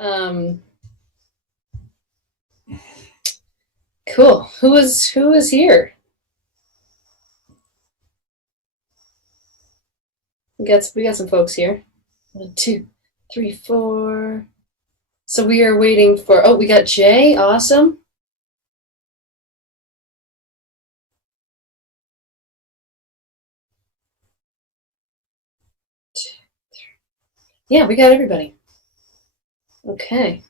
Um, cool. Who is here? We got some folks here. 1, 2, 3, 4. So we are waiting for. Oh, we got Jay. Awesome. Yeah, we got everybody. Okay.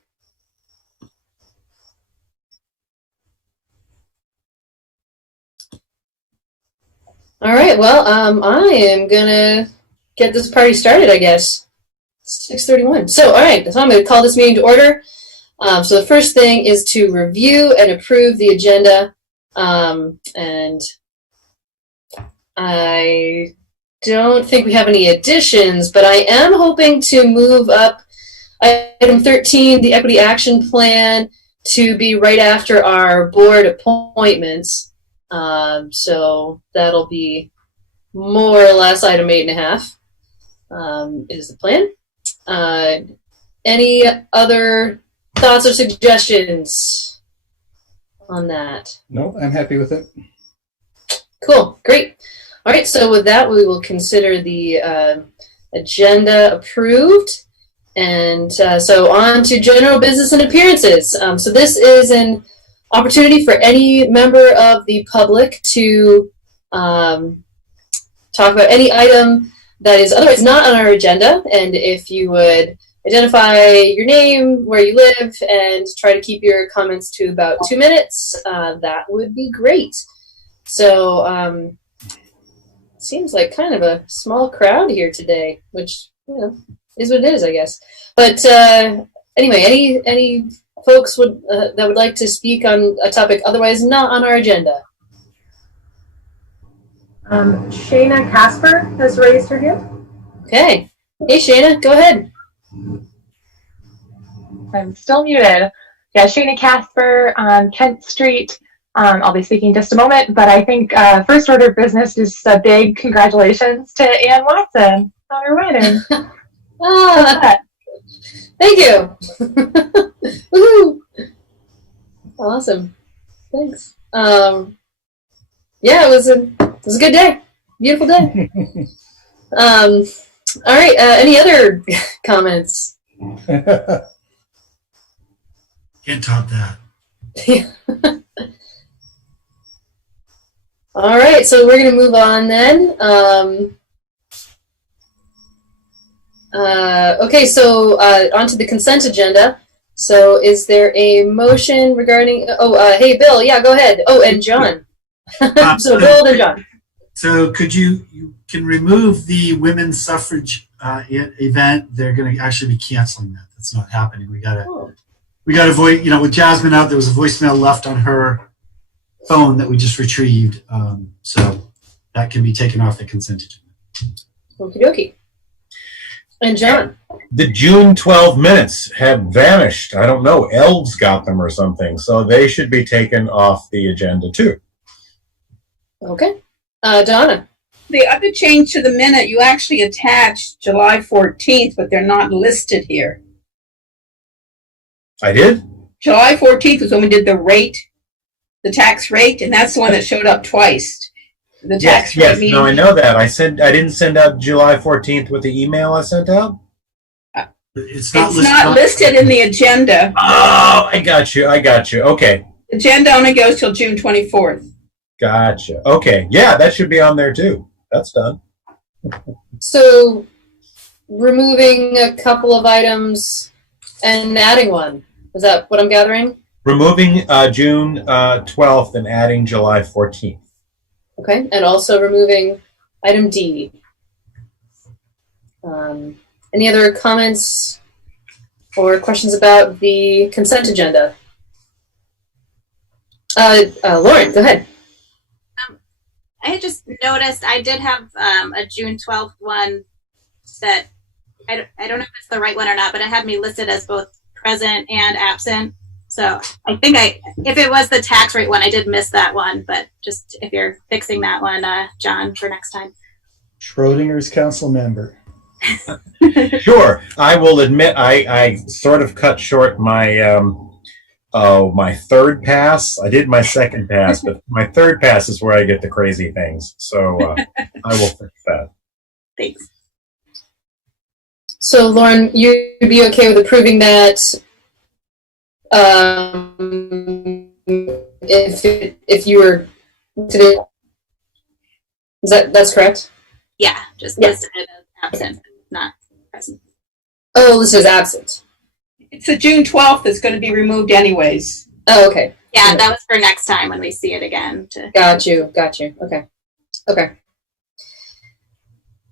All right. Well, I am gonna get this party started, I guess. 6:31. So, all right. So I'm gonna call this meeting to order. So the first thing is to review and approve the agenda, and I don't think we have any additions, but I am hoping to move up item 13, the equity action plan, to be right after our board appointments. So that'll be more or less item 8.5, is the plan. Any other thoughts or suggestions on that? No, I'm happy with it. Cool, great. All right, so with that, we will consider the agenda approved. And so on to general business and appearances. So this is an opportunity for any member of the public to talk about any item that is otherwise not on our agenda. And if you would identify your name, where you live, and try to keep your comments to about 2 minutes, that would be great. So seems like kind of a small crowd here today, which, you know, is what it is, I guess. But anyway, any folks that would like to speak on a topic otherwise not on our agenda? Shayna Casper has raised her hand. Okay. Hey, Shayna, go ahead. I'm still muted. Yeah, Shayna Casper on Kent Street. I'll be speaking in just a moment, but I think first order of business is a big congratulations to Ann Watson on her wedding. Thank you. Woohoo! Awesome. Thanks. Yeah, it was a good day. Beautiful day. All right. Any other comments? Can't top that. All right, so we're going to move on then. Okay, so onto the consent agenda. So is there a motion regarding, hey, Bill, yeah, go ahead. Oh, and John. So Bill and John. So could you can remove the women's suffrage event. They're going to actually be canceling that. That's not happening. We got to voice, with Jasmine out, there was a voicemail left on her phone that we just retrieved. So that can be taken off the consent agenda. Okie dokie. And John. The June 12 minutes have vanished. I don't know. Elves got them or something. So they should be taken off the agenda too. Okay. Donna. The other change to the minute, you actually attached July 14th, but they're not listed here. I did? July 14th was when we did the tax rate, and that's the one that showed up twice. The tax rate. Yes, no, I know that. I didn't send out July 14th with the email I sent out. It's not listed in the agenda. Oh, I got you. Okay. The agenda only goes till June 24th. Gotcha. Okay. Yeah, that should be on there too. That's done. So removing a couple of items and adding one. Is that what I'm gathering? Removing June 12th and adding July 14th. Okay, and also removing item D. Any other comments or questions about the consent agenda? Lauren, go ahead. I had just noticed I did have a June 12th one that I don't know if it's the right one or not, but it had me listed as both present and absent. So I think if it was the tax rate one, I did miss that one, but just if you're fixing that one, John, for next time. Schrodinger's council member. Sure. I will admit I sort of cut short my my third pass. I did my second pass, but my third pass is where I get the crazy things. So I will fix that. Thanks. So, Lauren, you'd be okay with approving that if you were today? That's correct? Yeah, just Yeah. listed as absent, not present. Oh, this is absent. It's the June 12th that's going to be removed anyways. Oh, okay. Yeah, that was for next time when we see it again. Got you. Okay.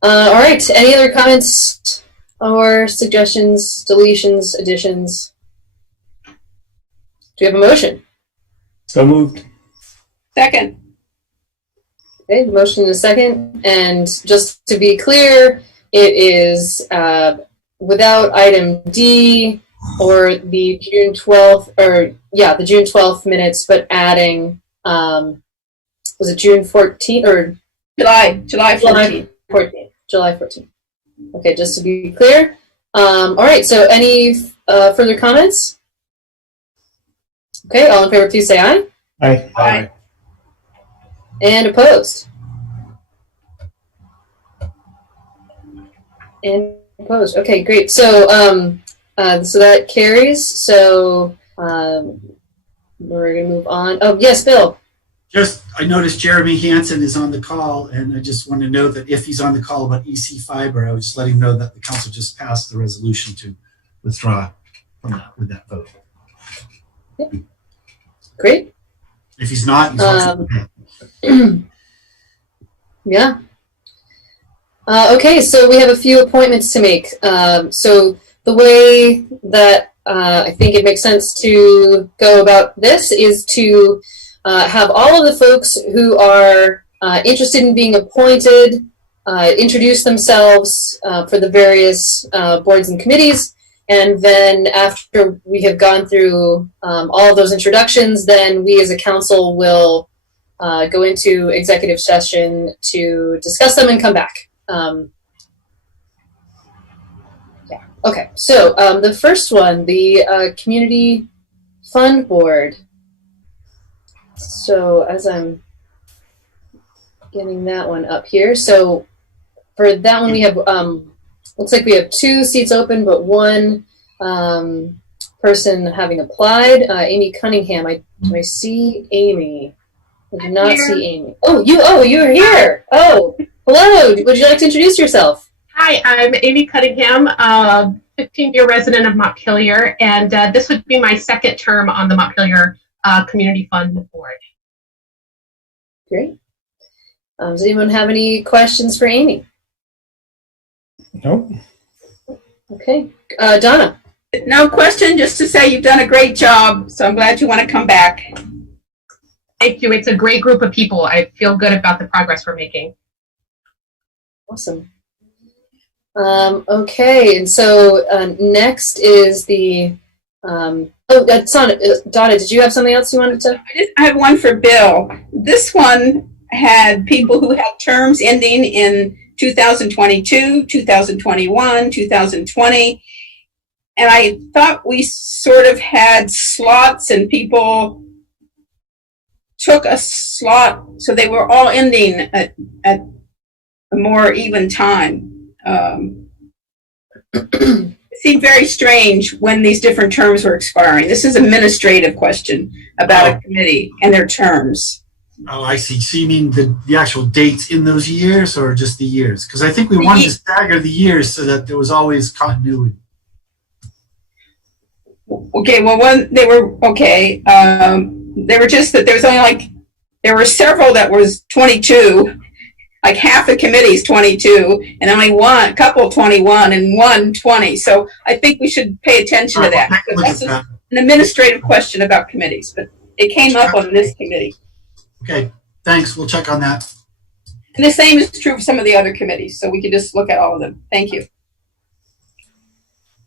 All right. Any other comments or suggestions, deletions, additions? Do we have a motion? So moved. Second. Okay, motion and a second. And just to be clear, it is without item D or the June 12th, the June 12th minutes, but adding, was it June 14th or July 14th. July 14th. Okay, just to be clear. All right, so any further comments? Okay, all in favor, please say aye. Aye. Aye. And opposed? And opposed. Okay, great. So, so that carries. So we're gonna move on. Oh, yes, Bill. I noticed Jeremy Hansen is on the call, and I just want to know that if he's on the call about EC Fiber, I would just let him know that the council just passed the resolution to withdraw from that with that vote. Yep. Great. If he's not, he's on. Yeah. Okay, so we have a few appointments to make. So the way that I think it makes sense to go about this is to have all of the folks who are interested in being appointed introduce themselves for the various boards and committees. And then after we have gone through all of those introductions, then we as a council will go into executive session to discuss them and come back. Yeah. Okay. So the first one, the Community Fund Board. So as I'm getting that one up here, so for that one we have looks like we have 2 seats open, but 1 person having applied. Amy Cunningham. Do I see Amy? I do not see Amy. Oh, you're here. Oh, hello. Would you like to introduce yourself? Hi, I'm Amy Cunningham, 15-year resident of Montpelier, and this would be my second term on the Montpelier Community Fund Board. Great. Does anyone have any questions for Amy? Nope. Okay. Donna? No question, just to say you've done a great job, so I'm glad you want to come back. Thank you. It's a great group of people. I feel good about the progress we're making. Awesome. Okay, and so next is the that's on Donna. Did you have something else you wanted to? I have one for Bill. This one had people who had terms ending in 2022, 2021, 2020, and I thought we sort of had slots and people took a slot, so they were all ending at a more even time. It seemed very strange when these different terms were expiring. This is an administrative question about a committee and their terms. Oh, I see. So you mean the actual dates in those years or just the years? Because I think we wanted to stagger the years so that there was always continuity. Okay, well, they were just that there was only there were several that was 22, like half the committee's 22, and only a couple 21 and 1 20. So I think we should pay attention to that. That's an administrative question about committees, but it came up on this committee. Okay, thanks. We'll check on that. And the same is true for some of the other committees, so we can just look at all of them. Thank you.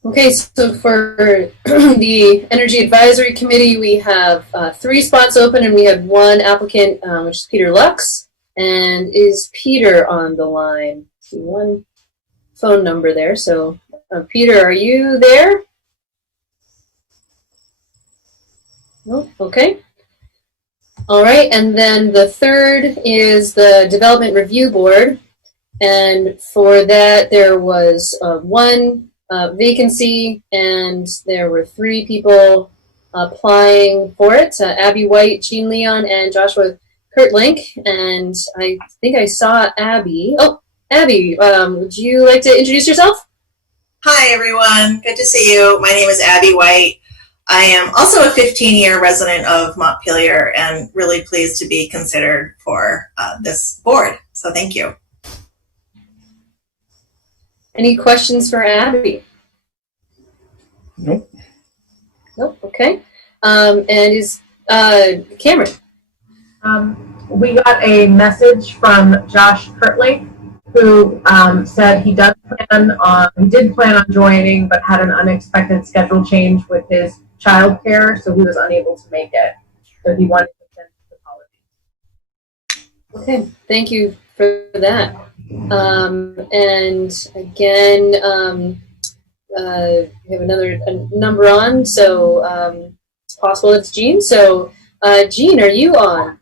Okay, so for the Energy Advisory Committee, we have 3 spots open, and we have 1 applicant, which is Peter Lux. And is Peter on the line? 1, phone number there. So, Peter, are you there? No? Okay. All right, and then the third is the Development Review Board. And for that, there was one vacancy, and there were 3 people applying for it, Abby White, Jean Leon, and Joshua Kurtlink. And I think I saw Abby. Oh, Abby, would you like to introduce yourself? Hi, everyone. Good to see you. My name is Abby White. I am also a 15-year resident of Montpelier and really pleased to be considered for this board. So thank you. Any questions for Abby? Nope. Nope. Okay. And is Cameron? We got a message from Josh Kurtley, who said he did plan on joining, but had an unexpected schedule change with his childcare, so he was unable to make it. So he wanted to send his apologies. Okay. Thank you for that. And again, we have a number on, so it's possible it's Jean. So, Jean, are you on?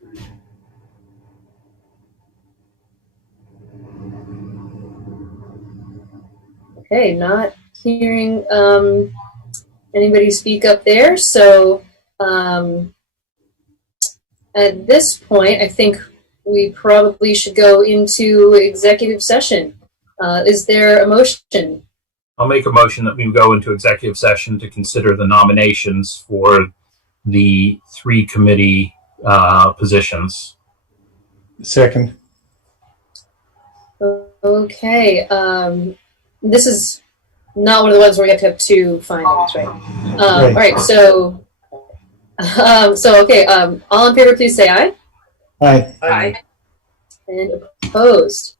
Okay, not hearing anybody speak up there. So, at this point, I think we probably should go into executive session. Is there a motion? I'll make a motion that we go into executive session to consider the nominations for the 3 committee positions. Second. Okay. This is not one of the ones where you have to have 2 findings, right? All right. So, okay. All in favor, please say aye. Aye. Aye. And opposed.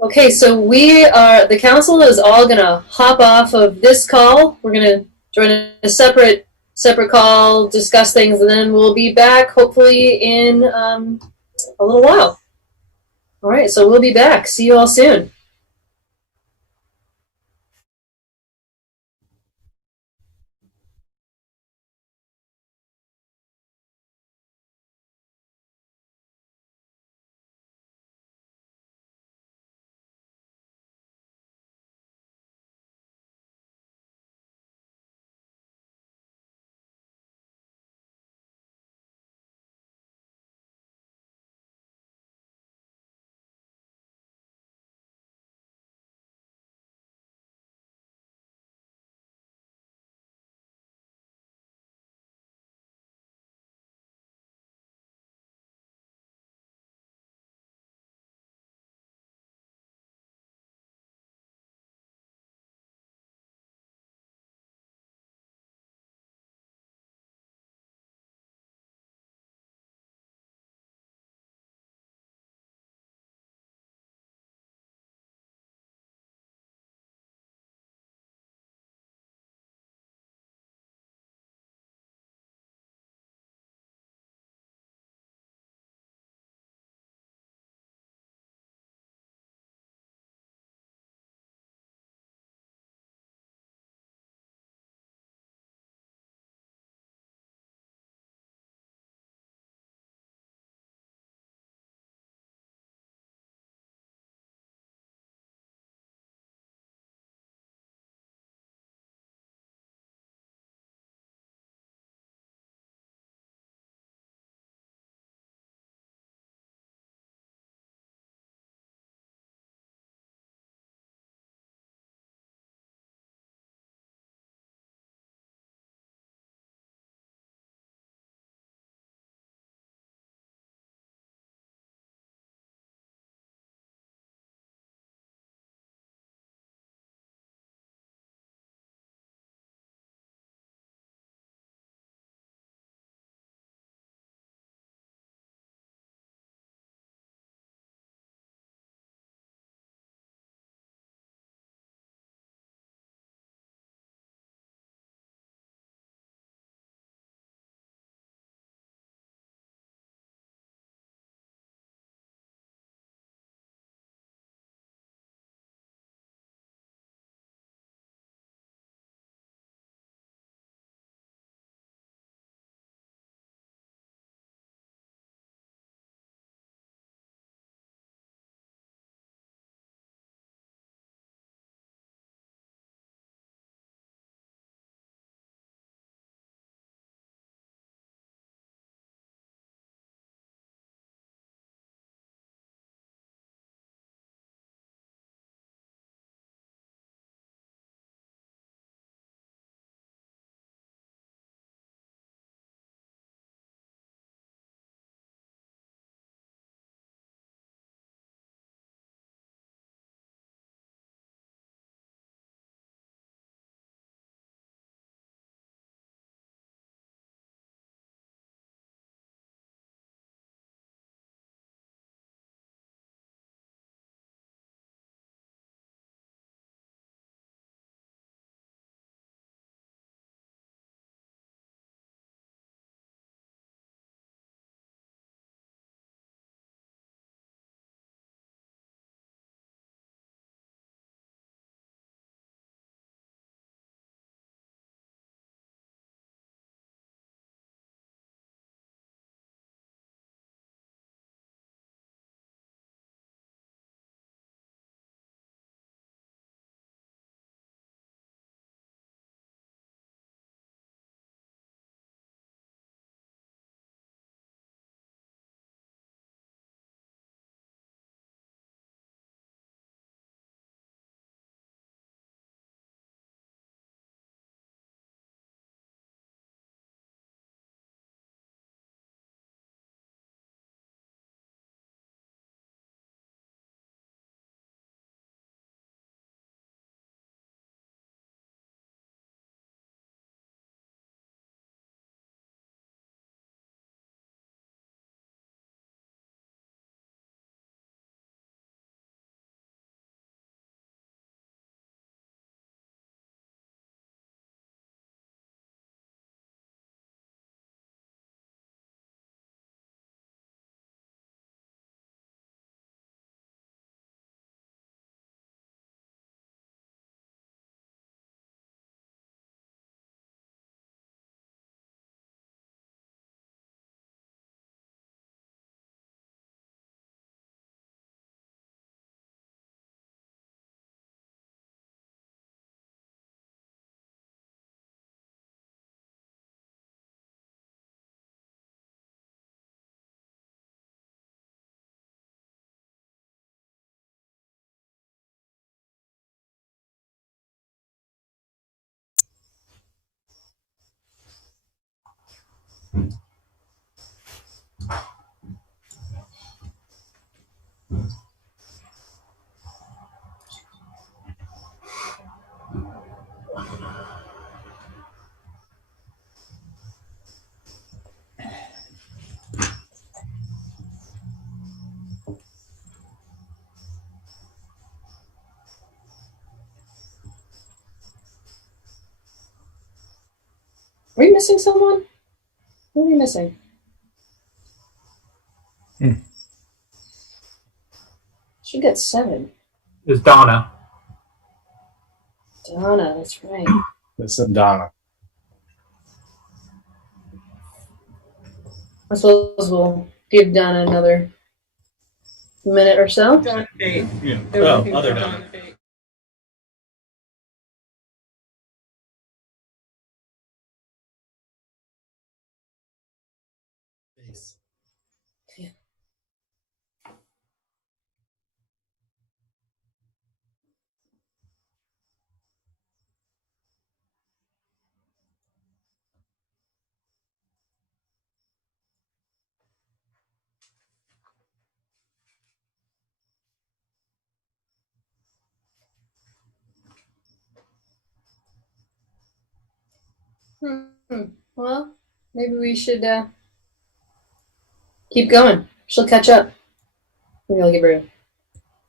Okay, so the council is all gonna hop off of this call. We're gonna join a separate call, discuss things, and then we'll be back hopefully in a little while. All right, so we'll be back. See you all soon. Are we missing someone? What are we missing? Should get 7. Is Donna. Donna, that's right. That's Donna. I suppose we'll give Donna another minute or so. Donna Fate. Yeah. Oh, other Donna Fate. Yeah. Well, maybe we should keep going. She'll catch up. Maybe I'll give her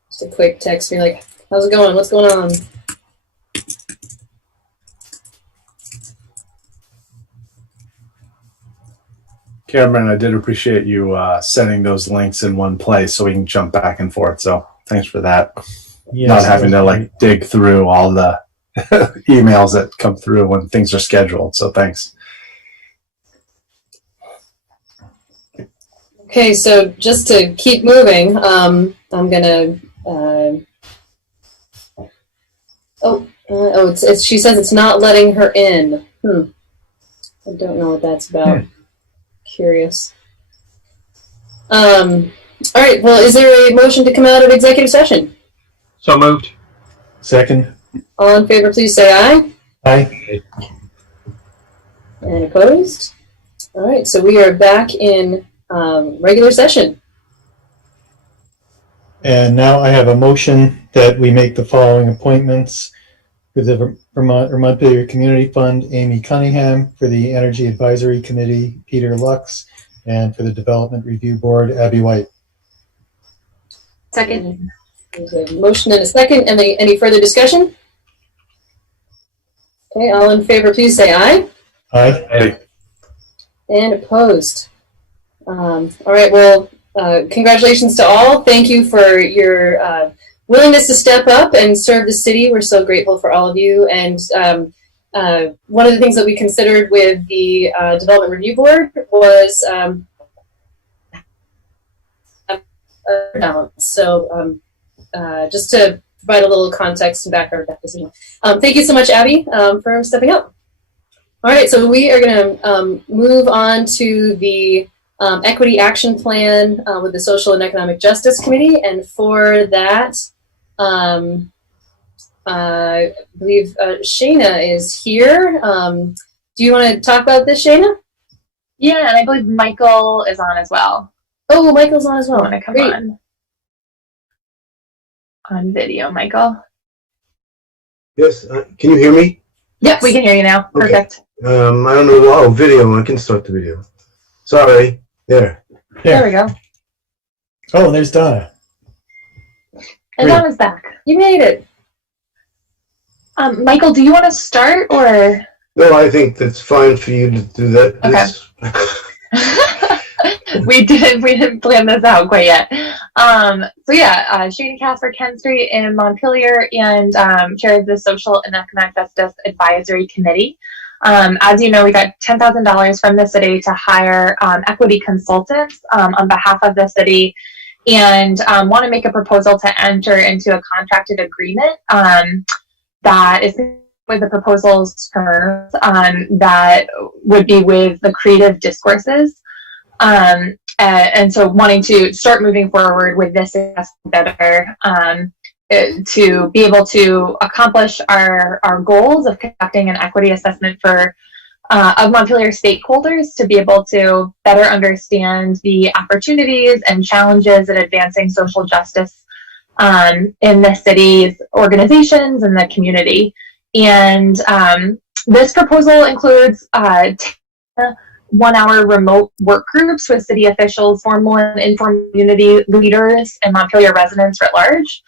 just a quick text. Be like, "How's it going? What's going on?" Cameron, I did appreciate you sending those links in one place so we can jump back and forth. So thanks for that. Yes, Not having to like dig through all the emails that come through when things are scheduled. So thanks. Okay, so just to keep moving, I'm gonna. It's she says it's not letting her in. I don't know what that's about. Curious. All right. Well, is there a motion to come out of executive session? So moved. Second. All in favor, please say aye. Aye. And opposed? All right. So we are back in regular session. And now I have a motion that we make the following appointments for the Montpelier Community Fund, Amy Cunningham; for the Energy Advisory Committee, Peter Lux; and for the Development Review Board, Abby White. Second. There's a motion and a second. Any further discussion? Okay. All in favor, please say aye. Aye. Aye. And opposed. All right. Well, congratulations to all. Thank you for your willingness to step up and serve the city. We're so grateful for all of you. And one of the things that we considered with the Development Review Board was balance. So just to provide a little context and background of that decision. Thank you so much, Abby, for stepping up. All right, so we are going to move on to the Equity Action Plan with the Social and Economic Justice Committee. And for that, I believe Shayna is here. Do you want to talk about this, Shayna? Yeah, and I believe Michael is on as well. Oh, Michael's on as well. Want to come Great. on video, Michael? Yes, can you hear me? Yep, we can hear you now. Okay. Perfect. I don't know. Oh, video. I can start the video. Sorry. There. There we go. Oh, there's Donna. And Great. Donna's back. You made it. Michael, do you want to start or? No, I think that's fine for you to do that. Okay. We didn't plan this out quite yet. So yeah, Shana Casper, Kent Street in Montpelier, and chair of the Social and Economic Justice Advisory Committee. As you know, we got $10,000 from the city to hire equity consultants on behalf of the city, and want to make a proposal to enter into a contracted agreement that is with the proposal's terms that would be with the Creative Discourses. And so wanting to start moving forward with this together to be able to accomplish our goals of conducting an equity assessment for of Montpelier stakeholders to be able to better understand the opportunities and challenges in advancing social justice in the city's organizations and the community. And this proposal includes 10 one-hour remote work groups with city officials, formal and informal community leaders, and Montpelier residents at large.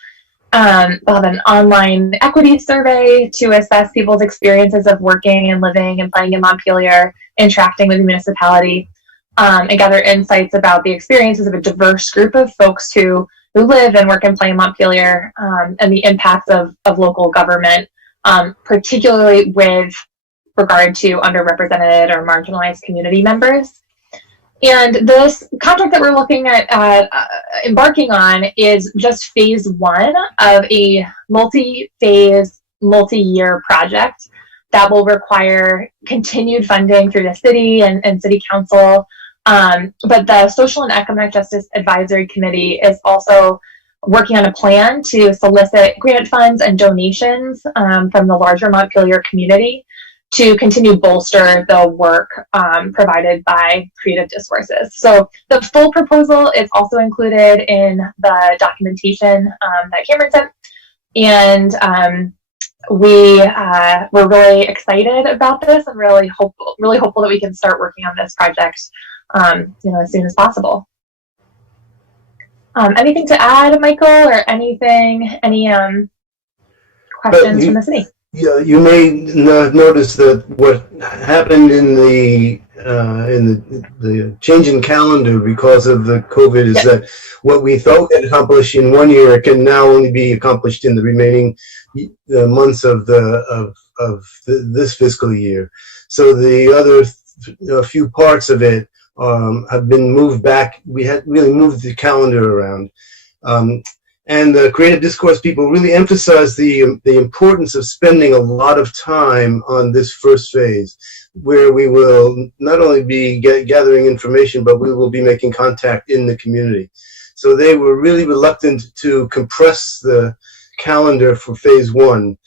They'll have an online equity survey to assess people's experiences of working and living and playing in Montpelier, interacting with the municipality, and gather insights about the experiences of a diverse group of folks who live and work and play in Montpelier, and the impacts of local government, particularly with regard to underrepresented or marginalized community members. And this contract that we're looking at embarking on is just phase one of a multi-phase, multi-year project that will require continued funding through the city and city council. But the Social and Economic Justice Advisory Committee is also working on a plan to solicit grant funds and donations from the larger Montpelier community to continue bolster the work provided by Creative Discourses. So the full proposal is also included in the documentation that Cameron sent. And we're really excited about this and really hopeful that we can start working on this project as soon as possible. Anything to add, Michael, or any questions from the city? Yeah, you may notice that what happened in the change in calendar because of the COVID is that what we thought we had accomplished in 1 year can now only be accomplished in the remaining months of this fiscal year. So the other few parts of it have been moved back. We had really moved the calendar around. And the creative discourse people really emphasize the importance of spending a lot of time on this first phase, where we will not only be gathering information, but we will be making contact in the community. So they were really reluctant to compress the calendar for phase one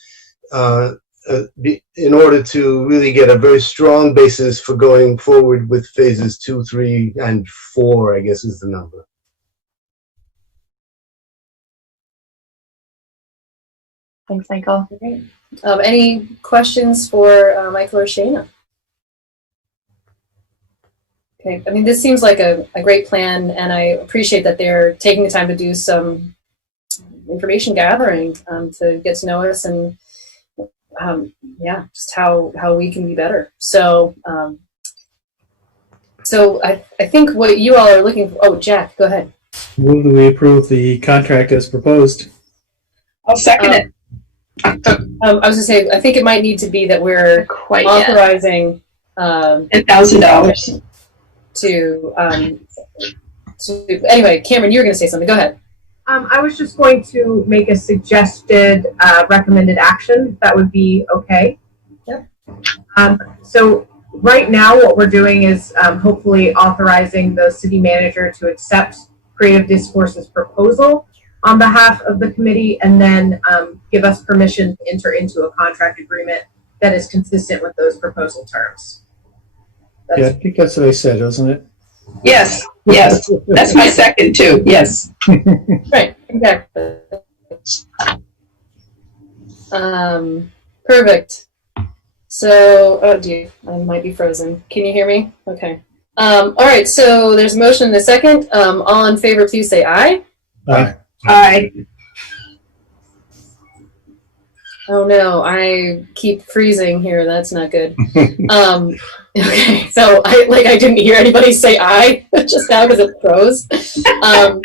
in order to really get a very strong basis for going forward with phases 2, 3, and 4, I guess is the number. Thanks, Michael. Great. Any questions for Michael or Shayna? Okay, I mean, this seems like a great plan, and I appreciate that they're taking the time to do some information gathering to get to know us and, just how we can be better. So, I think what you all are looking for. Oh, Jack, go ahead. Move that we approve the contract as proposed. I'll second it. I was going to say, I think it might need to be that we're authorizing $1,000 to anyway, Cameron, you were going to say something. Go ahead. I was just going to make a suggested recommended action. That would be okay. Yep. So right now what we're doing is hopefully authorizing the city manager to accept Creative Discourses proposal on behalf of the committee, and then give us permission to enter into a contract agreement that is consistent with those proposal terms. Yeah, I think that's what I said, isn't it? Yes, yes. That's my second too. Yes. Right, exactly. Perfect. So, oh dear, I might be frozen. Can you hear me? Okay. All right, so there's a motion and a second. All in favor, please say aye. Aye. Aye. Oh no, I keep freezing here. That's not good. Okay, so I didn't hear anybody say aye just now because it froze. So I'm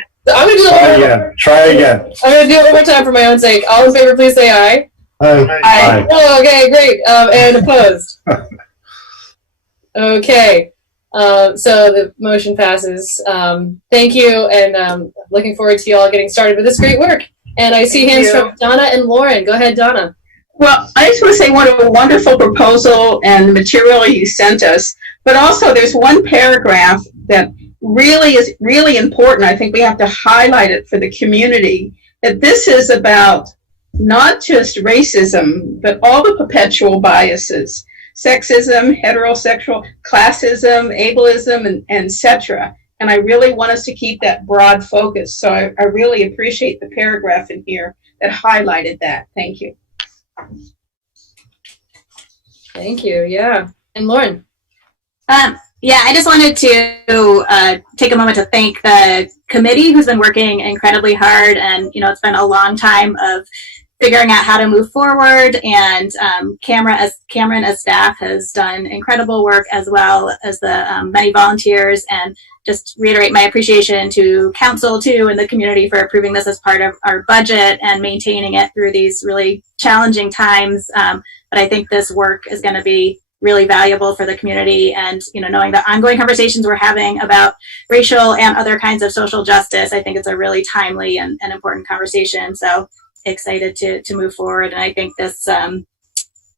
gonna do it. Try again. I'm gonna do it one more time for my own sake. All in favor, please say aye. Aye. Aye. Oh, okay, great. And opposed. Okay. So the motion passes. Thank you, and looking forward to you all getting started with this great work. And I see hands from Donna and Lauren. Go ahead, Donna. Well, I just want to say what a wonderful proposal and material you sent us. But also there's one paragraph that really is really important. I think we have to highlight it for the community, that this is about not just racism, but all the perpetual biases. sexism, heterosexual, classism, ableism, and etc. And I really want us to keep that broad focus. So I really appreciate the paragraph in here that highlighted that. Thank you. Thank you. Yeah. And Lauren. Yeah, I just wanted to take a moment to thank the committee who's been working incredibly hard. And, you know, it's been a long time of figuring out how to move forward. And Cameron as staff has done incredible work, as well as the many volunteers. And just reiterate my appreciation to council too and the community for approving this as part of our budget and maintaining it through these really challenging times. But I think this work is going to be really valuable for the community, and you know, knowing the ongoing conversations we're having about racial and other kinds of social justice, I think it's a really timely and important conversation. So excited to move forward, and I think this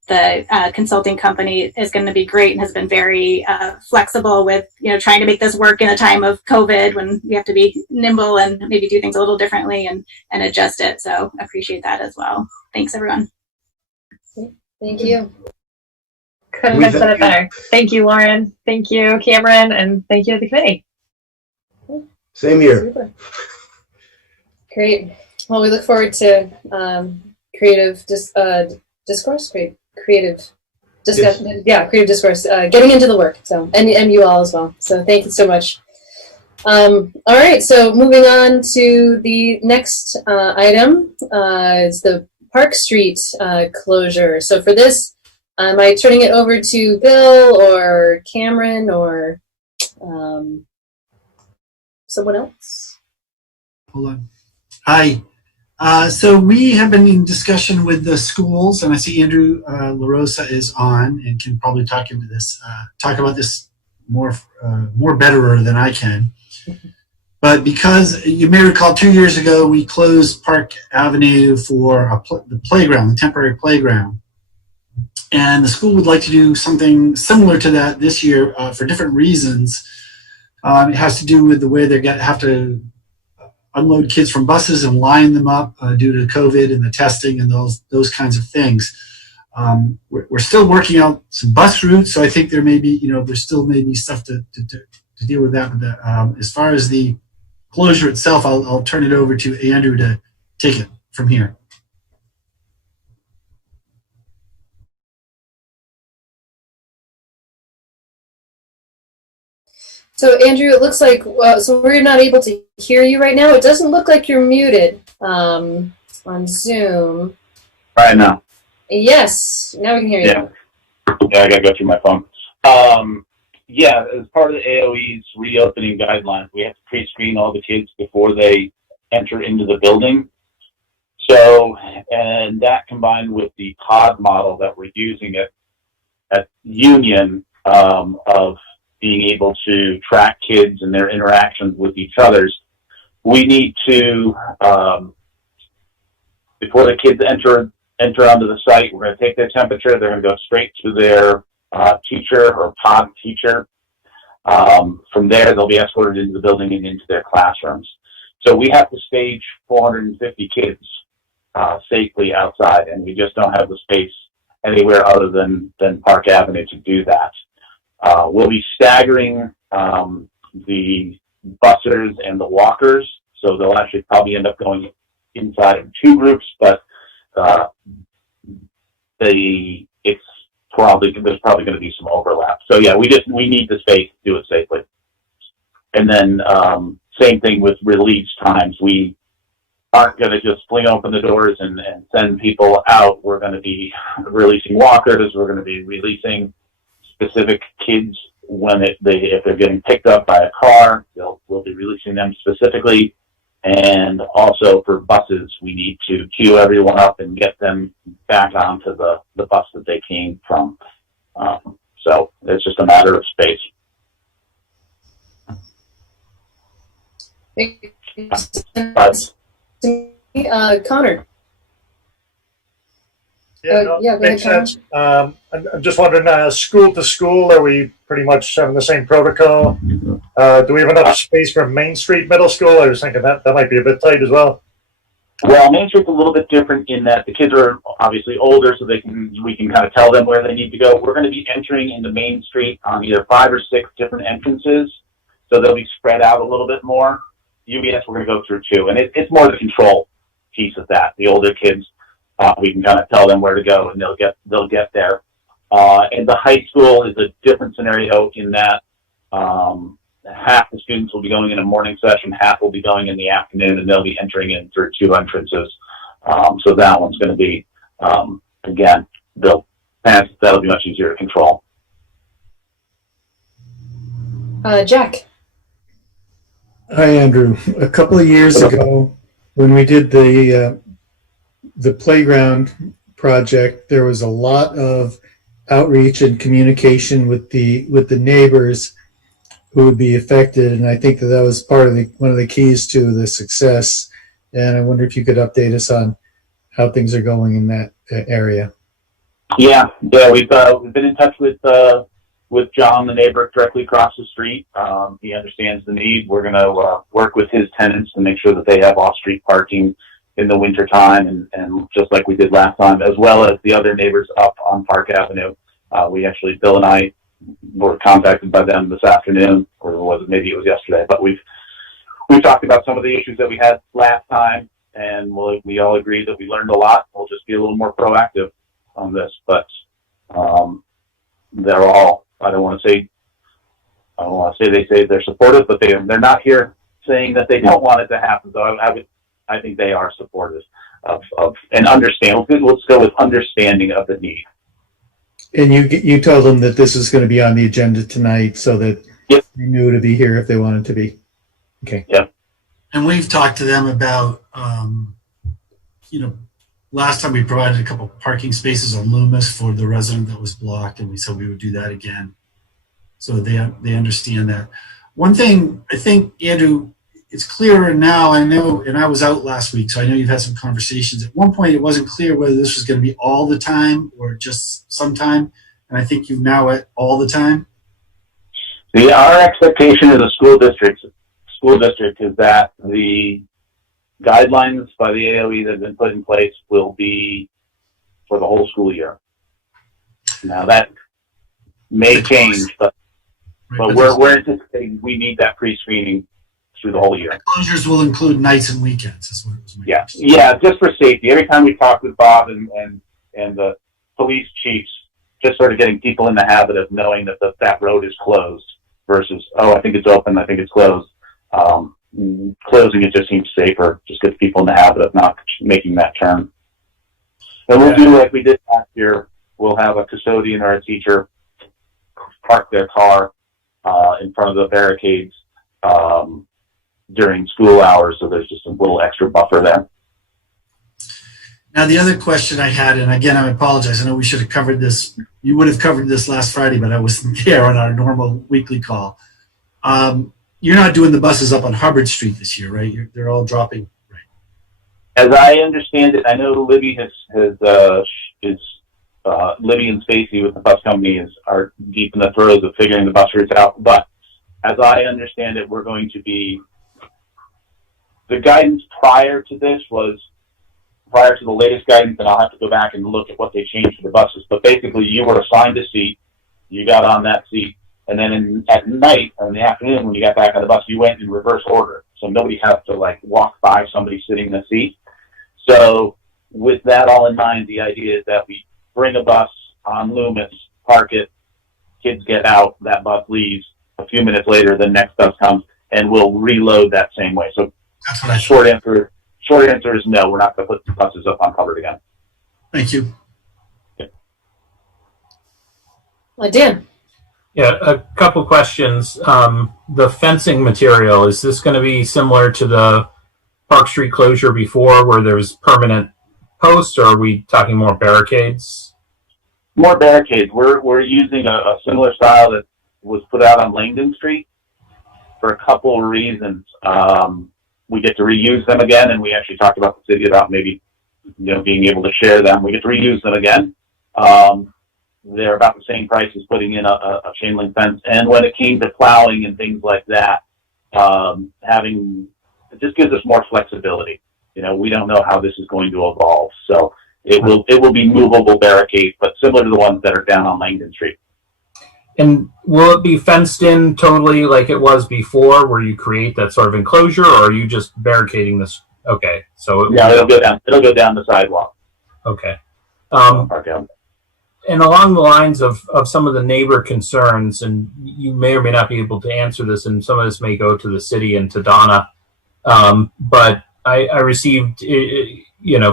the consulting company is going to be great and has been very flexible with, you know, trying to make this work in a time of COVID when we have to be nimble and maybe do things a little differently and adjust it. So appreciate that as well. Thanks, everyone. Thank you. Couldn't have said it better. Thank you, Lauren. Thank you, Cameron, and thank you to the committee. Same here. Great. Well, we look forward to creative discourse. Creative discussion. Yes. Yeah, creative discourse. Getting into the work. So, and you all as well. So, thank you so much. All right. So, moving on to the next item is the Park Street closure. So, for this, am I turning it over to Bill or Cameron or someone else? Hold on. Hi. So we have been in discussion with the schools, and I see Andrew LaRosa is on and can probably talk about this more betterer than I can. But because you may recall 2 years ago, we closed Park Avenue for the playground, the temporary playground. And the school would like to do something similar to that this year for different reasons. It has to do with the way they have to unload kids from buses and line them up due to COVID and the testing and those kinds of things. We're still working out some bus routes, so I think there may be, there still may be stuff to deal with that. But as far as the closure itself, I'll turn it over to Andrew to take it from here. So, Andrew, it looks like, so we're not able to hear you right now. It doesn't look like you're muted on Zoom. Right now. Yes, now we can hear you. Yeah, I got to go through my phone. Yeah, as part of the AOE's reopening guidelines, we have to pre-screen all the kids before they enter into the building. So, and that combined with the pod model that we're using at Union of being able to track kids and their interactions with each other, we need to, before the kids enter onto the site, we're going to take their temperature. They're going to go straight to their teacher or pod teacher. From there, they'll be escorted into the building and into their classrooms. So we have to stage 450 kids safely outside, and we just don't have the space anywhere other than Park Avenue to do that. We'll be staggering the bussers and the walkers, so they'll actually probably end up going inside of two groups, but there's probably going to be some overlap. So yeah, we need the space to do it safely. And then same thing with release times. We aren't going to just fling open the doors and send people out. We're going to be releasing walkers. We're going to be releasing specific kids if they're getting picked up by a car. We'll be releasing them specifically. And also for buses, we need to queue everyone up and get them back onto the bus that they came from. So it's just a matter of space. Connor. Makes sense. I'm just wondering, school to school, are we pretty much having the same protocol? Do we have enough space for Main Street Middle School? I was thinking that might be a bit tight as well. Well, Main Street's a little bit different in that the kids are obviously older, so we can kind of tell them where they need to go. We're going to be entering into Main Street on either 5 or 6 different entrances, so they'll be spread out a little bit more. UBS, we're going to go through 2, and it's more the control piece of that. The older kids, we can kind of tell them where to go, and they'll get there. And the high school is a different scenario in that half the students will be going in a morning session, half will be going in the afternoon, and they'll be entering in through 2 entrances. So that one's going to be, again, that'll be much easier to control. Jack. Hi, Andrew. A couple of years ago, when we did the playground project, there was a lot of outreach and communication with the neighbors who would be affected, and I think that was part of one of the keys to the success. And I wonder if you could update us on how things are going in that area. Yeah, we've been in touch with John, the neighbor directly across the street. He understands the need. We're going to work with his tenants to make sure that they have off-street parking in the winter time, and just like we did last time, as well as the other neighbors up on Park Avenue. Bill and I were contacted by them this afternoon, or maybe it was yesterday, but we've talked about some of the issues that we had last time, and we all agreed that we learned a lot. We'll just be a little more proactive on this, but they're all, I don't want to say they say they're supportive, but they're not here saying that they don't want it to happen. So I think they are supportive of and understand. Let's go with understanding of the need. And you told them that this is going to be on the agenda tonight, so that they knew to be here if they wanted to be. Okay. Yeah. And we've talked to them about, last time we provided a couple parking spaces on Loomis for the resident that was blocked, and we said we would do that again. So they understand that. One thing I think, Andrew, it's clearer now. I know, and I was out last week, so I know you've had some conversations. At one point, it wasn't clear whether this was going to be all the time or just sometime, and I think you've now at all the time. Our expectation as a school district is that the guidelines by the AOE that have been put in place will be for the whole school year. Now that may change, but we're anticipating we need that pre-screening through the whole year. Closures will include nights and weekends. Is what it was. Yeah, just for safety. Every time we talk with Bob and the police chiefs, just sort of getting people in the habit of knowing that that road is closed versus, I think it's open, I think it's closed. Closing it just seems safer. Just gets people in the habit of not making that turn. And we'll do like we did last year. We'll have a custodian or a teacher park their car in front of the barricades during school hours, so there's just a little extra buffer there. Now, the other question I had, and again, I apologize. I know we should have covered this. You would have covered this last Friday, but I wasn't there on our normal weekly call. You're not doing the buses up on Hubbard Street this year, right? They're all dropping, right? As I understand it, I know Libby Libby and Stacy with the bus company are deep in the throes of figuring the bus routes out. But as I understand it, we're going to be, the guidance prior to this was, prior to the latest guidance, and I'll have to go back and look at what they changed for the buses. But basically, you were assigned a seat, you got on that seat, and then at night or in the afternoon when you got back on the bus, you went in reverse order. So nobody has to walk by somebody sitting in the seat. So with that all in mind, the idea is that we bring a bus on Loomis, park it, kids get out, that bus leaves. A few minutes later, the next bus comes, and we'll reload that same way. So that's what I short answer is no, we're not going to put the buses up on Hubbard again. Thank you. Dan. Yeah, a couple questions. The fencing material, is this going to be similar to the Park Street closure before where there was permanent posts, or are we talking more barricades? More barricades. We're using a similar style that was put out on Langdon Street for a couple of reasons. We get to reuse them again, and we actually talked about the city about maybe being able to share them. We get to reuse them again. They're about the same price as putting in a chain link fence. And when it came to plowing and things like that, it just gives us more flexibility. we don't know how this is going to evolve. So it will be movable barricades, but similar to the ones that are down on Langdon Street. And will it be fenced in totally like it was before, where you create that sort of enclosure, or are you just barricading this? Okay, so it'll go down. It'll go down the sidewalk. Okay. And along the lines of some of the neighbor concerns, and you may or may not be able to answer this, and some of this may go to the city and to Donna, but I received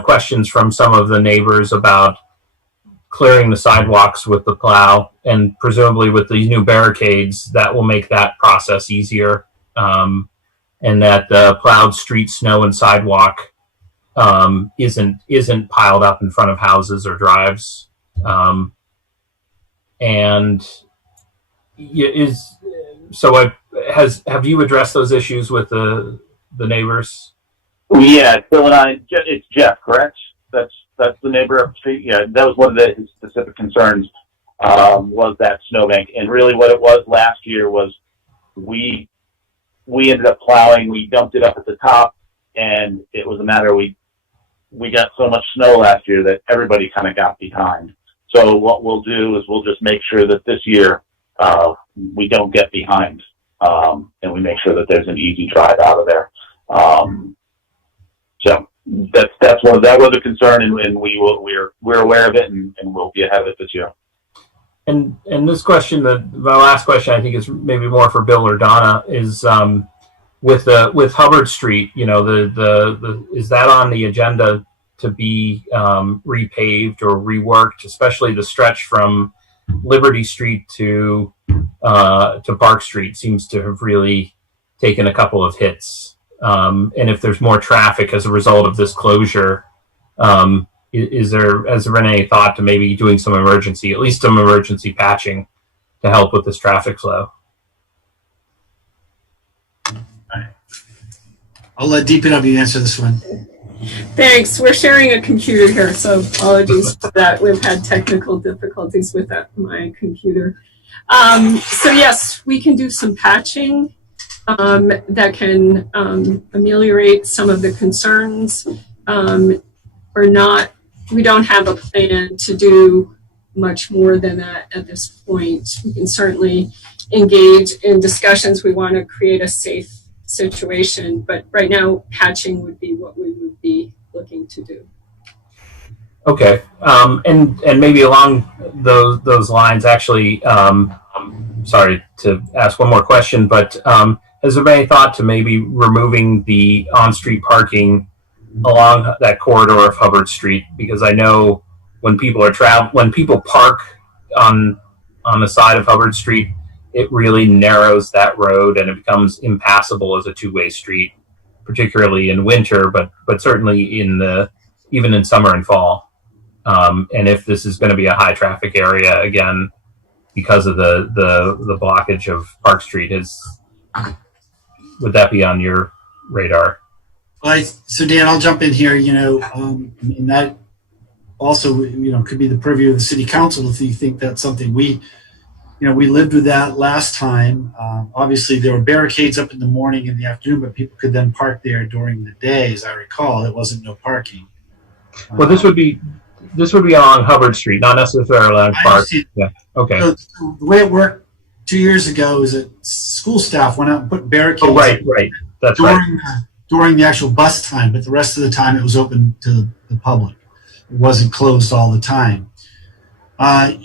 questions from some of the neighbors about clearing the sidewalks with the plow, and presumably with these new barricades that will make that process easier, and that the plowed street, snow, and sidewalk isn't piled up in front of houses or drives. Have you addressed those issues with the neighbors? Yeah, Phil and I. It's Jeff, correct? That's the neighbor up the street. Yeah, that was one of his specific concerns, was that snowbank. And really what it was last year was we ended up plowing, we dumped it up at the top, and it was a matter we got so much snow last year that everybody kind of got behind. So what we'll do is we'll just make sure that this year we don't get behind, and we make sure that there's an easy drive out of there. So that was a concern, and we're aware of it, and we'll be ahead of it this year. And this question, my last question, I think is maybe more for Bill or Donna, is with Hubbard Street. Is that on the agenda to be repaved or reworked, especially the stretch from Liberty Street to Park Street seems to have really taken a couple of hits. And if there's more traffic as a result of this closure, has there been any thought to maybe doing at least some emergency patching to help with this traffic flow? I'll let DPW answer this one. Thanks. We're sharing a computer here, so apologies for that. We've had technical difficulties with my computer. So yes, we can do some patching that can ameliorate some of the concerns. We don't have a plan to do much more than that at this point. We can certainly engage in discussions. We want to create a safe situation, but right now patching would be what we would be looking to do. Okay, and maybe along those lines, actually, sorry to ask one more question, but has there been any thought to maybe removing the on-street parking along that corridor of Hubbard Street? Because I know when people park on the side of Hubbard Street, it really narrows that road and it becomes impassable as a two-way street, particularly in winter, but certainly even in summer and fall. And if this is going to be a high traffic area again, because of the blockage of Park Street, would that be on your radar? So Dan, I'll jump in here. And that also, could be the purview of the city council if you think that's something we lived with that last time. Obviously, there were barricades up in the morning and the afternoon, but people could then park there during the day. As I recall, it wasn't no parking. Well, this would be along Hubbard Street, not necessarily along Park. Yeah. Okay. So the way it worked 2 years ago is that school staff went out and put barricades. Oh, right. That's during the actual bus time, but the rest of the time it was open to the public. It wasn't closed all the time. I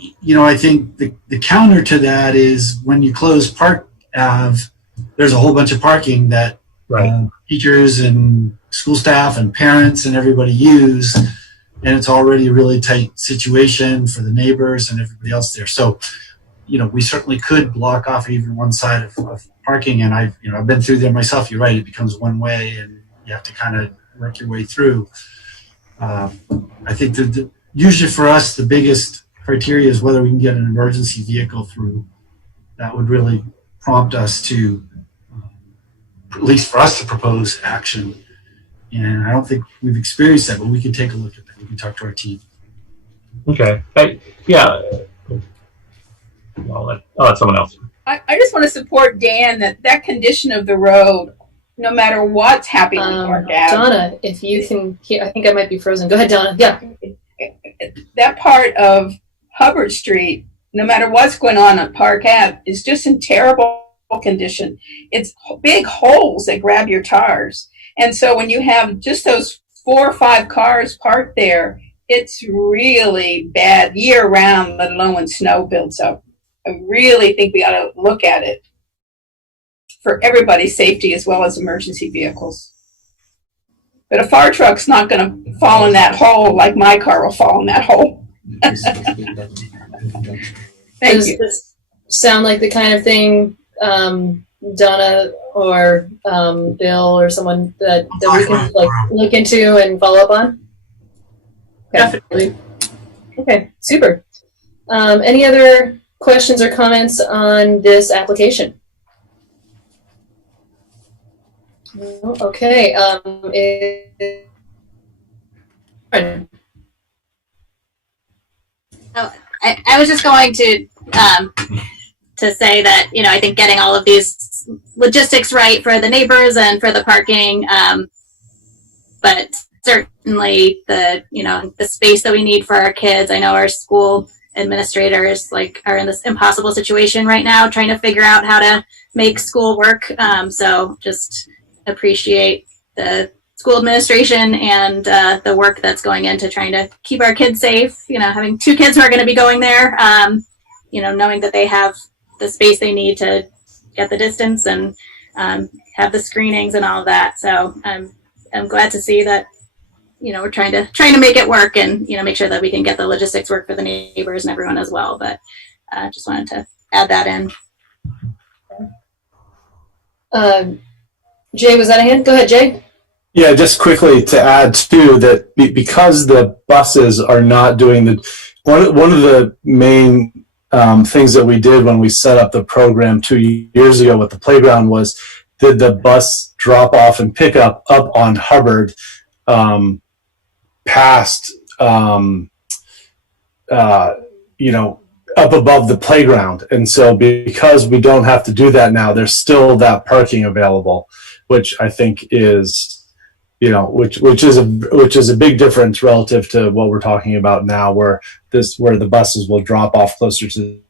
think the counter to that is when you close Park Ave, there's a whole bunch of parking that teachers and school staff and parents and everybody use, and it's already a really tight situation for the neighbors and everybody else there. So, we certainly could block off even one side of parking, and I've been through there myself. You're right; it becomes one way, and you have to kind of work your way through. I think that usually for us, the biggest criteria is whether we can get an emergency vehicle through. That would really prompt us to, at least for us, to propose action. And I don't think we've experienced that, but we can take a look at that. We can talk to our team. Okay. I'll let someone else. I just want to support Dan that condition of the road no matter what's happening in Park Ave. Donna, if you can hear, I think I might be frozen. Go ahead, Donna. Yeah. That part of Hubbard Street, no matter what's going on Park Ave, is just in terrible condition. It's big holes that grab your tires. And so when you have just those 4 or 5 cars parked there, it's really bad year round, let alone when snow builds up. I really think we ought to look at it for everybody's safety as well as emergency vehicles. But a fire truck's not going to fall in that hole like my car will fall in that hole. Thank you. Does this sound like the kind of thing, Donna or Bill or someone that we can look into and follow up on? Okay. Definitely. Okay, super. Any other questions or comments on this application? No? Okay. I was just going to say that, you know, I think getting all of these logistics right for the neighbors and for the parking, but certainly the, you know, the space that we need for our kids. I know our school administrators are in this impossible situation right now, trying to figure out how to make school work. So just appreciate the school administration and the work that's going into trying to keep our kids safe. You know, having 2 kids who are going to be going there, you know, knowing that they have the space they need to get the distance and have the screenings and all of that. So I'm glad to see that, you know, we're trying to make it work and, you know, make sure that we can get the logistics work for the neighbors and everyone as well. But just wanted to add that in. Jay, was that a hand? Go ahead, Jay. Yeah, just quickly to add too that because the buses are not doing one of the main things that we did when we set up the program 2 years ago with the playground was did the bus drop off and pick up on Hubbard past you know, up above the playground. And so because we don't have to do that now, there's still that parking available, which I think is, you know, which is a big difference relative to what we're talking about now, where the buses will drop off closer to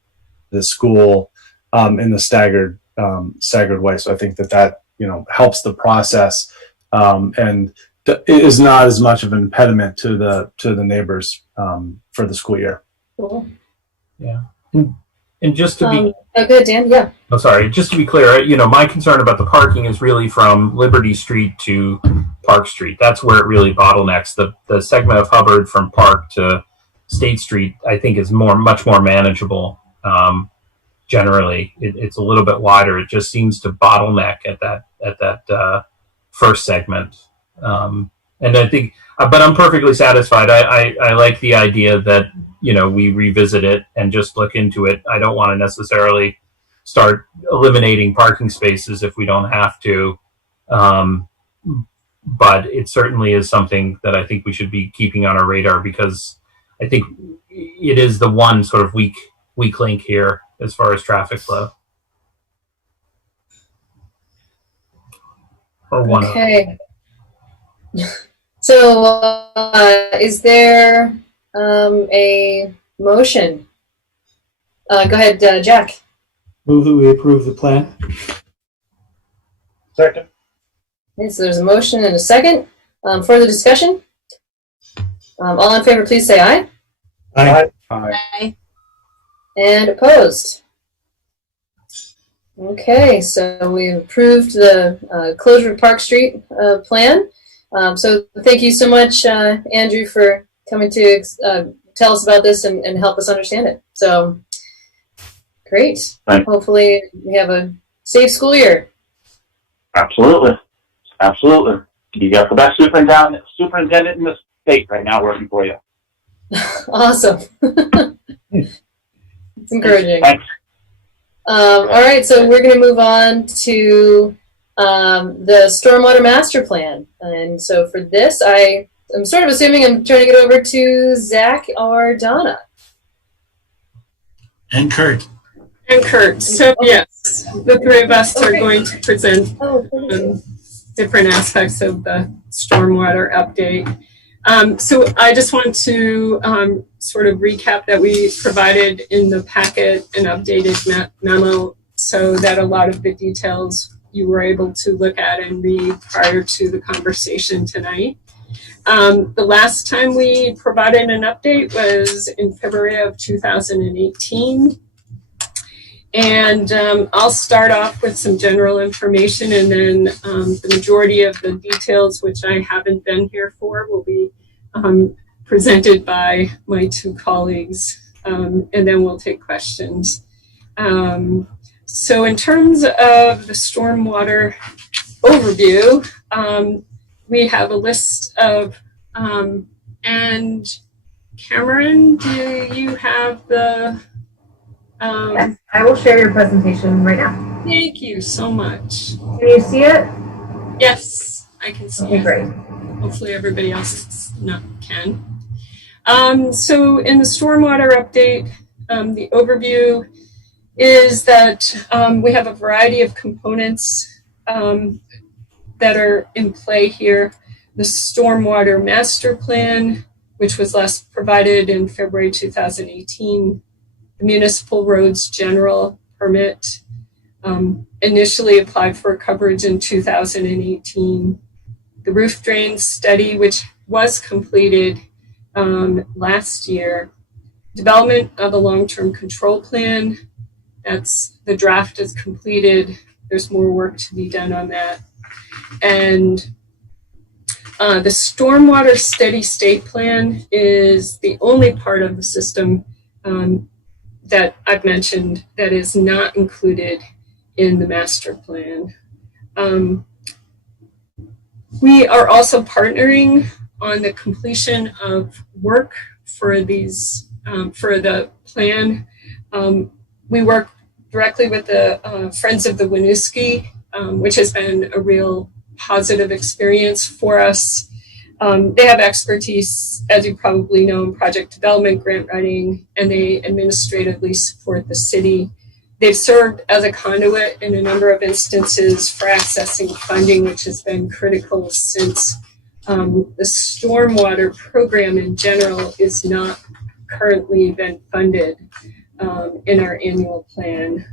the school in the staggered way. So I think that you know helps the process and it is not as much of an impediment to the neighbors for the school year. Cool. Yeah. And just to be good, Dan. Yeah. I'm sorry. Just to be clear, you know, my concern about the parking is really from Liberty Street to Park Street. That's where it really bottlenecks. The segment of Hubbard from Park to State Street, I think, is much more manageable. Generally, it's a little bit wider. It just seems to bottleneck at that first segment. And I think, but I'm perfectly satisfied. I like the idea that, you know, we revisit it and just look into it. I don't want to necessarily start eliminating parking spaces if we don't have to. But it certainly is something that I think we should be keeping on our radar, because I think it is the one sort of weak link here as far as traffic flow. Or one. Okay. So is there a motion? Go ahead, Jack. Move that we approve the plan. Second. Okay, so there's a motion and a second. Further discussion? All in favor, please say aye. Aye. Aye. And opposed? Okay, so we've approved the closure of Park Street plan. So thank you so much, Andrew, for coming to tell us about this and help us understand it. So great. Thanks. Hopefully we have a safe school year. Absolutely. Absolutely. You got the best superintendent in the state right now working for you. Awesome. It's encouraging. Thanks. All right, so we're going to move on to the Stormwater Master Plan. And so for this, I'm sort of assuming I'm turning it over to Zach or Donna. And Kurt. And Kurt. So yes, the three of us are going to present different aspects of the stormwater update. So I just want to sort of recap that we provided in the packet an updated memo so that a lot of the details you were able to look at and read prior to the conversation tonight. The last time we provided an update was in February of 2018. And I'll start off with some general information, and then the majority of the details, which I haven't been here for, will be presented by my two colleagues, and then we'll take questions. So in terms of the stormwater overview, we have a list of, and Cameron, do you have the... Yes, I will share your presentation right now. Thank you so much. Can you see it? Yes, I can see it. Great. Hopefully everybody else can. So in the stormwater update, the overview is that we have a variety of components that are in play here. The stormwater master plan, which was last provided in February 2018, the municipal roads general permit, initially applied for coverage in 2018. The roof drain study, which was completed last year. Development of a long-term control plan. That's the draft is completed. There's more work to be done on that. And the stormwater steady state plan is the only part of the system that I've mentioned that is not included in the master plan. We are also partnering on the completion of work for these, for the plan. We work directly with the Friends of the Winooski, which has been a real positive experience for us. They have expertise, as you probably know, in project development, grant writing, and they administratively support the city. They've served as a conduit in a number of instances for accessing funding, which has been critical since the stormwater program in general is not currently been funded in our annual plan.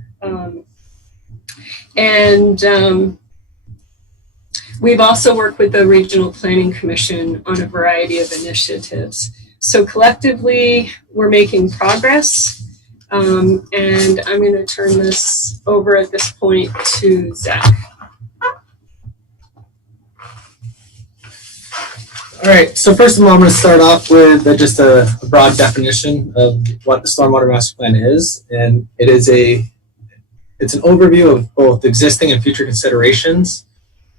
We've also worked with the Regional Planning Commission on a variety of initiatives. So collectively, we're making progress. And I'm going to turn this over at this point to Zach. All right, so first of all, I'm going to start off with just a broad definition of what the Stormwater Master Plan is. And it's an overview of both existing and future considerations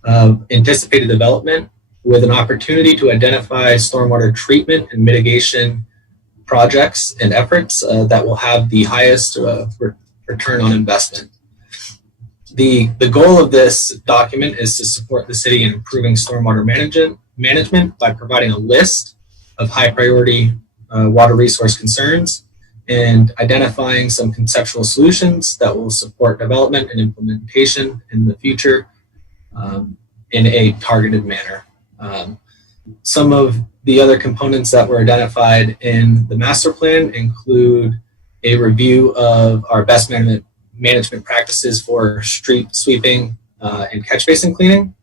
of anticipated development with an opportunity to identify stormwater treatment and mitigation projects and efforts that will have the highest return on investment. The goal of this document is to support the city in improving stormwater management by providing a list of high priority water resource concerns and identifying some conceptual solutions that will support development and implementation in the future in a targeted manner. Some of the other components that were identified in the master plan include a review of our best management practices for street sweeping and catch basin cleaning,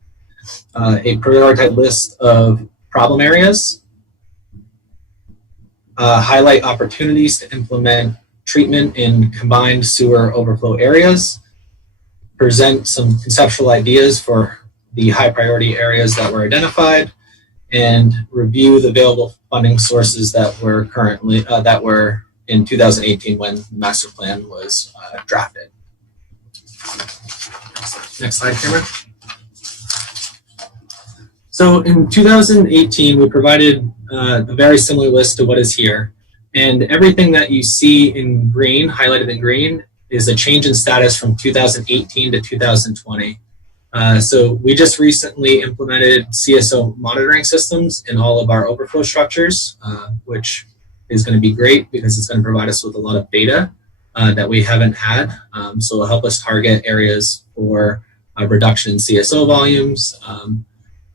a prioritized list of problem areas, highlight opportunities to implement treatment in combined sewer overflow areas, present some conceptual ideas for the high priority areas that were identified, and review the available funding sources that were currently that were in 2018 when the master plan was drafted. Next slide, Cameron. So in 2018, we provided a very similar list to what is here, and everything that you see in green, highlighted in green, is a change in status from 2018 to 2020. So we just recently implemented CSO monitoring systems in all of our overflow structures, which is going to be great because it's going to provide us with a lot of data that we haven't had. So it'll help us target areas for a reduction in CSO volumes.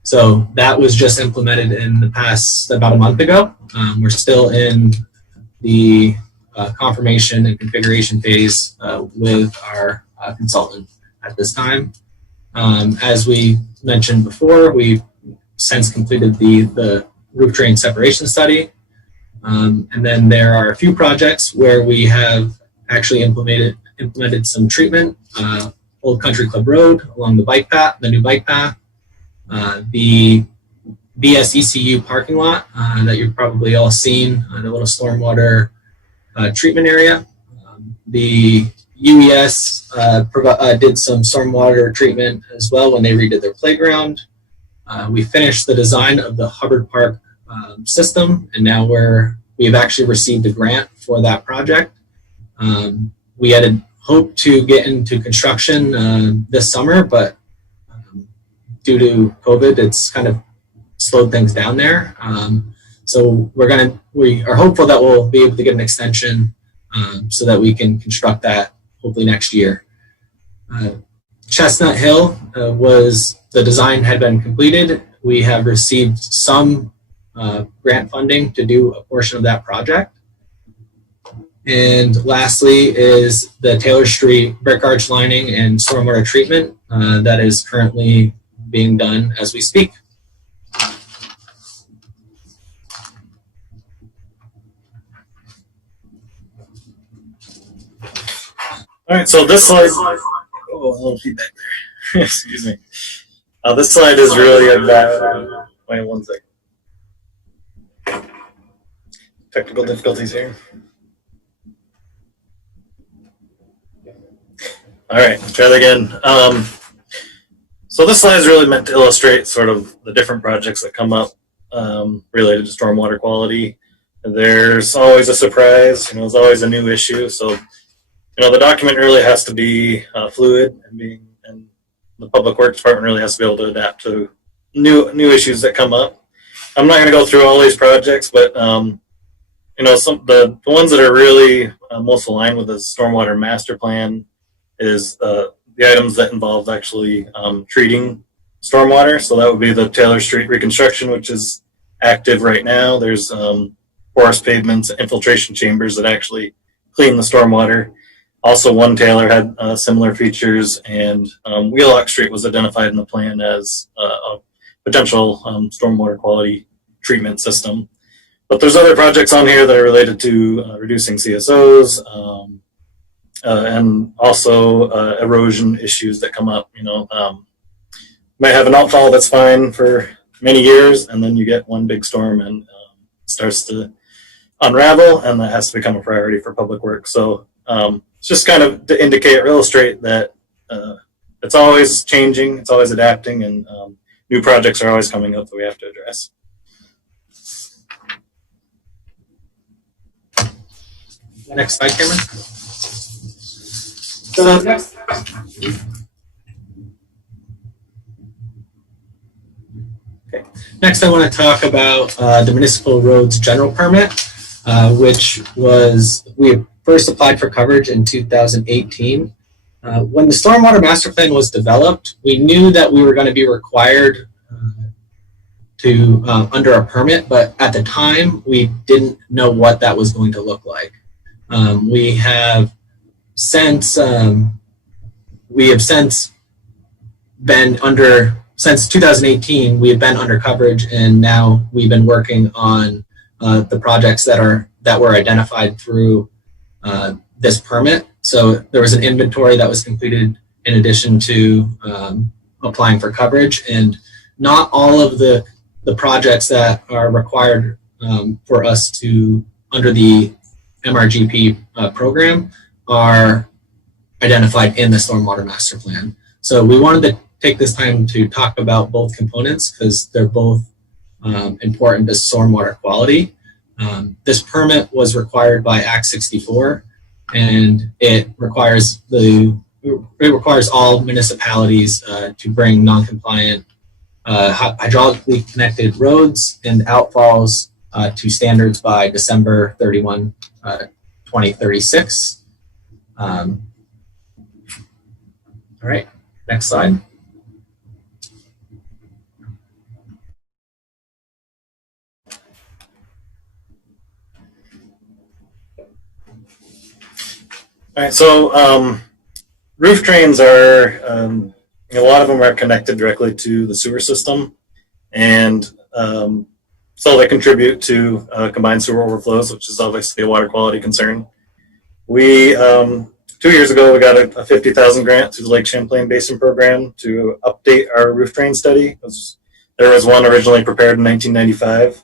So that was just implemented in the past about a month ago. We're still in the confirmation and configuration phase with our consultant at this time. As we mentioned before, we've since completed the roof drain separation study. And then there are a few projects where we have actually implemented some treatment. Old Country Club Road along the bike path, the new bike path. The BSECU parking lot that you've probably all seen, the little stormwater treatment area. The UES did some stormwater treatment as well when they redid their playground. We finished the design of the Hubbard Park system, and now we've actually received a grant for that project. We had hoped to get into construction this summer, but due to COVID, it's kind of slowed things down there. So we are hopeful that we'll be able to get an extension so that we can construct that hopefully next year. Chestnut Hill the design had been completed. We have received some grant funding to do a portion of that project. And lastly is the Taylor Street brick arch lining and stormwater treatment that is currently being done as we speak. All right, so this slide, oh, a little feedback there. Excuse me. This slide is really about, wait one second. Technical difficulties here. All right, let's try that again. So this slide is really meant to illustrate sort of the different projects that come up related to stormwater quality. There's always a surprise, there's always a new issue. So, the document really has to be fluid and the Public Works Department really has to be able to adapt to new issues that come up. I'm not going to go through all these projects, but the ones that are really most aligned with the stormwater master plan is the items that involve actually treating stormwater. So that would be the Taylor Street reconstruction, which is active right now. There's porous pavements, infiltration chambers that actually clean the stormwater. Also, One Taylor had similar features, and Wheelock Street was identified in the plan as a potential stormwater quality treatment system. But there's other projects on here that are related to reducing CSOs and also erosion issues that come up. Might have an outfall that's fine for many years, and then you get one big storm and it starts to unravel, and that has to become a priority for Public Works. So it's just kind of to indicate or illustrate that it's always changing, it's always adapting, and new projects are always coming up that we have to address. Next slide, Cameron. Next, I want to talk about the municipal roads general permit, which we first applied for coverage in 2018. When the stormwater master plan was developed, we knew that we were going to be required to under a permit, but at the time we didn't know what that was going to look like. We have since been under, since 2018, we have been under coverage, and now we've been working on the projects that were identified through this permit. So there was an inventory that was completed in addition to applying for coverage, and not all of the projects that are required for us to, under the MRGP program, are identified in the stormwater master plan. So we wanted to take this time to talk about both components because they're both important to stormwater quality. This permit was required by Act 64, and it requires all municipalities to bring non-compliant hydraulically connected roads and outfalls to standards by December 31, 2036. All right, next slide. All right, so roof drains are, a lot of them are connected directly to the sewer system, and so they contribute to combined sewer overflows, which is obviously a water quality concern. We 2 years ago, we got a $50,000 grant through the Lake Champlain Basin Program to update our roof drain study. There was one originally prepared in 1995.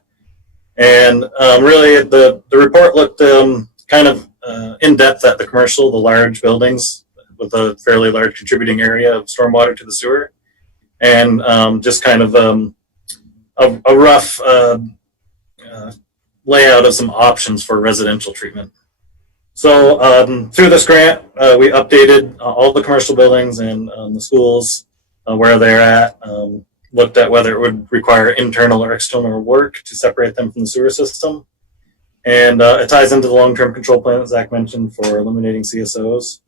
And really, the report looked kind of in depth at the commercial, the large buildings with a fairly large contributing area of stormwater to the sewer, and just kind of a rough layout of some options for residential treatment. So through this grant, we updated all the commercial buildings and the schools where they're at, looked at whether it would require internal or external work to separate them from the sewer system. And it ties into the long-term control plan that Zach mentioned for eliminating CSOs.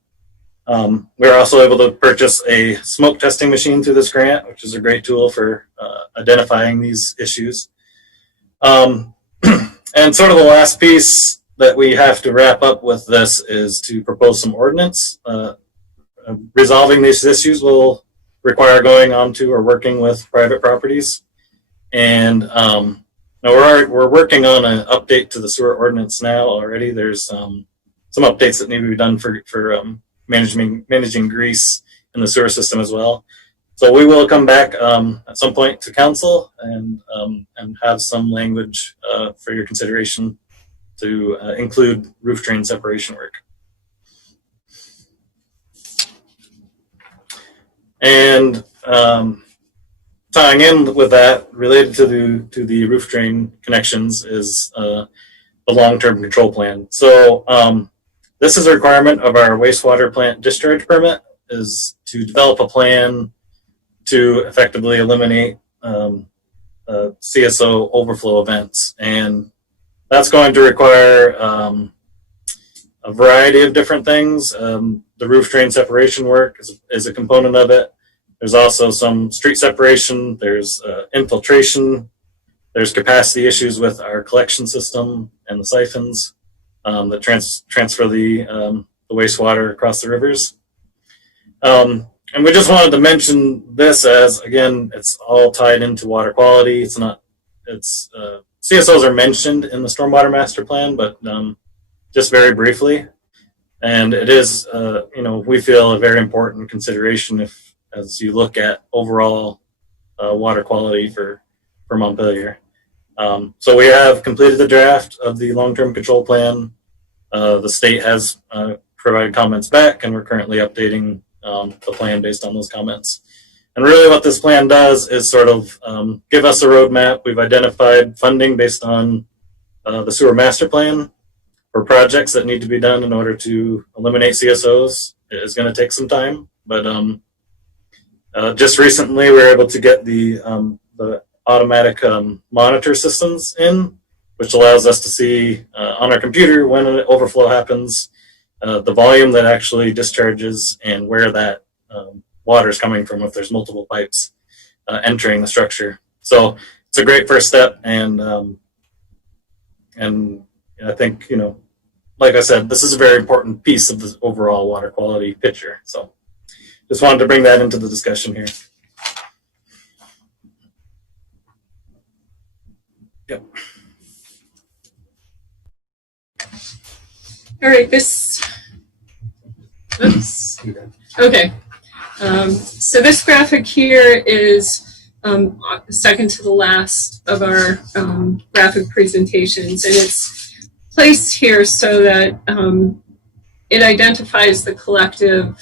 We were also able to purchase a smoke testing machine through this grant, which is a great tool for identifying these issues. And sort of the last piece that we have to wrap up with this is to propose some ordinance. Resolving these issues will require going on to or working with private properties. And now we're working on an update to the sewer ordinance now already. There's some updates that need to be done for managing grease in the sewer system as well. So we will come back at some point to council and have some language for your consideration to include roof drain separation work. And tying in with that, related to the roof drain connections, is the long-term control plan. So this is a requirement of our wastewater plant discharge permit, is to develop a plan to effectively eliminate CSO overflow events. And that's going to require a variety of different things. The roof drain separation work is a component of it. There's also some street separation. There's infiltration. There's capacity issues with our collection system and the siphons that transfer the wastewater across the rivers. And we just wanted to mention this as, again, it's all tied into water quality. CSOs are mentioned in the Stormwater Master Plan, but just very briefly. And it is, we feel a very important consideration as you look at overall water quality for Montpelier. So we have completed the draft of the long-term control plan. The state has provided comments back, and we're currently updating the plan based on those comments. And really what this plan does is sort of give us a roadmap. We've identified funding based on the sewer master plan for projects that need to be done in order to eliminate CSOs. It is going to take some time, but just recently we were able to get the automatic monitor systems in, which allows us to see on our computer when an overflow happens, the volume that actually discharges and where that water is coming from if there's multiple pipes entering the structure. So it's a great first step, and I think, like I said, this is a very important piece of the overall water quality picture. So just wanted to bring that into the discussion here. Yep. All right, oops. Okay. So this graphic here is second to the last of our graphic presentations, and it's placed here so that it identifies the collective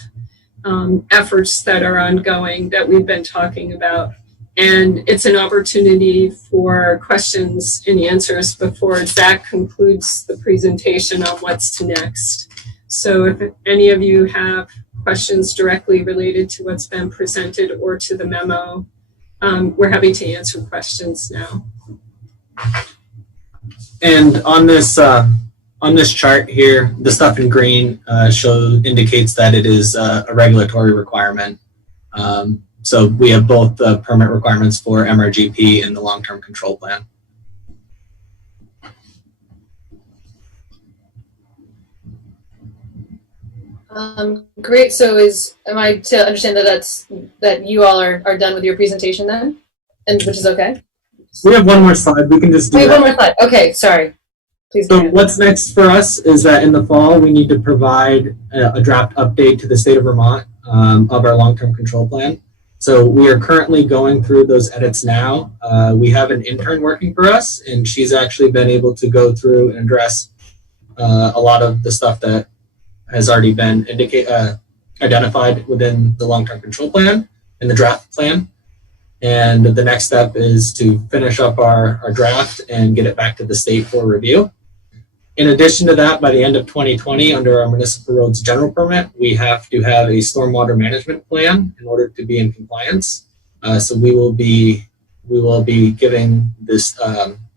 efforts that are ongoing that we've been talking about. And it's an opportunity for questions and answers before Zach concludes the presentation on what's next. So if any of you have questions directly related to what's been presented or to the memo, we're happy to answer questions now. And on this chart here, the stuff in green indicates that it is a regulatory requirement. So we have both the permit requirements for MRGP and the long-term control plan. Great. So am I to understand that you all are done with your presentation then, and which is okay? We have one more slide. We can just do We have that. one more slide. Okay, sorry. Please. So what's next for us is that in the fall we need to provide a draft update to the state of Vermont of our long-term control plan. So we are currently going through those edits now. We have an intern working for us, and she's actually been able to go through and address a lot of the stuff that has already been identified within the long-term control plan and the draft plan. And the next step is to finish up our draft and get it back to the state for review. In addition to that, by the end of 2020, under our municipal roads general permit, we have to have a stormwater management plan in order to be in compliance. So we will be giving this,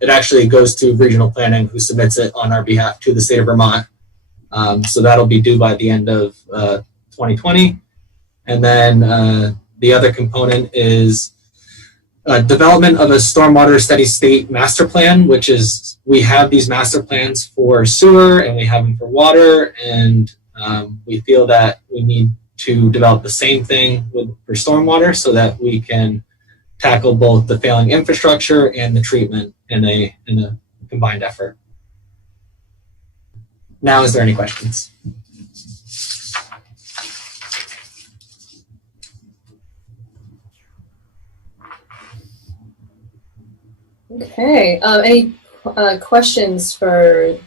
it actually goes to regional planning, who submits it on our behalf to the state of Vermont. So that'll be due by the end of 2020. And then the other component is development of a stormwater steady state master plan, which is, we have these master plans for sewer and we have them for water, and we feel that we need to develop the same thing for stormwater so that we can tackle both the failing infrastructure and the treatment in a combined effort. Now, is there any questions? Okay. Any questions for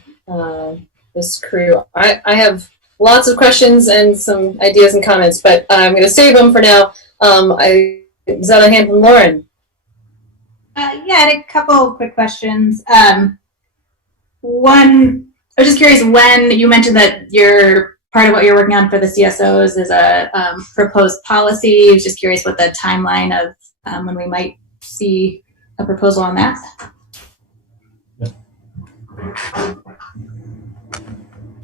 this crew? I have lots of questions and some ideas and comments, but I'm going to save them for now. Is that a hand from Lauren? Yeah, I had a couple quick questions. One, I was just curious, when you mentioned that part of what you're working on for the CSOs is a proposed policy. I was just curious what the timeline of when we might see a proposal on that.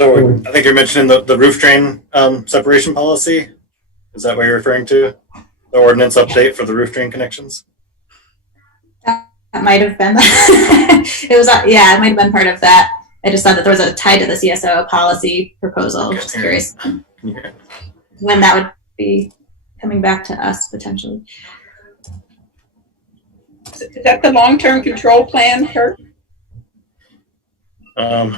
So I think you're mentioning the roof drain separation policy. Is that what you're referring to? The ordinance update for the roof drain connections? That might have been. It was, yeah, it might have been part of that. I just thought that there was a tied to the CSO policy proposal. Just curious when that would be coming back to us potentially. Is that the long-term control plan, Clerk? Yeah,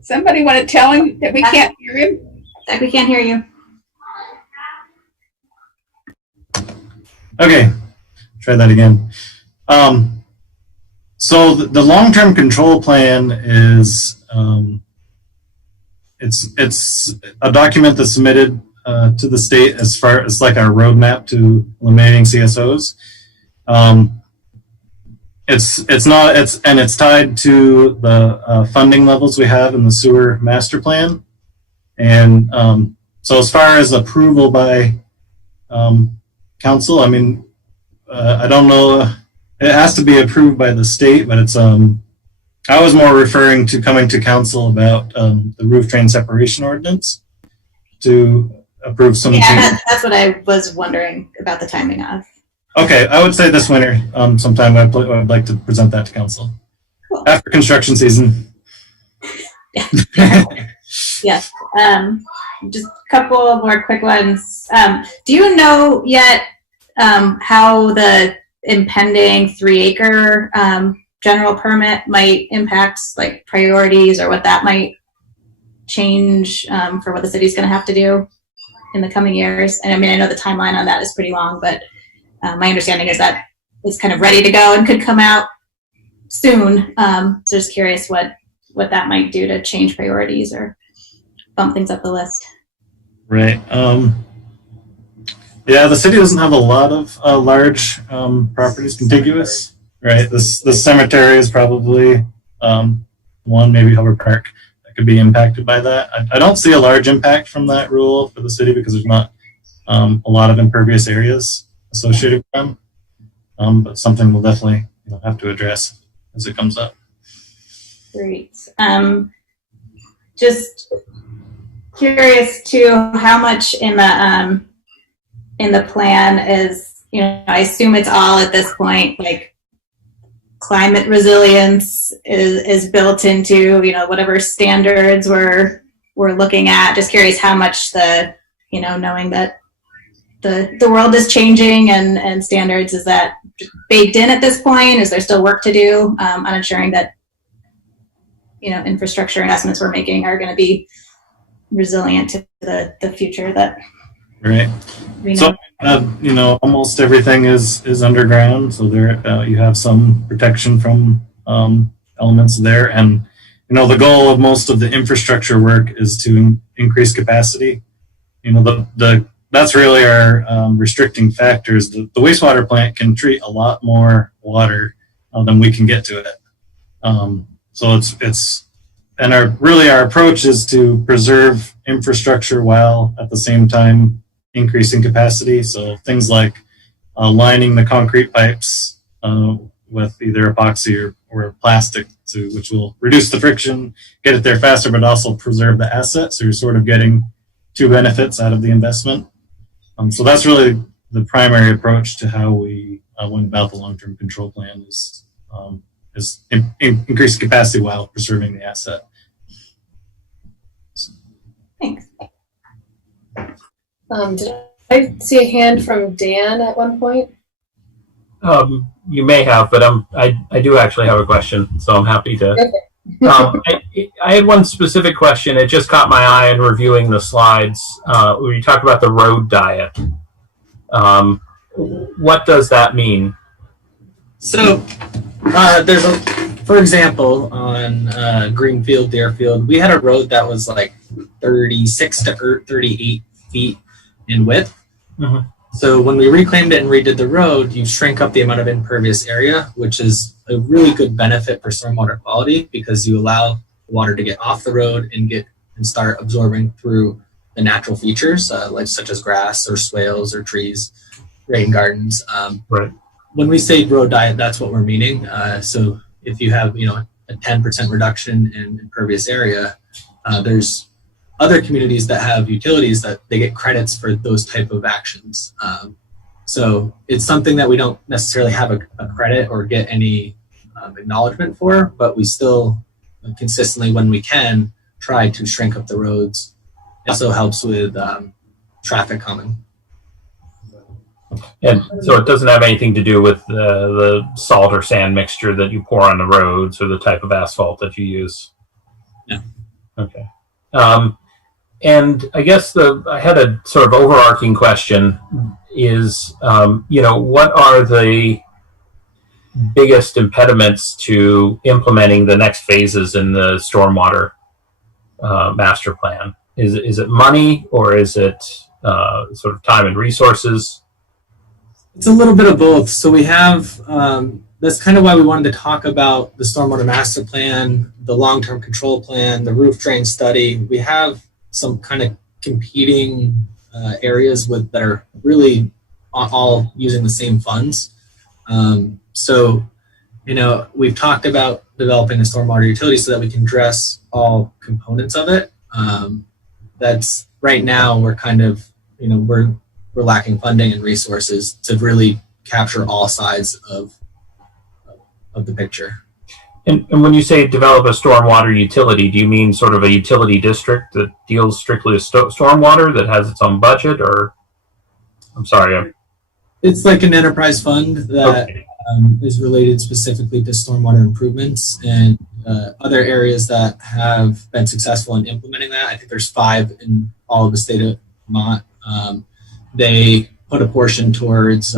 Somebody want to tell him that we can't hear him? That we can't hear you. Okay, try that again. So the long-term control plan is it's a document that's submitted to the state as far as like our roadmap to eliminating CSOs. It's tied to the funding levels we have in the sewer master plan, and so as far as approval by council, I mean, I don't know. It has to be approved by the state, but it's I was more referring to coming to council about the roof drain separation ordinance to approve some. Yeah, that's what I was wondering about the timing of. Okay, I would say this winter sometime I'd like to present that to council. Cool. After construction season. Yeah. Yes. Just a couple more quick ones. Do you know yet how the impending 3-acre general permit might impact like priorities, or what that might change for what the city's going to have to do in the coming years? And I mean, I know the timeline on that is pretty long, but my understanding is that it's kind of ready to go and could come out soon. So just curious what that might do to change priorities or bump things up the list. Right. Yeah, the city doesn't have a lot of large properties contiguous. Right. This cemetery is probably one, maybe Hover Park, that could be impacted by that. I don't see a large impact from that rule for the city because there's not a lot of impervious areas associated with them. But something we'll definitely have to address as it comes up. Great. Just curious too, how much in the plan is, I assume it's all at this point, like climate resilience is built into, whatever standards we're looking at. Just curious how much knowing that the world is changing and standards, is that baked in at this point? Is there still work to do on ensuring that infrastructure investments we're making are going to be resilient to the future that Right. we know? So, almost everything is underground. So there, you have some protection from elements there. And, the goal of most of the infrastructure work is to increase capacity. That's really our restricting factors. The wastewater plant can treat a lot more water than we can get to it. So our approach is to preserve infrastructure while at the same time increasing capacity. So things like lining the concrete pipes with either epoxy or plastic, which will reduce the friction, get it there faster, but also preserve the asset. So you're sort of getting two benefits out of the investment. So that's really the primary approach to how we went about the long-term control plan is increase capacity while preserving the asset. Thanks. Did I see a hand from Dan at one point? You may have, but I do actually have a question, so I'm happy to. Okay. I had one specific question. It just caught my eye in reviewing the slides where you talked about the road diet. What does that mean? So for example, on Greenfield, Deerfield, we had a road that was like 36 to 38 feet in width. Mm-hmm. So when we reclaimed it and redid the road, you shrink up the amount of impervious area, which is a really good benefit for stormwater quality because you allow water to get off the road and start absorbing through the natural features, such as grass or swales or trees, rain gardens. Right. When we say road diet, that's what we're meaning. So if you have, a 10% reduction in impervious area, there's other communities that have utilities that they get credits for those type of actions. So it's something that we don't necessarily have a credit or get any acknowledgement for, but we still consistently, when we can, try to shrink up the roads. It also helps with traffic calming. And so it doesn't have anything to do with the salt or sand mixture that you pour on the roads or the type of asphalt that you use? No. Okay. And I guess I had a sort of overarching question is, what are the biggest impediments to implementing the next phases in the stormwater master plan? Is it money, or is it sort of time and resources? It's a little bit of both. So we have, that's kind of why we wanted to talk about the stormwater master plan, the long-term control plan, the roof drain study. We have some kind of competing areas that are really all using the same funds. So, we've talked about developing a stormwater utility so that we can address all components of it. That's right now we're kind of, we're lacking funding and resources to really capture all sides of the picture. And when you say develop a stormwater utility, do you mean sort of a utility district that deals strictly with stormwater that has its own budget, or? I'm sorry. It's like an enterprise fund that is related specifically to stormwater improvements and other areas that have been successful in implementing that. I think there's 5 in all of the state of Vermont. They put a portion towards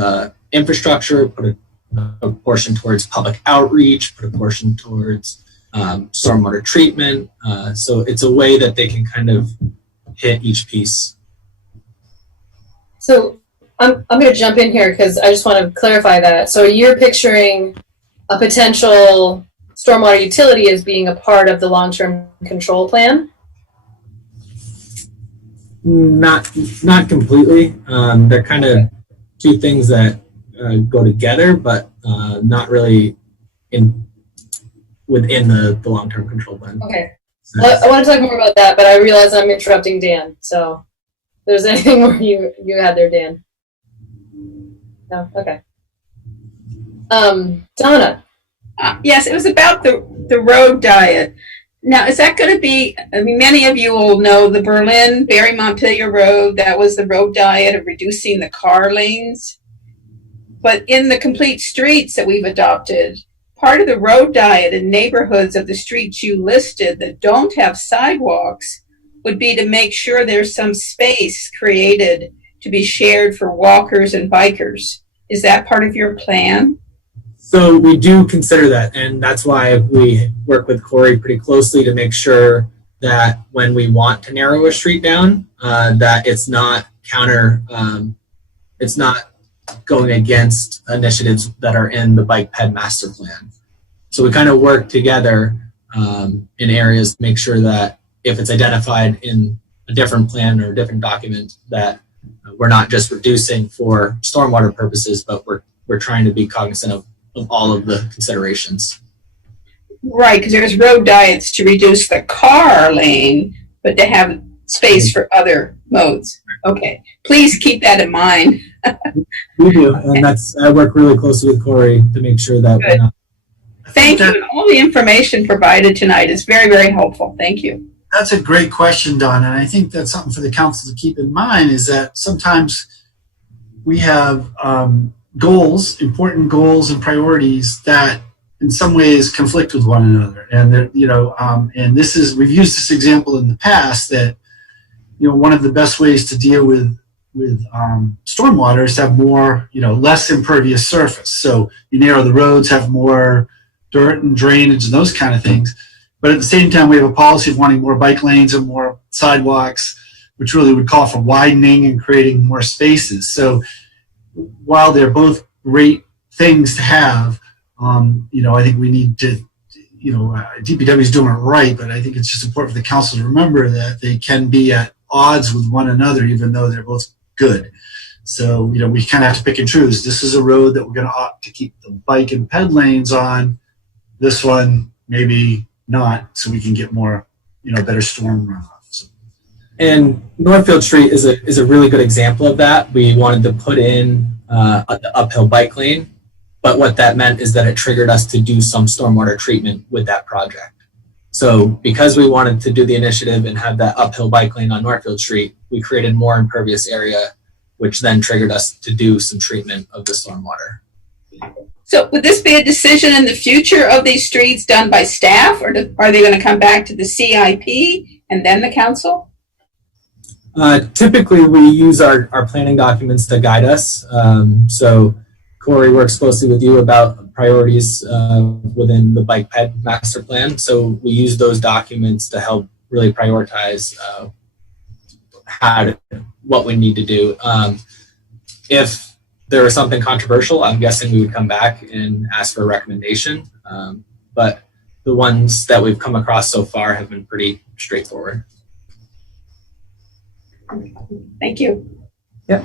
infrastructure, put a portion towards public outreach, put a portion towards stormwater treatment. So it's a way that they can kind of hit each piece. So I'm going to jump in here because I just want to clarify that. So you're picturing a potential stormwater utility as being a part of the long-term control plan? Not completely. They're kind of two things that go together, but not really within the long-term control plan. Okay. I want to talk more about that, but I realize I'm interrupting Dan. So if there's anything more you had there, Dan? No? Okay. Donna. Yes, it was about the road diet. Now, is that going to be, I mean, many of you will know the Berlin-Barry Montpelier Road, that was the road diet of reducing the car lanes. But in the complete streets that we've adopted, part of the road diet in neighborhoods of the streets you listed that don't have sidewalks would be to make sure there's some space created to be shared for walkers and bikers. Is that part of your plan? So we do consider that, and that's why we work with Corey pretty closely to make sure that when we want to narrow a street down, that it's not it's not going against initiatives that are in the bike ped master plan. So we kind of work together in areas to make sure that if it's identified in a different plan or a different document, that we're not just reducing for stormwater purposes, but we're trying to be cognizant of all of the considerations. Right, because there's road diets to reduce the car lane, but to have space for other modes. Okay, please keep that in mind. We do, and I work really closely with Corey to make sure that we're not. Thank you. And all the information provided tonight is very, very helpful. Thank you. That's a great question, Don, and I think that's something for the council to keep in mind, is that sometimes we have goals, important goals and priorities that in some ways conflict with one another. And that, and we've used this example in the past that, one of the best ways to deal with stormwater is to have more, less impervious surface. So you narrow the roads, have more dirt and drainage and those kind of things. But at the same time, we have a policy of wanting more bike lanes and more sidewalks, which really would call for widening and creating more spaces. So while they're both great things to have, I think we need to, DPW is doing it right, but I think it's just important for the council to remember that they can be at odds with one another, even though they're both good. So, we kind of have to pick and choose. This is a road that we're going to opt to keep the bike and ped lanes on. This one, maybe not, so we can get more, better storm runoff. So. And Northfield Street is a really good example of that. We wanted to put in an uphill bike lane, but what that meant is that it triggered us to do some stormwater treatment with that project. So because we wanted to do the initiative and have that uphill bike lane on Northfield Street, we created more impervious area, which then triggered us to do some treatment of the stormwater. So would this be a decision in the future of these streets done by staff, or are they going to come back to the CIP and then the council? Typically, we use our planning documents to guide us. So Corey works closely with you about priorities within the bike ped master plan. So we use those documents to help really prioritize what we need to do. If there was something controversial, I'm guessing we would come back and ask for a recommendation. But the ones that we've come across so far have been pretty straightforward. Thank you. Yep.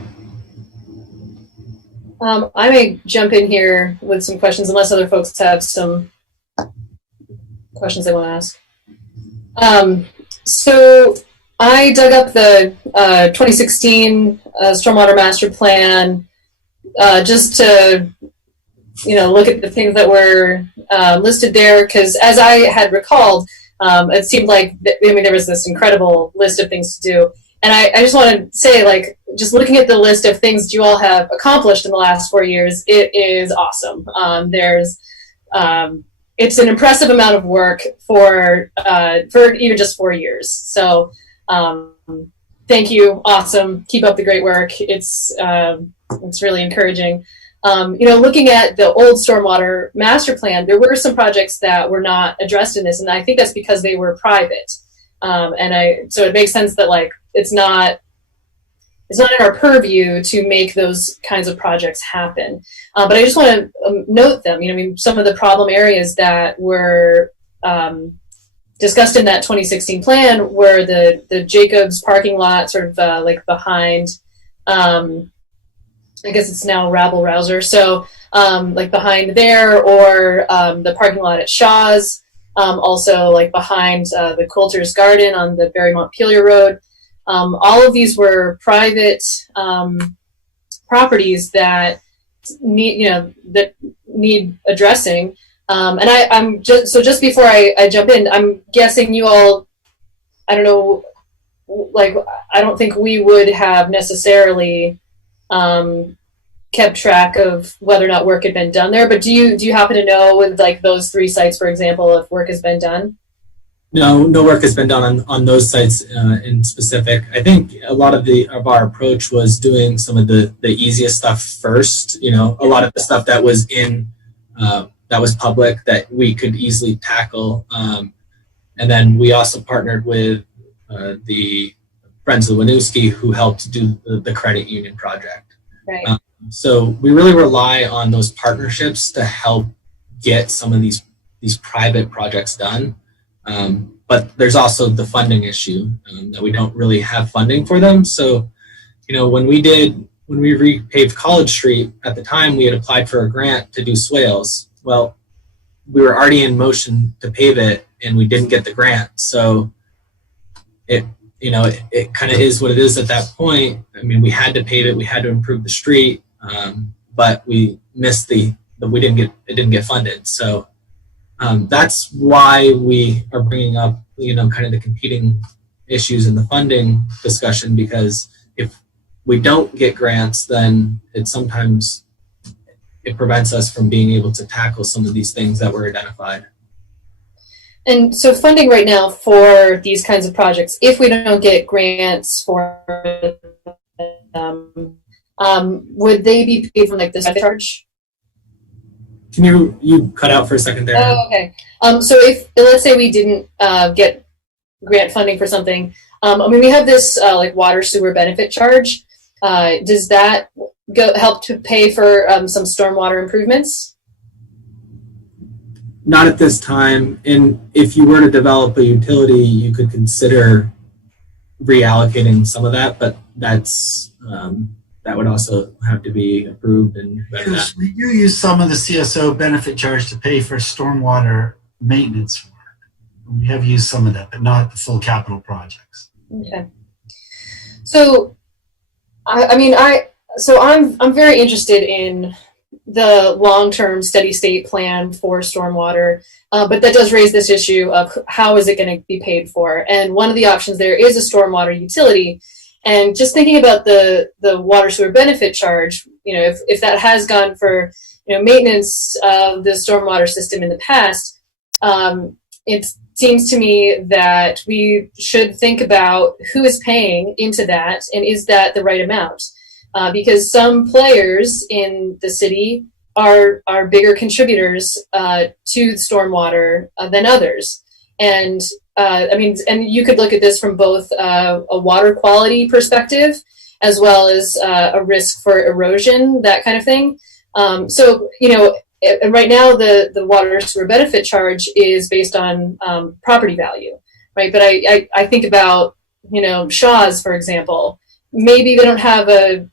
I may jump in here with some questions, unless other folks have some questions they want to ask. So I dug up the 2016 Stormwater Master Plan just to, look at the things that were listed there, because as I had recalled, it seemed like, there was this incredible list of things to do. And I just want to say, just looking at the list of things you all have accomplished in the last 4 years, it is awesome. It's an impressive amount of work for even just 4 years. So thank you. Awesome. Keep up the great work. It's really encouraging. Looking at the old Stormwater Master Plan, there were some projects that were not addressed in this, and I think that's because they were private. So it makes sense that it's not in our purview to make those kinds of projects happen. But I just want to note them. Some of the problem areas that were discussed in that 2016 plan were the Jacobs parking lot, sort of behind. I guess it's now Rabble Rouser. So behind there, or the parking lot at Shaw's. also like behind the Coulter's Garden on the Barry Montpelier Road. All of these were private properties that need addressing. And I'm just before I jump in, I'm guessing you all, I don't know, like I don't think we would have necessarily kept track of whether or not work had been done there. But do you happen to know with like those 3 sites, for example, if work has been done? No work has been done on those sites in specific. I think a lot of our approach was doing some of the easiest stuff first. A lot of the stuff that was that was public that we could easily tackle. And then we also partnered with the Friends of Winooski, who helped do the credit union project. Right. So we really rely on those partnerships to help get some of these private projects done. But there's also the funding issue that we don't really have funding for them. So, when we repaved College Street at the time, we had applied for a grant to do swales. Well, we were already in motion to pave it and we didn't get the grant. So it kind of is what it is at that point. I mean, we had to pave it, we had to improve the street, but we missed it didn't get funded. So that's why we are bringing up, kind of the competing issues in the funding discussion, because if we don't get grants, then it prevents us from being able to tackle some of these things that were identified. And so funding right now for these kinds of projects, if we don't get grants for them, would they be paid from like this charge? Can you cut out for a second there? Oh, okay. So if, let's say we didn't get grant funding for something, we have this like water sewer benefit charge. Does that help to pay for some stormwater improvements? Not at this time. And if you were to develop a utility, you could consider reallocating some of that, but that would also have to be approved and vetted. We do use some of the CSO benefit charge to pay for stormwater maintenance work. We have used some of that, but not the full capital projects. Okay. So, I'm very interested in the long-term steady state plan for stormwater, but that does raise this issue of how is it going to be paid for? And one of the options there is a stormwater utility. And just thinking about the water sewer benefit charge, if that has gone for maintenance of the stormwater system in the past, it seems to me that we should think about who is paying into that and is that the right amount? Because some players in the city are bigger contributors to stormwater than others. And and you could look at this from both a water quality perspective as well as a risk for erosion, that kind of thing. Right now the water sewer benefit charge is based on property value, right? But I think about, Shaw's, for example. Maybe they don't have a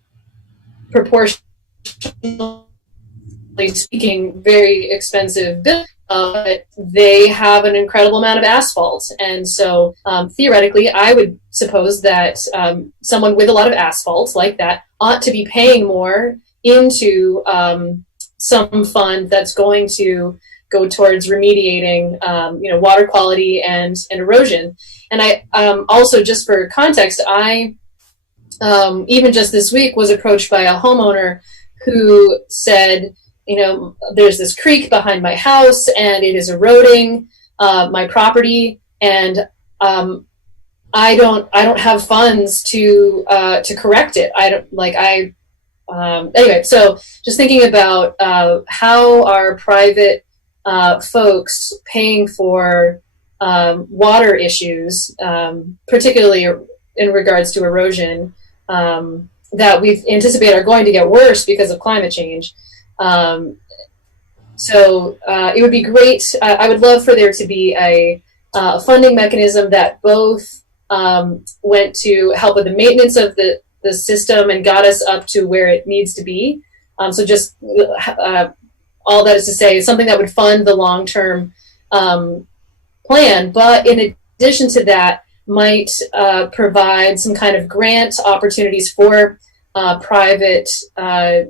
proportionally speaking very expensive bill, but they have an incredible amount of asphalt. And so theoretically, I would suppose that someone with a lot of asphalt like that ought to be paying more into some fund that's going to go towards remediating water quality and erosion. And I also, just for context, I even just this week was approached by a homeowner who said, there's this creek behind my house and it is eroding my property, and I don't have funds to correct it. Anyway, so just thinking about how are private folks paying for water issues, particularly in regards to erosion, that we anticipate are going to get worse because of climate change. So it would be great. I would love for there to be a funding mechanism that both went to help with the maintenance of the system and got us up to where it needs to be. So just all that is to say, something that would fund the long-term plan, but in addition to that, might provide some kind of grant opportunities for private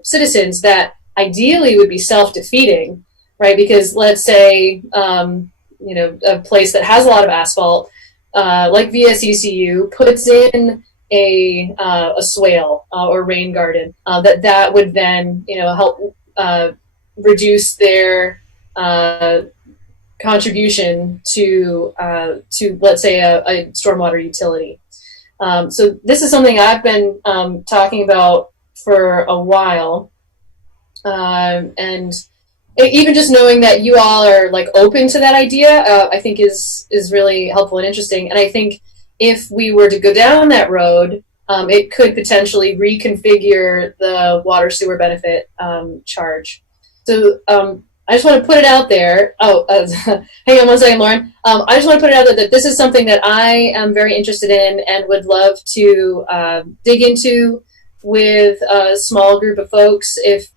citizens that ideally would be self-defeating, right? Because let's say, a place that has a lot of asphalt, like VSECU, puts in a swale or rain garden, that would then, help reduce their contribution to let's say a stormwater utility. So this is something I've been talking about for a while, and even just knowing that you all are like open to that idea, I think is really helpful and interesting. And I think if we were to go down that road, it could potentially reconfigure the water sewer benefit charge. So I just want to put it out there. Hang on one second, Lauren. I just want to put it out there that this is something that I am very interested in and would love to dig into with a small group of folks if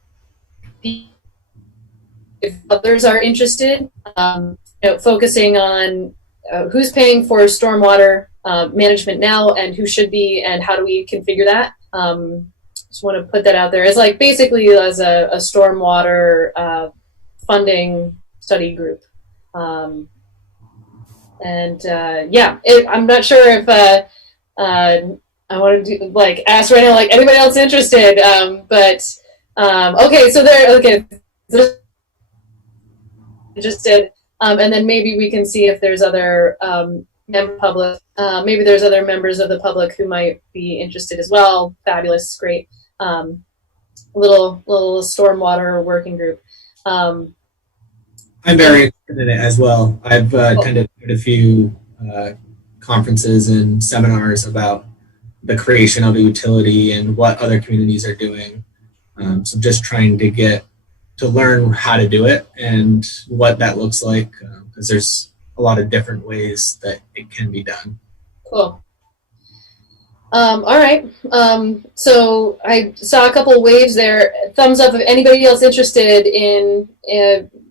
others are interested. Focusing on who's paying for stormwater management now and who should be, and how do we configure that. Just want to put that out there as like basically as a stormwater funding study group. I'm not sure if I want to do like ask right now, like anybody else interested, okay, so they're interested, and then maybe we can see if there's other maybe there's other members of the public who might be interested as well. Fabulous, great. Little stormwater working group. I'm very interested in it as well. I've attended a few conferences and seminars about the creation of a utility and what other communities are doing. So just trying to learn how to do it and what that looks like, because there's a lot of different ways that it can be done. Cool. All right. So I saw a couple waves there. Thumbs up if anybody else interested in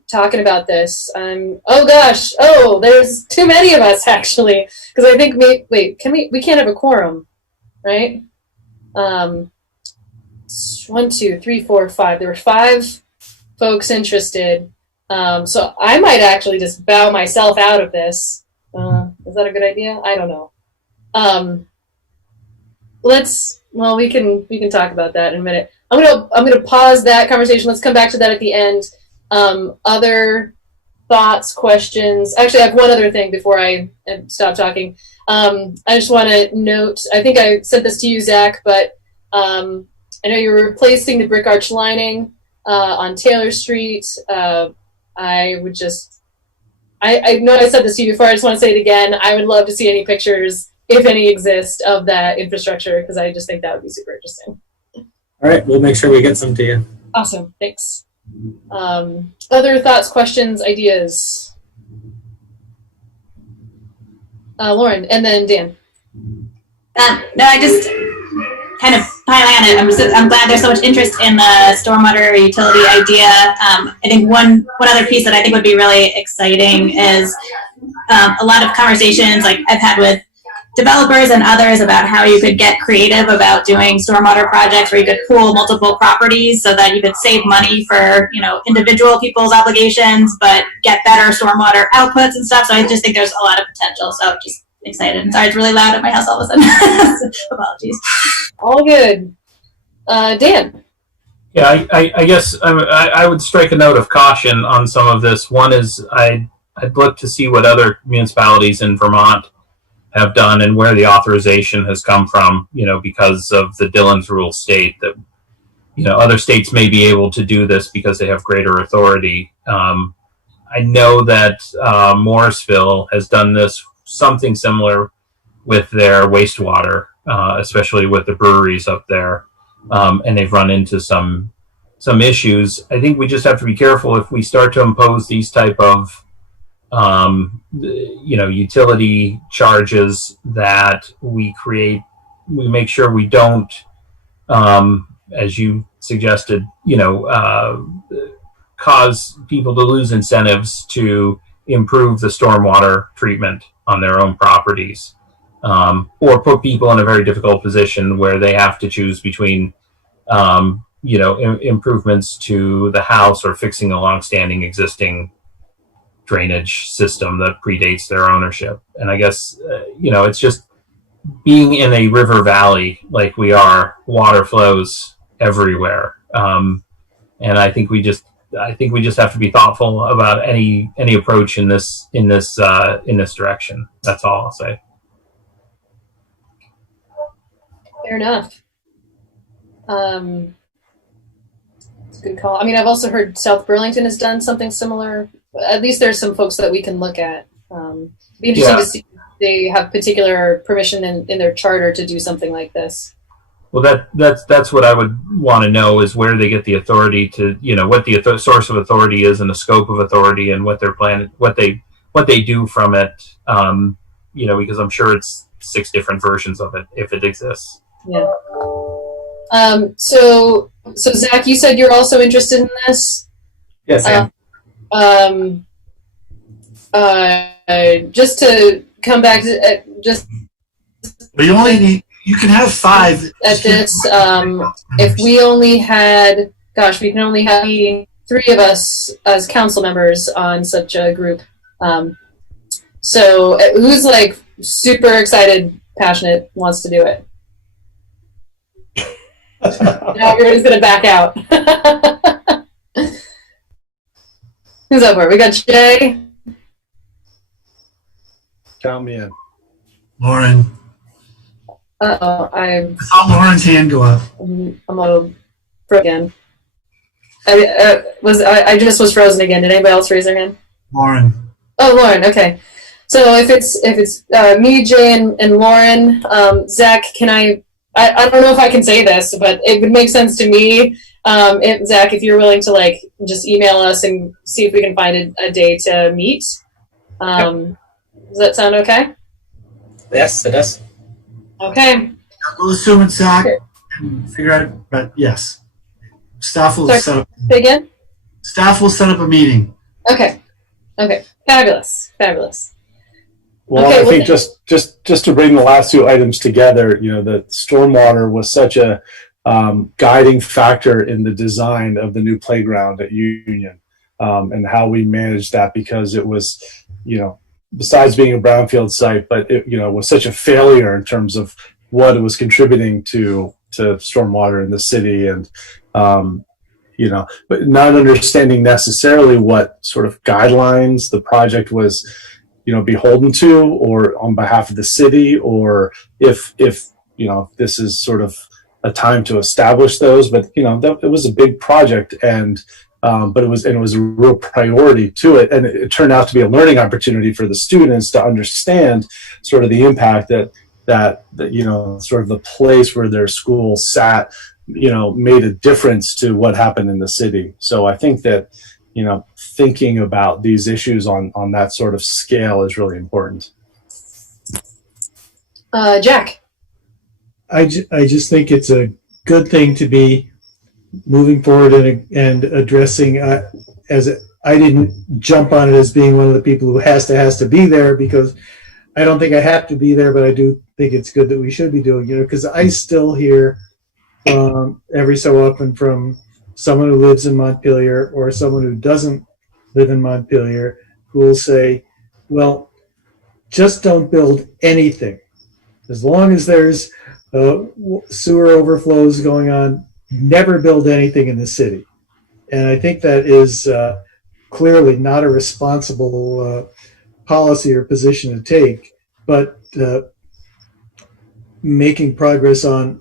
talking about this. Oh gosh. Oh, there's too many of us actually, because I think we can't have a quorum, right? 1, 2, 3, 4, 5. There were 5 folks interested. So I might actually just bow myself out of this. Is that a good idea? I don't know. We can talk about that in a minute. I'm gonna pause that conversation. Let's come back to that at the end. Other thoughts, questions. Actually, I have one other thing before I stop talking. I just want to note, I think I said this to you, Zach, but I know you're replacing the brick arch lining on Taylor Street. I know I said this to you before, I just want to say it again. I would love to see any pictures, if any exist, of that infrastructure, because I just think that would be super interesting. All right, we'll make sure we get some to you. Awesome, thanks. Other thoughts, questions, ideas? Lauren, and then Dan. No, I just kind of piling on it. I'm glad there's so much interest in the stormwater utility idea. I think one other piece that I think would be really exciting is a lot of conversations like I've had with developers and others about how you could get creative about doing stormwater projects where you could pool multiple properties so that you could save money for, individual people's obligations, but get better stormwater outputs and stuff. So I just think there's a lot of potential. So just excited. And sorry, it's really loud at my house all of a sudden. Apologies. All good. Dan. Yeah, I guess I would strike a note of caution on some of this. One is I'd look to see what other municipalities in Vermont have done and where the authorization has come from, because of the Dillon's rule state that, other states may be able to do this because they have greater authority. I know that Morrisville has done this, something similar with their wastewater, especially with the breweries up there. And they've run into some issues. I think we just have to be careful if we start to impose these type of utility charges that we make sure we don't, as you suggested, cause people to lose incentives to improve the stormwater treatment on their own properties, or put people in a very difficult position where they have to choose between, improvements to the house or fixing a longstanding existing drainage system that predates their ownership. And I guess, it's just being in a river valley like we are, water flows everywhere. And I think we just have to be thoughtful about any approach in this direction. That's all I'll say. Fair enough. It's a good call. I mean, I've also heard South Burlington has done something similar. At least there's some folks that we can look at. It'd be interesting to see if they have particular permission in their charter to do something like this. Well, that's what I would want to know, is where they get the authority to, what the source of authority is and the scope of authority and what their plan, what they do from it. Because I'm sure it's 6 different versions of it if it exists. Yeah. So Zach, you said you're also interested in this? Yes, I am. Just to come back to But you can have 5 at this. If we only had, we can only have 3 of us as council members on such a group. So who's like super excited, passionate, wants to do it? Now everybody's gonna back out. Who's up for it? We got Jay. Count me in. Lauren. I saw Lauren's hand go up. I'm a little again. I just was frozen again. Did anybody else raise their hand? Lauren. Oh, Lauren. Okay. So if it's me, Jay, and Lauren, Zach, can I don't know if I can say this, but it would make sense to me. Zach, if you're willing to just email us and see if we can find a day to meet. Does that sound okay? Yes, it does. Okay. We'll assume it's Zach and figure out, but yes. Staff will set up. Say again? Staff will set up a meeting. Okay. Fabulous. Well, okay, I think just to bring the last 2 items together, the stormwater was such a guiding factor in the design of the new playground at Union, and how we managed that, because it was, besides being a brownfield site, but it, was such a failure in terms of what it was contributing to stormwater in the city, and but not understanding necessarily what sort of guidelines the project was, beholden to, or on behalf of the city, or if this is sort of a time to establish those. But it was a big project, and but it was a real priority to it, and it turned out to be a learning opportunity for the students to understand sort of the impact that sort of the place where their school sat, made a difference to what happened in the city. So I think that thinking about these issues on that sort of scale is really important. Jack. I just think it's a good thing to be moving forward and addressing, as I didn't jump on it as being one of the people who has to be there, because I don't think I have to be there, but I do think it's good that we should be doing it, because I still hear every so often from someone who lives in Montpelier or someone who doesn't live in Montpelier who will say, well, just don't build anything. As long as there's sewer overflows going on, never build anything in the city. And I think that is clearly not a responsible policy or position to take, but making progress on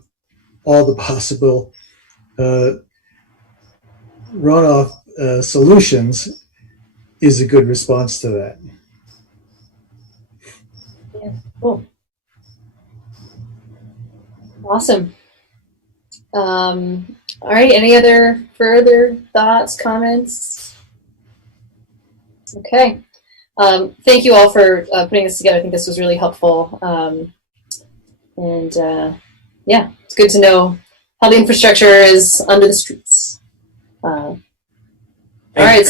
all the possible runoff solutions is a good response to that. Yeah, cool. Awesome. All right, any other further thoughts, comments? Okay. Thank you all for putting this together. I think this was really helpful. Yeah, it's good to know how the infrastructure is under the streets. All right,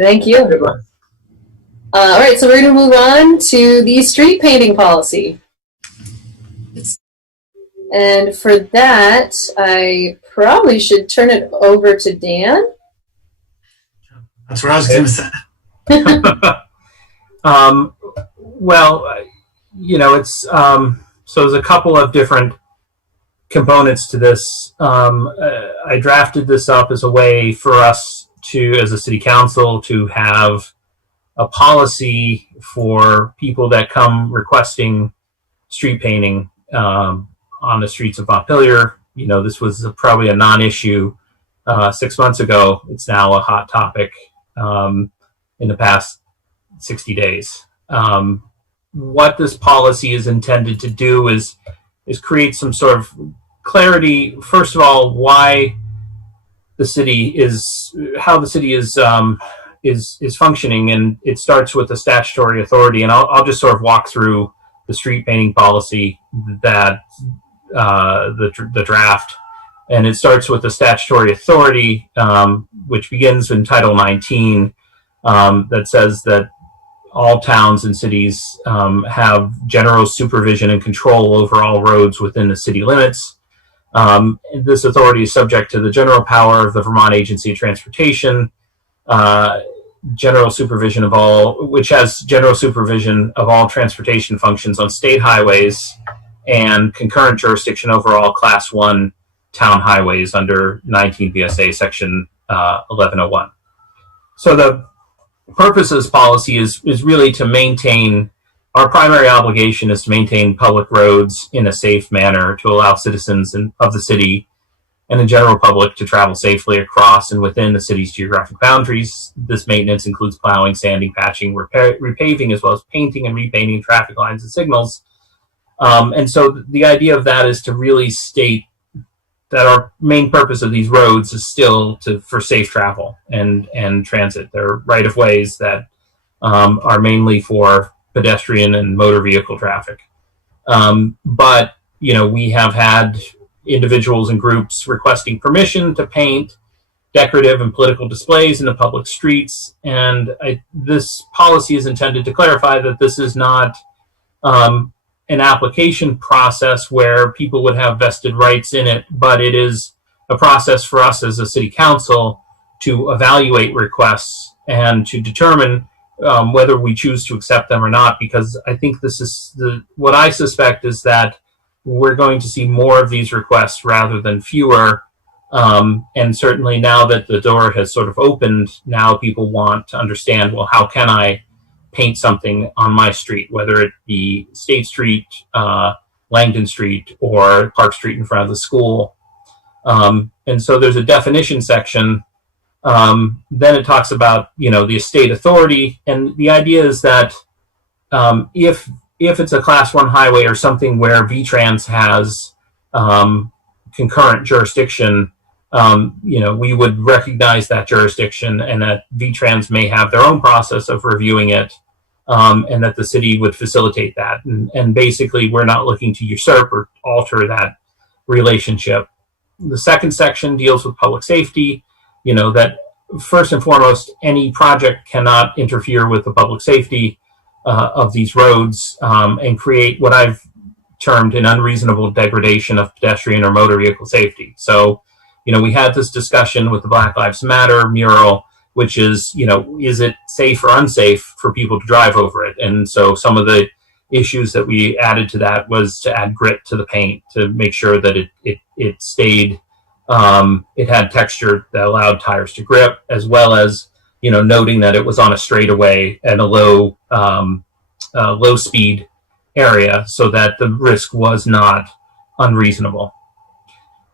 thank you. All right, so we're going to move on to the street painting policy. And for that, I probably should turn it over to Dan. That's what I was going to say. Well, you know, it's so there's a couple of different components to this. I drafted this up as a way for us to, as a city council, to have a policy for people that come requesting street painting on the streets of Montpelier. You know, this was probably a non-issue 6 months ago. It's now a hot topic in the past 60 days. What this policy is intended to do is create some sort of clarity. First of all, why the city is, how the city is functioning, and it starts with the statutory authority. And I'll just sort of walk through the street painting policy that the draft, and it starts with the statutory authority, which begins in Title 19, that says that all towns and cities have general supervision and control over all roads within the city limits. This authority is subject to the general power of the Vermont Agency of Transportation, general supervision of all, which has general supervision of all transportation functions on state highways, and concurrent jurisdiction over all Class 1 town highways under 19 VSA Section 1101. So the purpose of this policy is really to maintain, our primary obligation is to maintain public roads in a safe manner to allow citizens of the city and the general public to travel safely across and within the city's geographic boundaries. This maintenance includes plowing, sanding, patching, repaving, as well as painting and repainting traffic lines and signals. And so the idea of that is to really state that our main purpose of these roads is still for safe travel and transit. They're right-of-ways that are mainly for pedestrian and motor vehicle traffic. But, you know, we have had individuals and groups requesting permission to paint decorative and political displays in the public streets. And this policy is intended to clarify that this is not an application process where people would have vested rights in it, but it is a process for us as a city council to evaluate requests and to determine whether we choose to accept them or not, because I think this is what I suspect is that we're going to see more of these requests rather than fewer. And certainly now that the door has sort of opened, now people want to understand, well, how can I paint something on my street, whether it be State Street, Langdon Street, or Park Street in front of the school. And so there's a definition section. Then it talks about, you know, the estate authority. And the idea is that if it's a Class 1 highway or something where VTrans has concurrent jurisdiction, you know, we would recognize that jurisdiction, and that VTrans may have their own process of reviewing it, and that the city would facilitate that. And basically, we're not looking to usurp or alter that relationship. The second section deals with public safety, you know, that first and foremost, any project cannot interfere with the public safety of these roads and create what I've termed an unreasonable degradation of pedestrian or motor vehicle safety. So, you know, we had this discussion with the Black Lives Matter mural, which is, you know, is it safe or unsafe for people to drive over it? And so some of the issues that we added to that was to add grit to the paint to make sure that it stayed, it had texture that allowed tires to grip, as well as, you know, noting that it was on a straightaway and a low speed area, so that the risk was not unreasonable.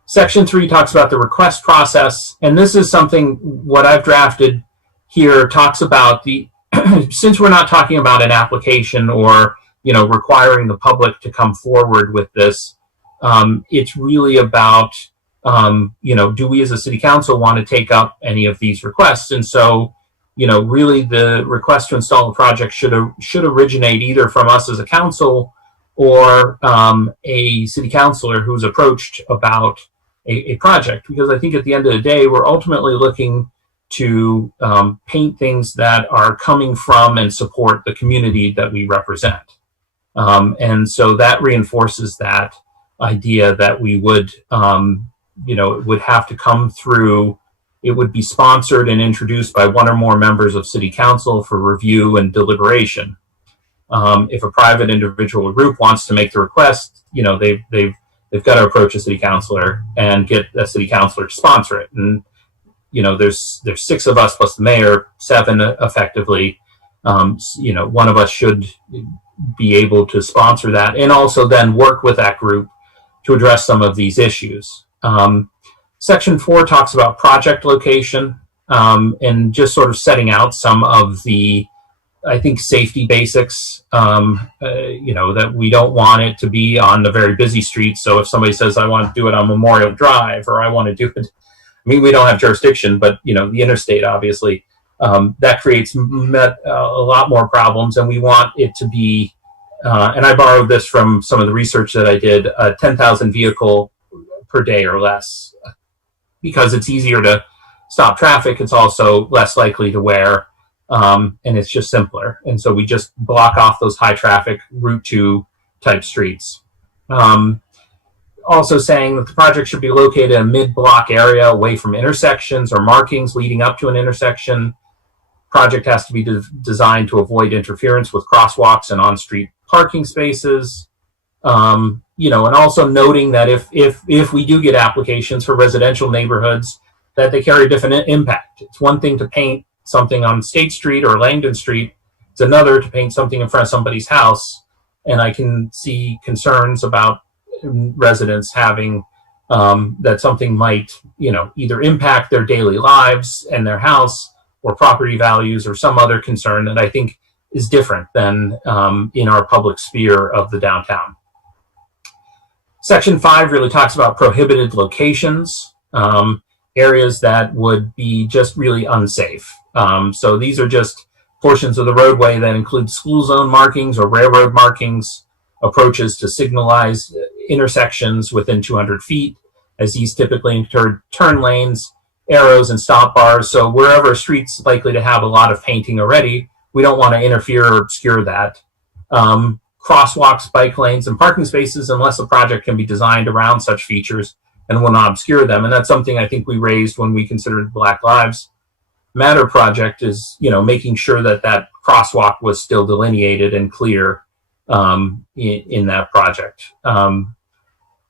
Section 3 talks about the request process, and this is something, what I've drafted here talks about the, since we're not talking about an application or, you know, requiring the public to come forward with this, it's really about, you know, do we as a city council want to take up any of these requests? And so, you know, really the request to install a project should originate either from us as a council or a city councilor who's approached about a project, because I think at the end of the day, we're ultimately looking to paint things that are coming from and support the community that we represent. And so that reinforces that idea that we would, it would have to come through, it would be sponsored and introduced by one or more members of City Council for review and deliberation. If a private individual or group wants to make the request, they've got to approach a city councilor and get a city councilor to sponsor it. And there's 6 of us plus the mayor, 7 effectively. One of us should be able to sponsor that and also then work with that group to address some of these issues. Section 4 talks about project location and just sort of setting out some of the, I think, safety basics, that we don't want it to be on the very busy streets. So if somebody says, I want to do it on Memorial Drive, or I want to do it, we don't have jurisdiction, but, the interstate, obviously, that creates a lot more problems. And we want it to be, and I borrowed this from some of the research that I did, 10,000 vehicle per day or less, because it's easier to stop traffic. It's also less likely to wear. And it's just simpler. And so we just block off those high traffic Route 2 type streets. Also saying that the project should be located in a mid-block area away from intersections or markings leading up to an intersection. Project has to be designed to avoid interference with crosswalks and on-street parking spaces. And also noting that if we do get applications for residential neighborhoods, that they carry a different impact. It's one thing to paint something on State Street or Langdon Street. It's another to paint something in front of somebody's house. And I can see concerns about residents having that something might, either impact their daily lives and their house or property values or some other concern that I think is different than in our public sphere of the downtown. Section 5 really talks about prohibited locations, areas that would be just really unsafe. So these are just portions of the roadway that include school zone markings or railroad markings, approaches to signalized intersections within 200 feet, as these typically include turn lanes, arrows, and stop bars. So wherever a street's likely to have a lot of painting already, we don't want to interfere or obscure that. Crosswalks, bike lanes, and parking spaces, unless a project can be designed around such features and will not obscure them. And that's something I think we raised when we considered the Black Lives Matter project, is making sure that that crosswalk was still delineated and clear in that project. So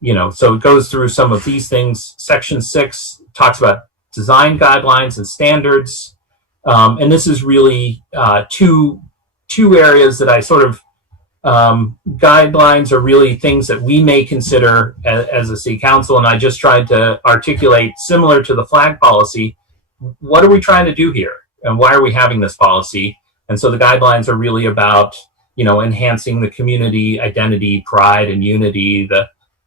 it goes through some of these things. Section 6 talks about design guidelines and standards, and this is really two areas that I sort of guidelines are really things that we may consider as a city council, and I just tried to articulate, similar to the flag policy, what are we trying to do here and why are we having this policy? And so the guidelines are really about enhancing the community identity, pride, and unity,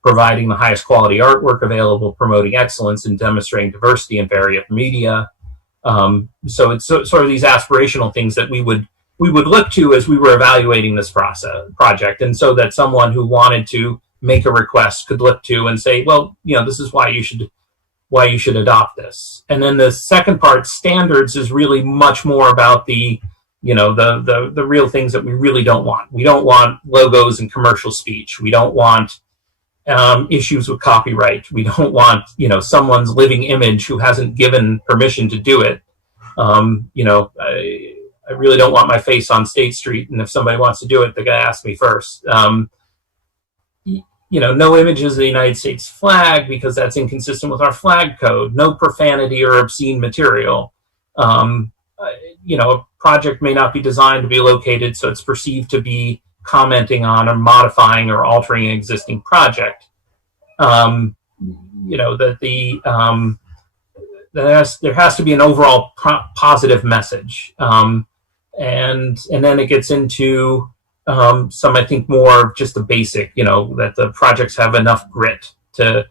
providing the highest quality artwork available, promoting excellence, and demonstrating diversity in various media. So it's sort of these aspirational things that we would look to as we were evaluating this project, and so that someone who wanted to make a request could look to and say, well, this is why you should adopt this. And then the second part, standards, is really much more about the real things that we really don't want. We don't want logos and commercial speech. We don't want issues with copyright. We don't want, someone's living image who hasn't given permission to do it. I really don't want my face on State Street, and if somebody wants to do it, they gotta ask me first. No images of the United States flag, because that's inconsistent with our flag code. No profanity or obscene material. A project may not be designed to be located so it's perceived to be commenting on or modifying or altering an existing project. There has to be an overall positive message. And then it gets into some, I think, more just the basic, that the projects have enough grit to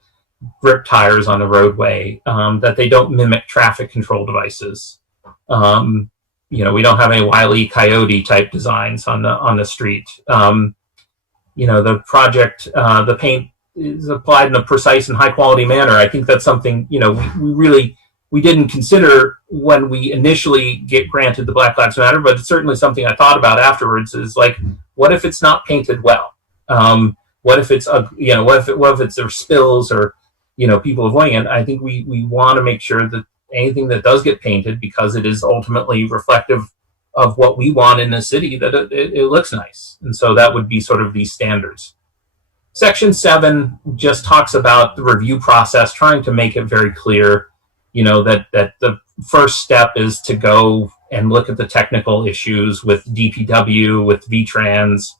grip tires on the roadway, that they don't mimic traffic control devices. We don't have any Wile E. Coyote type designs on the street. The project, the paint is applied in a precise and high quality manner. I think that's something, we really we didn't consider when we initially get granted the Black Lives Matter, but it's certainly something I thought about afterwards. Is like, what if it's not painted well? What if it's what if it's there spills or people avoiding it? I think we want to make sure that anything that does get painted, because it is ultimately reflective of what we want in the city, that it looks nice. And so that would be sort of these standards. Section 7 just talks about the review process, trying to make it very clear, that the first step is to go and look at the technical issues with DPW, with VTrans,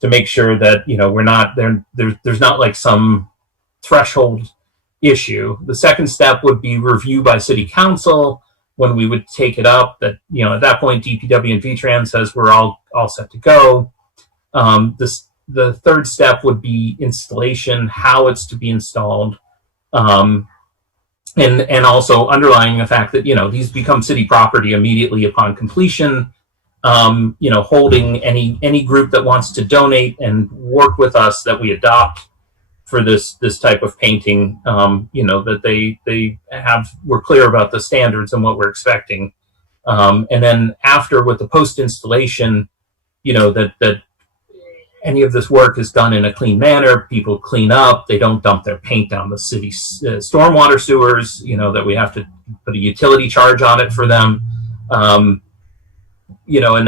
to make sure that, we're not there. There's not like some threshold issue. The second step would be review by city council, when we would take it up, that, at that point, DPW and VTrans says we're all set to go. The third step would be installation, how it's to be installed, and also underlying the fact that, these become city property immediately upon completion. Holding any group that wants to donate and work with us that we adopt for this type of painting, that we're clear about the standards and what we're expecting. And then after, with the post installation, that any of this work is done in a clean manner. People clean up. They don't dump their paint down the city's stormwater sewers, that we have to put a utility charge on it for them. And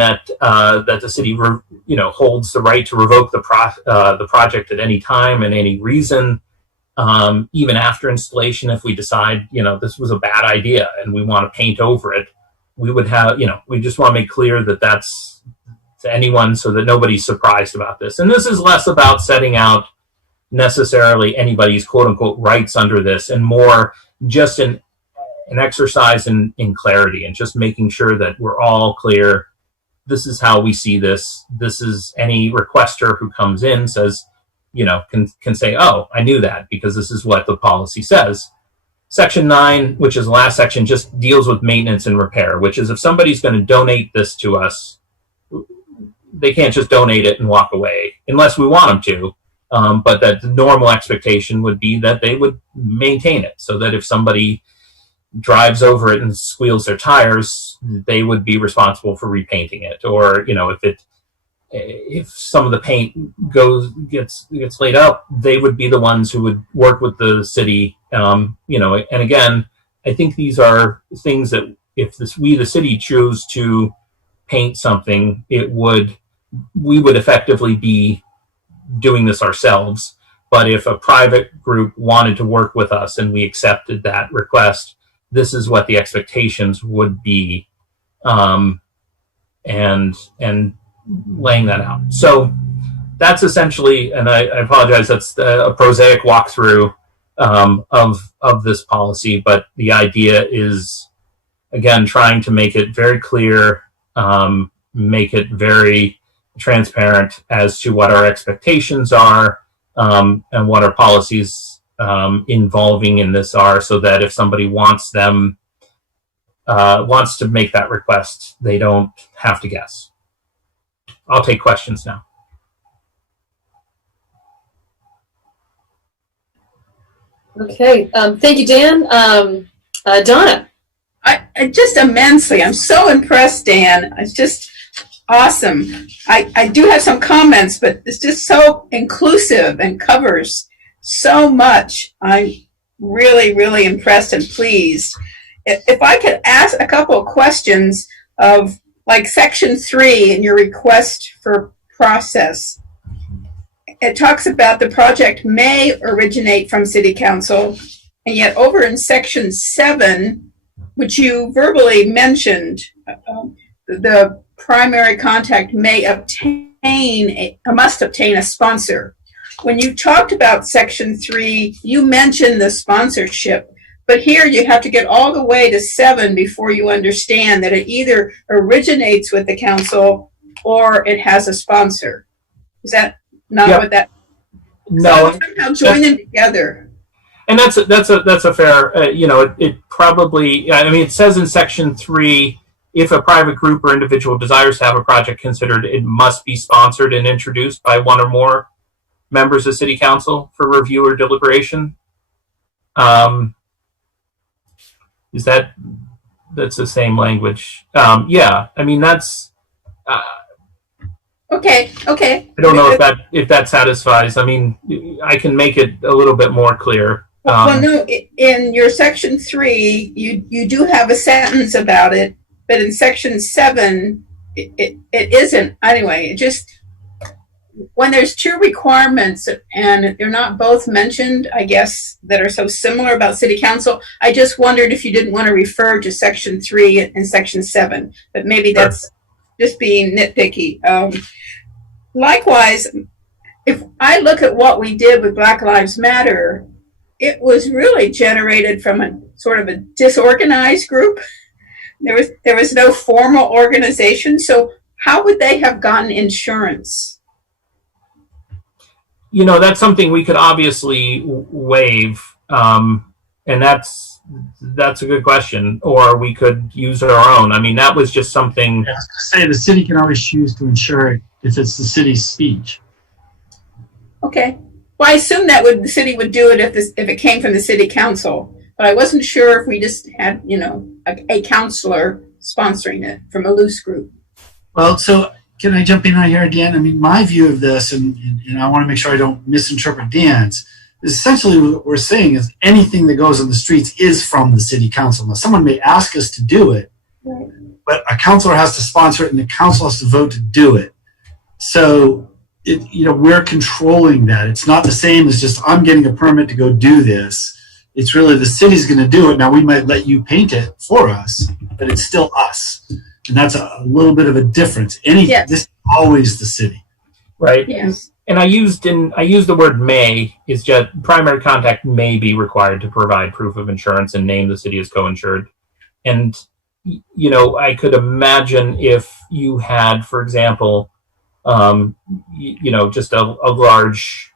that the city, holds the right to revoke the project at any time and any reason, even after installation. If we decide, this was a bad idea and we want to paint over it, we would have, we just want to make clear that that's to anyone, so that nobody's surprised about this. And this is less about setting out necessarily anybody's quote unquote rights under this, and more just an exercise in clarity, and just making sure that we're all clear. This is how we see this. This is, any requester who comes in says, can say, oh, I knew that, because this is what the policy says. Section 9, which is the last section, just deals with maintenance and repair, which is, if somebody's going to donate this to us, they can't just donate it and walk away unless we want them to. But that the normal expectation would be that they would maintain it, so that if somebody drives over it and squeals their tires, they would be responsible for repainting it. Or, if some of the paint gets laid up, they would be the ones who would work with the city. And again, I think these are things that if we, the city, choose to paint something, we would effectively be doing this ourselves. But if a private group wanted to work with us and we accepted that request, this is what the expectations would be, and laying that out. So that's essentially, and I apologize, that's a prosaic walkthrough of this policy, but the idea is, again, trying to make it very clear, make it very transparent as to what our expectations are, and what our policies involving in this are, so that if somebody wants to make that request, they don't have to guess. I'll take questions now. Okay, thank you, Dan. Donna. I just immensely, I'm so impressed, Dan. It's just awesome. I do have some comments, but it's just so inclusive and covers so much. I'm really, really impressed and pleased. If I could ask a couple of questions of, like, section 3 in your request for process. It talks about the project may originate from city council, and yet over in section 7, which you verbally mentioned, the primary contact must obtain a sponsor. When you talked about section 3, you mentioned the sponsorship, but here you have to get all the way to 7 before you understand that it either originates with the council or it has a sponsor. Is that not what that? No. So somehow join them together. And that's a fair. It probably. I mean, it says in section 3, if a private group or individual desires to have a project considered, it must be sponsored and introduced by one or more members of city council for review or deliberation. Is that's the same language? Yeah, I mean that's. Okay. I don't know if that satisfies. I mean, I can make it a little bit more clear. Well, no, in your section 3, you do have a sentence about it, but in section 7, it isn't. Anyway, it just, when there's 2 requirements and they're not both mentioned, I guess, that are so similar about city council, I just wondered if you didn't want to refer to section 3 and section 7, but maybe that's just being nitpicky. Likewise, if I look at what we did with Black Lives Matter, it was really generated from a sort of a disorganized group. There was no formal organization. So how would they have gotten insurance? You know, that's something we could obviously waive, and that's a good question. Or we could use our own. I mean, that was just something. Yeah, I was going to say the city can always choose to insure it if it's the city's speech. Okay. Well, I assume that the city would do it if it came from the city council, but I wasn't sure if we just had, you know, a councilor sponsoring it from a loose group. Well, so can I jump in on here again? I mean, my view of this, and I want to make sure I don't misinterpret Dan's, is essentially what we're saying is anything that goes on the streets is from the city council. Now, someone may ask us to do it, right, but a councilor has to sponsor it and the council has to vote to do it. So, we're controlling that. It's not the same as just I'm getting a permit to go do this. It's really the city's going to do it. Now, we might let you paint it for us, but it's still us. And that's a little bit of a difference. This is always the city. Right. Yes. And I used the word may, is just primary contact may be required to provide proof of insurance and name the city as co-insured. And, you know, I could imagine if you had, for example, just a large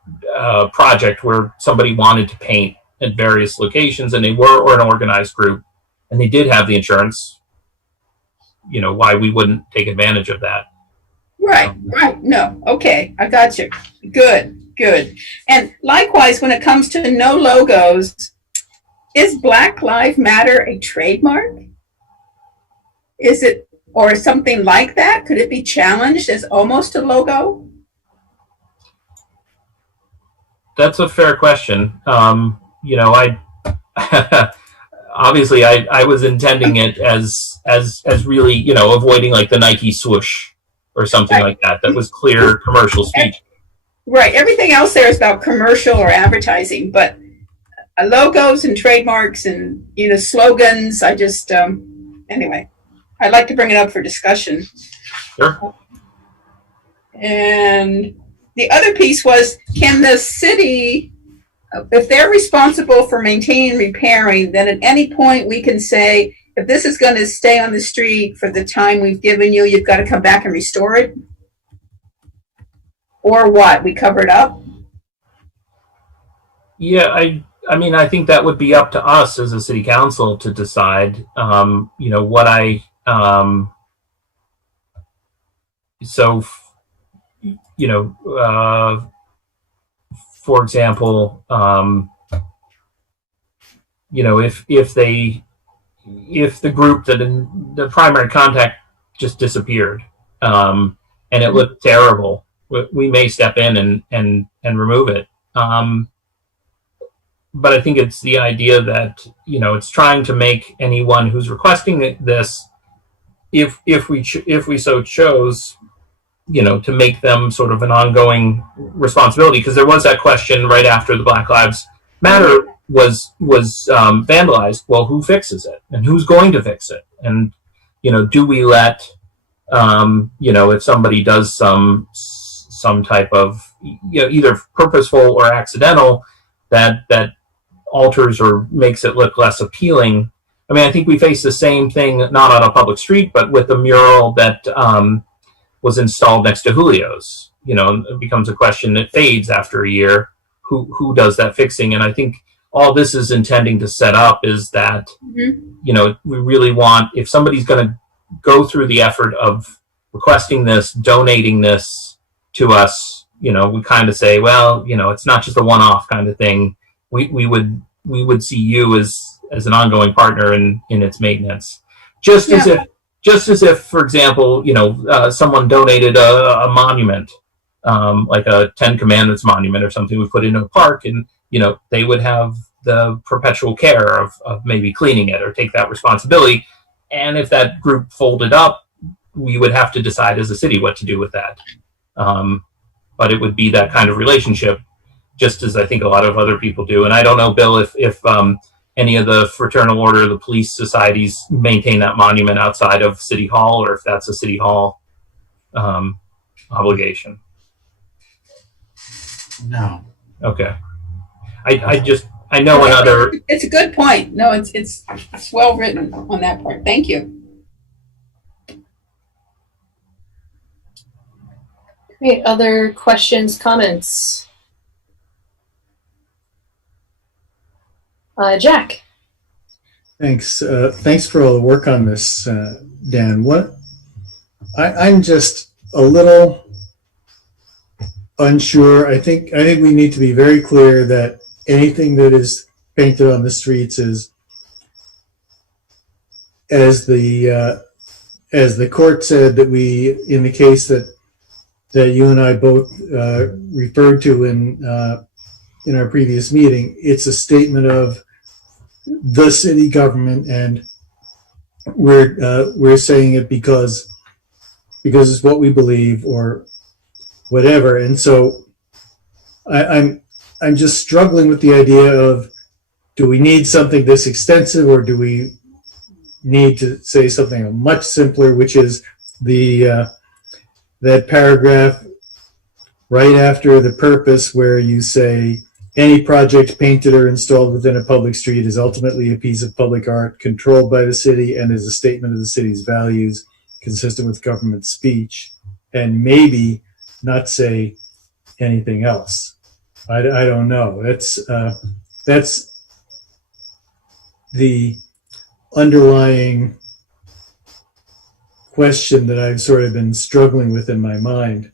project where somebody wanted to paint at various locations and they were or an organized group and they did have the insurance, you know, why we wouldn't take advantage of that. Right. No. Okay. I got you. Good. And likewise, when it comes to no logos, is Black Lives Matter a trademark? Is it, or something like that? Could it be challenged as almost a logo? That's a fair question. I obviously I was intending it as really, you know, avoiding like the Nike swoosh or something like that. That was clear commercial speech. Right. Everything else there is about commercial or advertising, but logos and trademarks and, you know, slogans, I just, anyway, I'd like to bring it up for discussion. Sure. And the other piece was, can the city, if they're responsible for maintaining and repairing, then at any point we can say, if this is going to stay on the street for the time we've given you, you've got to come back and restore it? Or what? We cover it up? Yeah, I mean, I think that would be up to us as a city council to decide, what for example, if the group that the primary contact just disappeared, and it looked terrible, we may step in and remove it. But I think it's the idea that, you know, it's trying to make anyone who's requesting this, if we so chose, you know, to make them sort of an ongoing responsibility, because there was that question right after the Black Lives Matter was vandalized. Well, who fixes it, and who's going to fix it? And, you know, do we let, if somebody does some type of, you know, either purposeful or accidental, that alters or makes it look less appealing. I mean, I think we face the same thing, not on a public street, but with the mural that was installed next to Julio's. You know, it becomes a question that fades after a year. Who does that fixing? And I think all this is intending to set up is that, you know, we really want, if somebody's going to go through the effort of requesting this, donating this to us, you know, we kind of say, well, you know, it's not just a one-off kind of thing. We would see you as as an ongoing partner in its maintenance. Just as if, for example, someone donated a monument, like a Ten Commandments monument or something we put into a park, and they would have the perpetual care of maybe cleaning it or take that responsibility. And if that group folded up, we would have to decide as a city what to do with that. But it would be that kind of relationship, just as I think a lot of other people do. And I don't know, Bill, if any of the fraternal order, the police societies maintain that monument outside of City Hall, or if that's a City Hall obligation. No. Okay. I know another. It's a good point. No, it's well written on that part. Thank you. Great. Other questions, comments? Jack. Thanks. Thanks for all the work on this, Dan. I'm just a little unsure. I think we need to be very clear that anything that is painted on the streets is, as the court said, that we, in the case that you and I both referred to in our previous meeting, it's a statement of the city government, and we're saying it because it's what we believe or whatever. And so I'm just struggling with the idea of, do we need something this extensive, or do we need to say something much simpler, which is that paragraph right after the purpose, where you say any project painted or installed within a public street is ultimately a piece of public art controlled by the city and is a statement of the city's values consistent with government speech, and maybe not say anything else. I don't know. That's the underlying question that I've sort of been struggling with in my mind.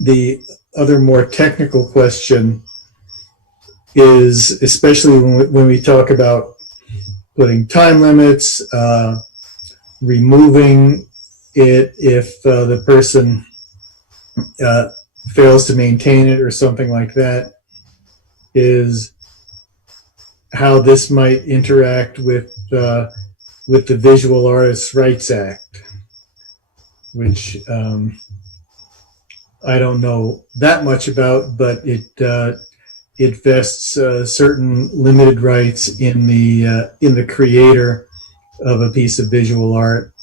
The other more technical question is, especially when we talk about putting time limits, removing it if the person fails to maintain it or something like that, is how this might interact with the Visual Artists' Rights Act, which I don't know that much about, but it vests certain limited rights in the creator of a piece of visual art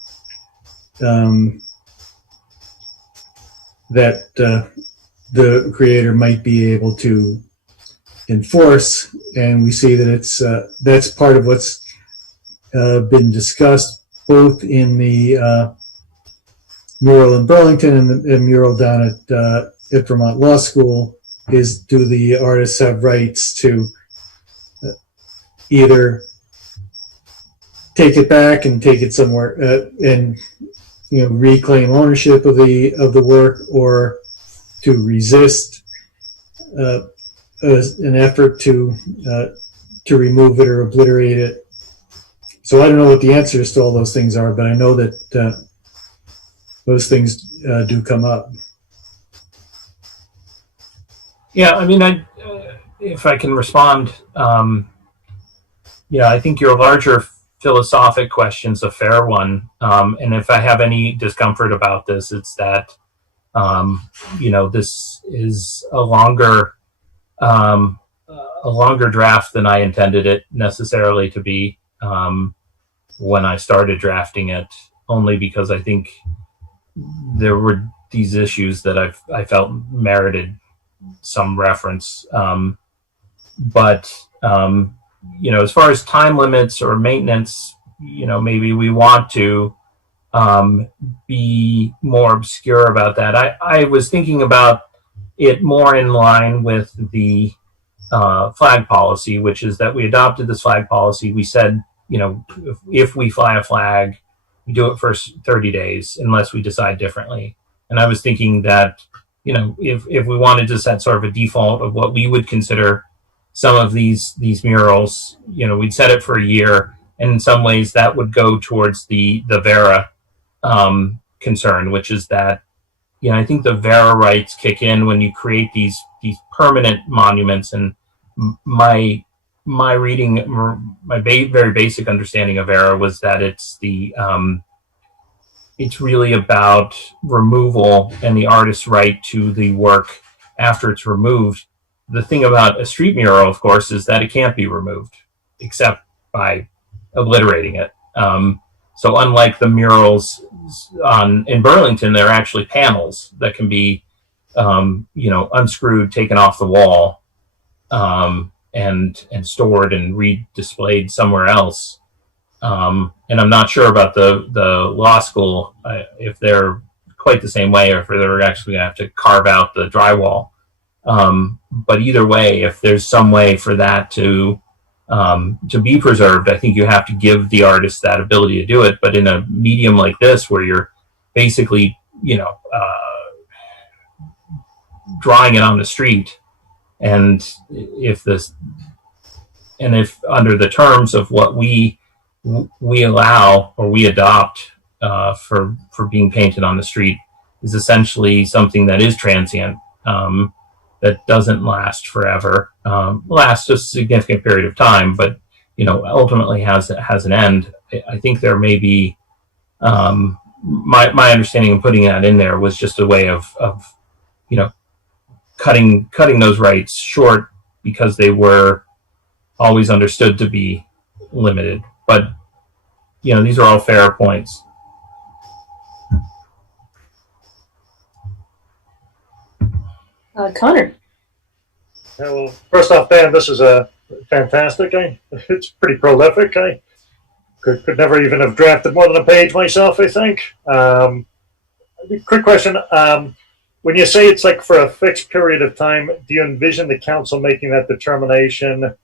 that the creator might be able to enforce. And we see that that's part of what's been discussed both in the mural in Burlington and the mural down at Vermont Law School, is, do the artists have rights to either take it back and take it somewhere and reclaim ownership of the work, or to resist an effort to remove it or obliterate it. So I don't know what the answers to all those things are, but I know that those things do come up. Yeah, I mean, if I can respond, I think your larger philosophic question's a fair one, and if I have any discomfort about this, it's that this is a longer draft than I intended it necessarily to be when I started drafting it, only because I think there were these issues that I felt merited some reference. But as far as time limits or maintenance, maybe we want to be more obscure about that. I was thinking about it more in line with the flag policy, which is that we adopted this flag policy. We said, if we fly a flag, we do it for 30 days unless we decide differently. And I was thinking that, if we wanted to set sort of a default of what we would consider some of these murals, we'd set it for a year, and in some ways that would go towards the Vera concern, which is that I think the Vera rights kick in when you create these permanent monuments. And my reading, my very basic understanding of Vera was that it's really about removal and the artist's right to the work after it's removed. The thing about a street mural, of course, is that it can't be removed except by obliterating it. So unlike the murals in Burlington, there are actually panels that can be, unscrewed, taken off the wall, and stored and redisplayed somewhere else. And I'm not sure about the law school, if they're quite the same way, or if they're actually going to have to carve out the drywall. But either way, if there's some way for that to be preserved, I think you have to give the artist that ability to do it. But in a medium like this, where you're basically, drawing it on the street, and if under the terms of what we allow or we adopt for being painted on the street is essentially something that is transient, that doesn't last forever, lasts a significant period of time, but ultimately has an end. I think there may be my understanding of putting that in there was just a way of cutting those rights short, because they were always understood to be limited. But these are all fair points. Connor. Yeah, well, first off, Dan, this is a fantastic. It's pretty prolific. I could never even have drafted more than a page myself, I think. Quick question. When you say it's like for a fixed period of time, do you envision the council making that determination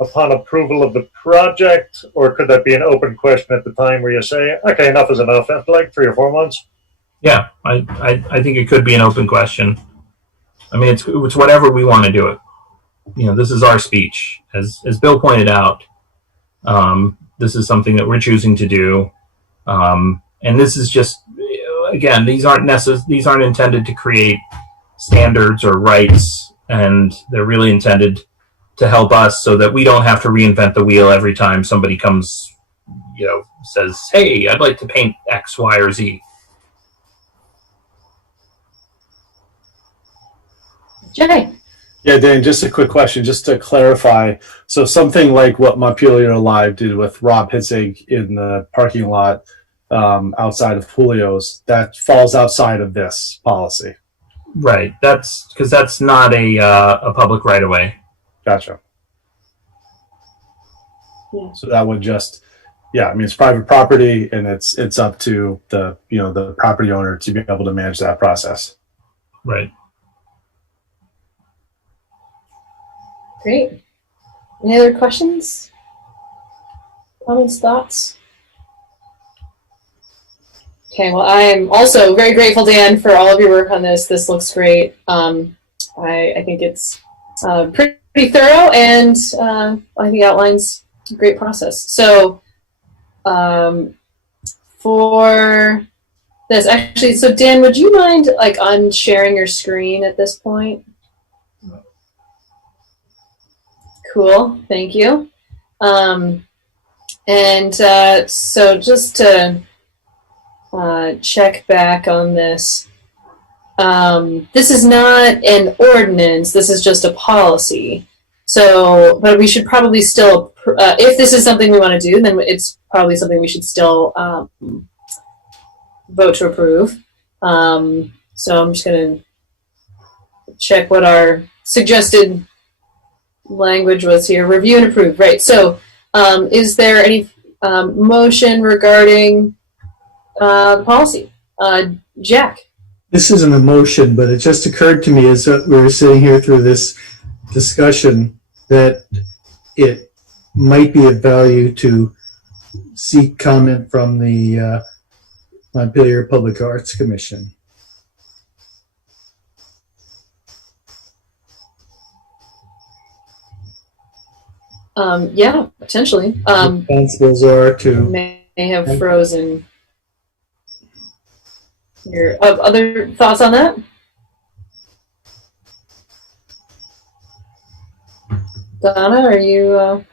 upon approval of the project, or could that be an open question at the time where you say, okay, enough is enough after like 3 or 4 months? Yeah, I think it could be an open question. I mean, it's whatever we want to do it. This is our speech. As Bill pointed out, this is something that we're choosing to do. And this is just, again, these aren't intended to create standards or rights, and they're really intended to help us so that we don't have to reinvent the wheel every time somebody comes, says, hey, I'd like to paint X, Y, or Z. Jay. Yeah, Dan, just a quick question, just to clarify. So something like what Montpelier Live did with Rob Hitzig in the parking lot outside of Julio's, that falls outside of this policy. Right. That's because that's not a public right of way. Gotcha. Yeah. So that would just, it's private property, and it's up to the property owner to be able to manage that process. Right. Great. Any other questions? Comments, thoughts? Okay, well, I am also very grateful, Dan, for all of your work on this. This looks great. I think it's pretty thorough, and I think outlines a great process. So for this, actually, so Dan, would you mind unsharing your screen at this point? Cool, thank you. So just to check back on this, this is not an ordinance, this is just a policy. So, but we should probably still, if this is something we want to do, then it's probably something we should still vote to approve. So I'm just going to check what our suggested language was here. Review and approve, right? So is there any motion regarding the policy? Jack? This isn't a motion, but it just occurred to me as we were sitting here through this discussion that it might be of value to seek comment from the Montpelier Public Arts Commission. Yeah, potentially. Responsibles are to. May have frozen. Your other thoughts on that? Donna, are you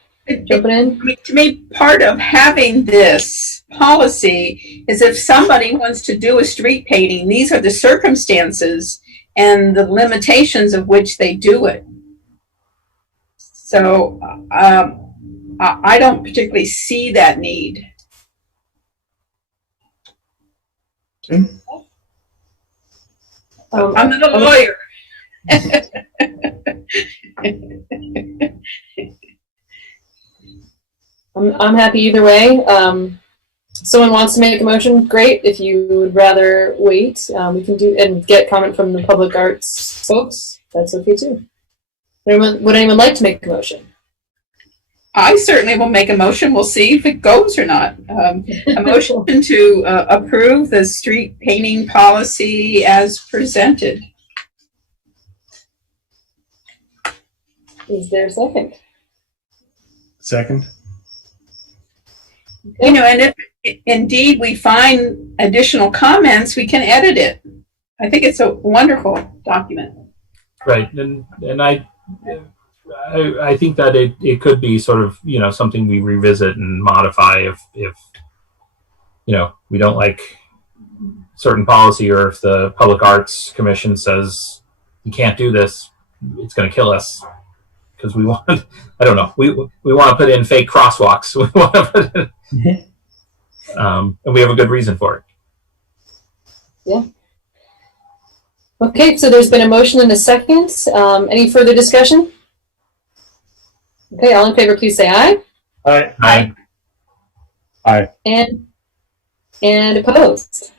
jumping in? I mean, to me, part of having this policy is if somebody wants to do a street painting, these are the circumstances and the limitations of which they do it. So I don't particularly see that need. I'm not a lawyer. I'm happy either way. Someone wants to make a motion, great. If you would rather wait, we can do and get comment from the public arts folks. That's okay too. Would anyone like to make a motion? I certainly will make a motion. We'll see if it goes or not. A motion to approve the street painting policy as presented. Is there a second? Second. You know, and if indeed we find additional comments, we can edit it. I think it's a wonderful document. Right, and I think that it could be sort of, you know, something we revisit and modify if you know, we don't like certain policy, or if the Public Arts Commission says you can't do this, it's going to kill us. Because we want, I don't know, we want to put in fake crosswalks. We want to put in, and we have a good reason for it. Yeah. Okay, so there's been a motion and a second. Any further discussion? Okay, all in favor, please say aye. Aye. Aye. Aye. And opposed.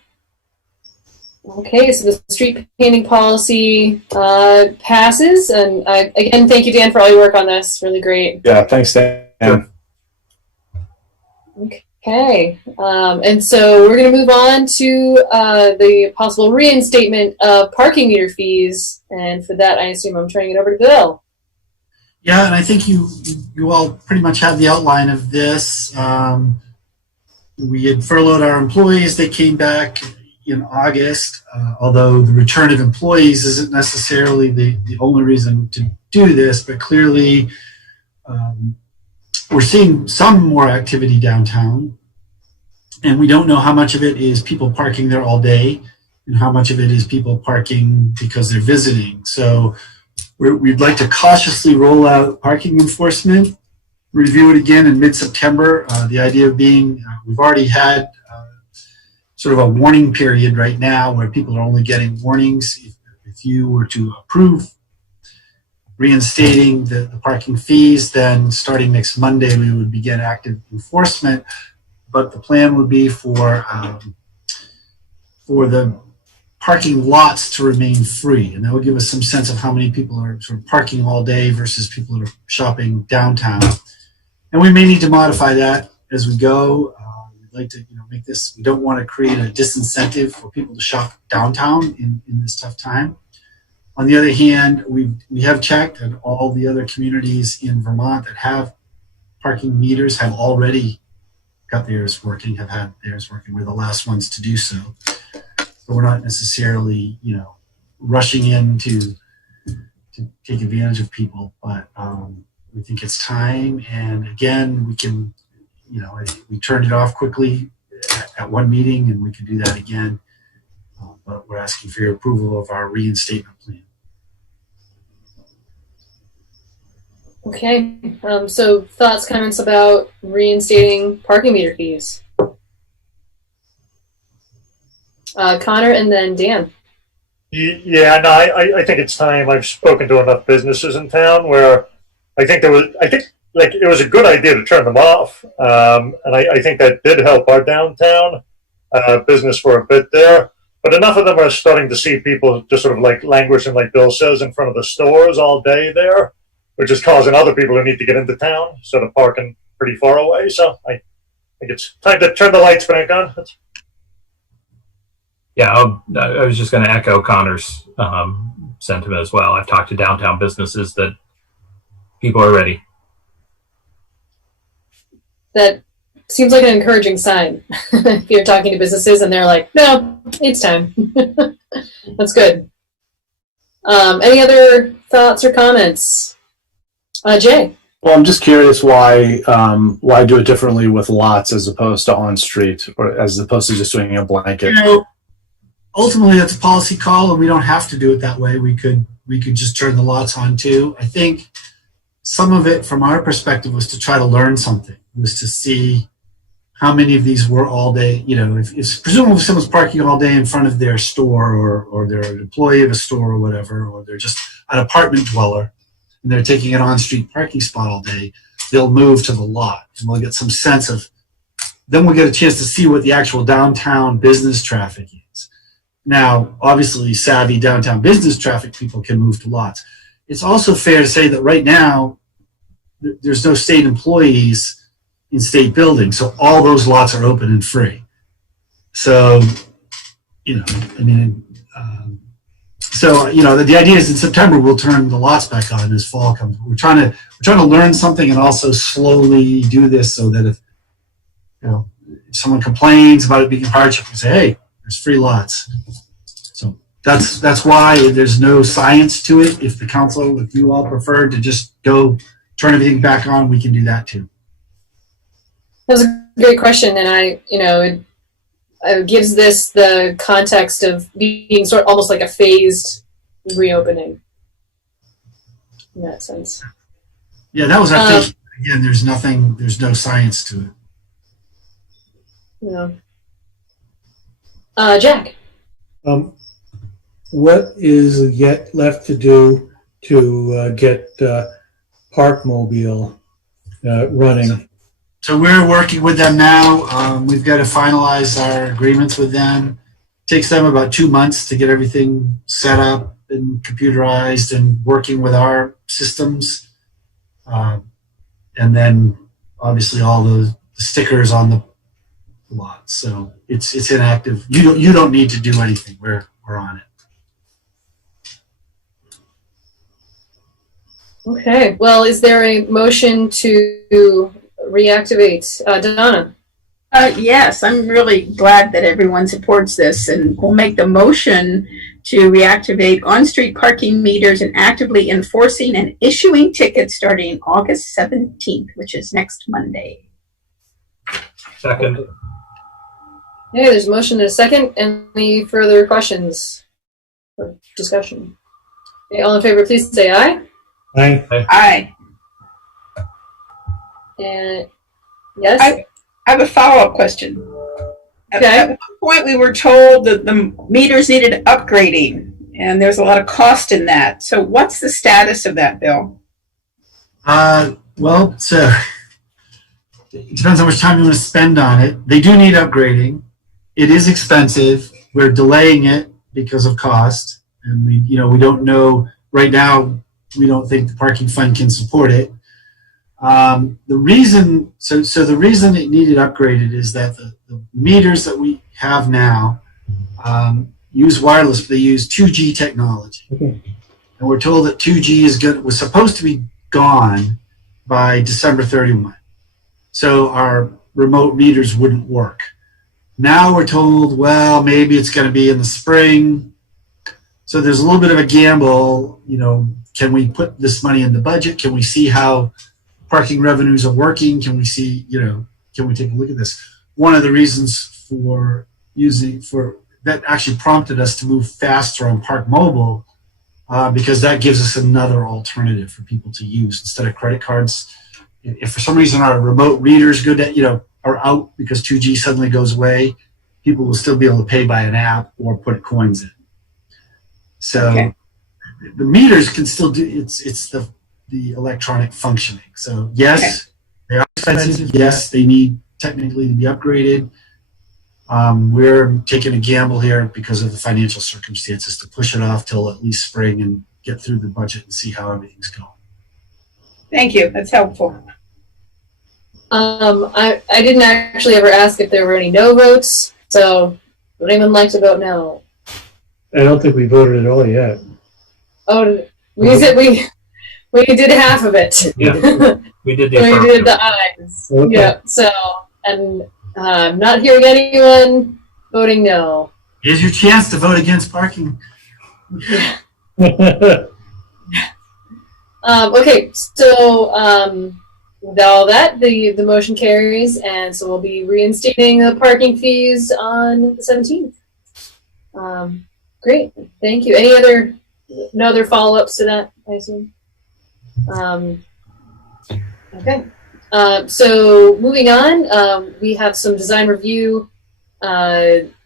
Okay, so the street painting policy passes, and again, thank you, Dan, for all your work on this. Really great. Yeah, thanks, Dan. Okay, and so we're going to move on to the possible reinstatement of parking meter fees, and for that, I assume I'm turning it over to Bill. Yeah, and I think you all pretty much have the outline of this. We had furloughed our employees. They came back in August, although the return of employees isn't necessarily the only reason to do this, but clearly we're seeing some more activity downtown, and we don't know how much of it is people parking there all day and how much of it is people parking because they're visiting. So we'd like to cautiously roll out parking enforcement, review it again in mid-September. The idea being we've already had sort of a warning period right now where people are only getting warnings. If you were to approve reinstating the parking fees, then starting next Monday we would begin active enforcement. But the plan would be for the parking lots to remain free, and that would give us some sense of how many people are sort of parking all day versus people that are shopping downtown. And we may need to modify that as we go. We'd like to, make this. We don't want to create a disincentive for people to shop downtown in this tough time. On the other hand, we have checked, and all the other communities in Vermont that have parking meters have already got theirs working, have had theirs working. We're the last ones to do so. So we're not necessarily, rushing in to take advantage of people, but we think it's time. And again, we can, we turned it off quickly at one meeting, and we can do that again. But we're asking for your approval of our reinstatement plan. Okay, so thoughts, comments about reinstating parking meter fees? Connor and then Dan. Yeah, no, I think it's time. I've spoken to enough businesses in town where I think it was a good idea to turn them off. And I think that did help our downtown business for a bit there. But enough of them are starting to see people just sort of like languishing, like Bill says, in front of the stores all day there, which is causing other people who need to get into town sort of parking pretty far away. So I think it's time to turn the lights back on. Yeah, I was just going to echo Connor's sentiment as well. I've talked to downtown businesses that people are ready. that seems like an encouraging sign. If you're talking to businesses and they're like, no, it's time. That's good. Any other thoughts or comments? Jay? Well, I'm just curious why do it differently with lots as opposed to on street, or as opposed to just doing a blanket? Ultimately, that's a policy call, and we don't have to do it that way. We could just turn the lots on too. I think some of it, from our perspective, was to try to learn something. Was to see how many of these were all day. If presumably someone's parking all day in front of their store, or they're an employee of a store or whatever, or they're just an apartment dweller, and they're taking an on-street parking spot all day, they'll move to the lot, and we'll get some sense of. Then we'll get a chance to see what the actual downtown business traffic is. Now, obviously, savvy downtown business traffic people can move to lots. It's also fair to say that right now, there's no state employees in state buildings, so all those lots are open and free. So, the idea is in September we'll turn the lots back on as fall comes. We're trying to learn something and also slowly do this so that if someone complains about it being a hardship, we say, hey, there's free lots. So that's why there's no science to it. If the council, if you all prefer to just go turn everything back on, we can do that too. That was a great question, and it gives this the context of being sort of almost like a phased reopening in that sense. Yeah, that was our thinking. Again, there's no science to it. Yeah. Jack? What is yet left to do to get Parkmobile running? So we're working with them now. We've got to finalize our agreements with them. It takes them about 2 months to get everything set up and computerized and working with our systems. And then obviously all the stickers on the lot. So it's inactive. You don't need to do anything. We're on it. Okay. Well, is there a motion to reactivate? Donna? Yes, I'm really glad that everyone supports this, and we'll make the motion to reactivate on-street parking meters and actively enforcing and issuing tickets starting August 17th, which is next Monday. Second. Okay, there's a motion and a second. Any further questions or discussion? Okay, all in favor, please say aye. Aye. Aye. And yes? I have a follow-up question. Okay. At one point, we were told that the meters needed upgrading, and there's a lot of cost in that. So what's the status of that, Bill? Well, so it depends how much time you want to spend on it. They do need upgrading. It is expensive. We're delaying it because of cost, and we don't know right now. We don't think the parking fund can support it. The reason it needed upgraded is that the meters that we have now use wireless, but they use 2G technology. Okay. And we're told that 2G was supposed to be gone by December 31. So our remote meters wouldn't work. Now we're told, well, maybe it's going to be in the spring. So there's a little bit of a gamble, can we put this money in the budget? Can we see how parking revenues are working? Can we see, can we take a look at this? One of the reasons that actually prompted us to move faster on Park Mobile, because that gives us another alternative for people to use instead of credit cards. If for some reason our remote readers are out because 2G suddenly goes away, people will still be able to pay by an app or put coins in. So okay. The meters can still do it's the electronic functioning. So yes, okay. They are expensive. Yes, they need technically to be upgraded. We're taking a gamble here because of the financial circumstances to push it off till at least spring and get through the budget and see how everything's going. Thank you. That's helpful. I didn't actually ever ask if there were any no votes. So would anyone like to vote no? I don't think we voted at all yet. Oh, we did half of it. Yeah. We did the We affirmative. did the ayes. Okay. Yeah. So, and I'm not hearing anyone voting no. Here's your chance to vote against parking. Okay, so with all that, the motion carries, and so we'll be reinstating the parking fees on the 17th. Great, thank you. No other follow-ups to that, I assume? Okay, so moving on, we have some design review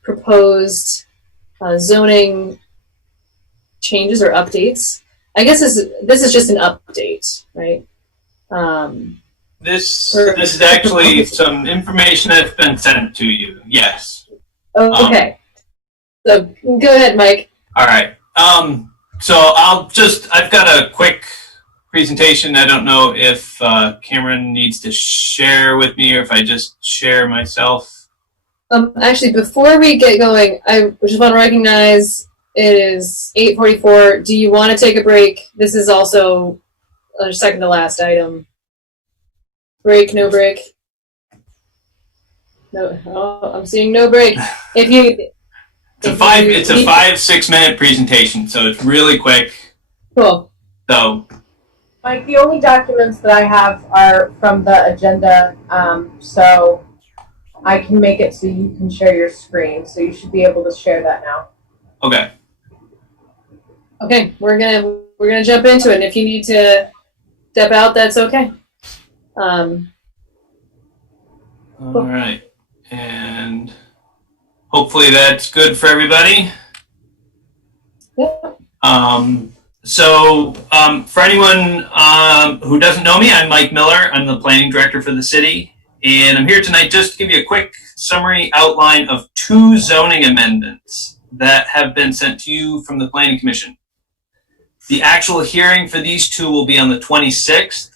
proposed zoning changes or updates. I guess this is just an update, right? This is actually some information that's been sent to you. Yes. Okay. So go ahead, Mike. All right. So I've got a quick presentation. I don't know if Cameron needs to share with me or if I just share myself. Actually, before we get going, I just want to recognize it is 8:44. Do you want to take a break? This is also our second to last item. Break, no break. No, oh, I'm seeing no break. It's a 5-6 minute presentation, so it's really quick. Cool. So, Mike, the only documents that I have are from the agenda, so I can make it so you can share your screen. So you should be able to share that now. okay. Okay, we're gonna jump into it. And if you need to step out, that's okay. All right. And hopefully that's good for everybody. Yep. For anyone who doesn't know me, I'm Mike Miller. I'm the planning director for the city. And I'm here tonight just to give you a quick summary outline of 2 zoning amendments that have been sent to you from the Planning Commission. The actual hearing for these 2 will be on the 26th,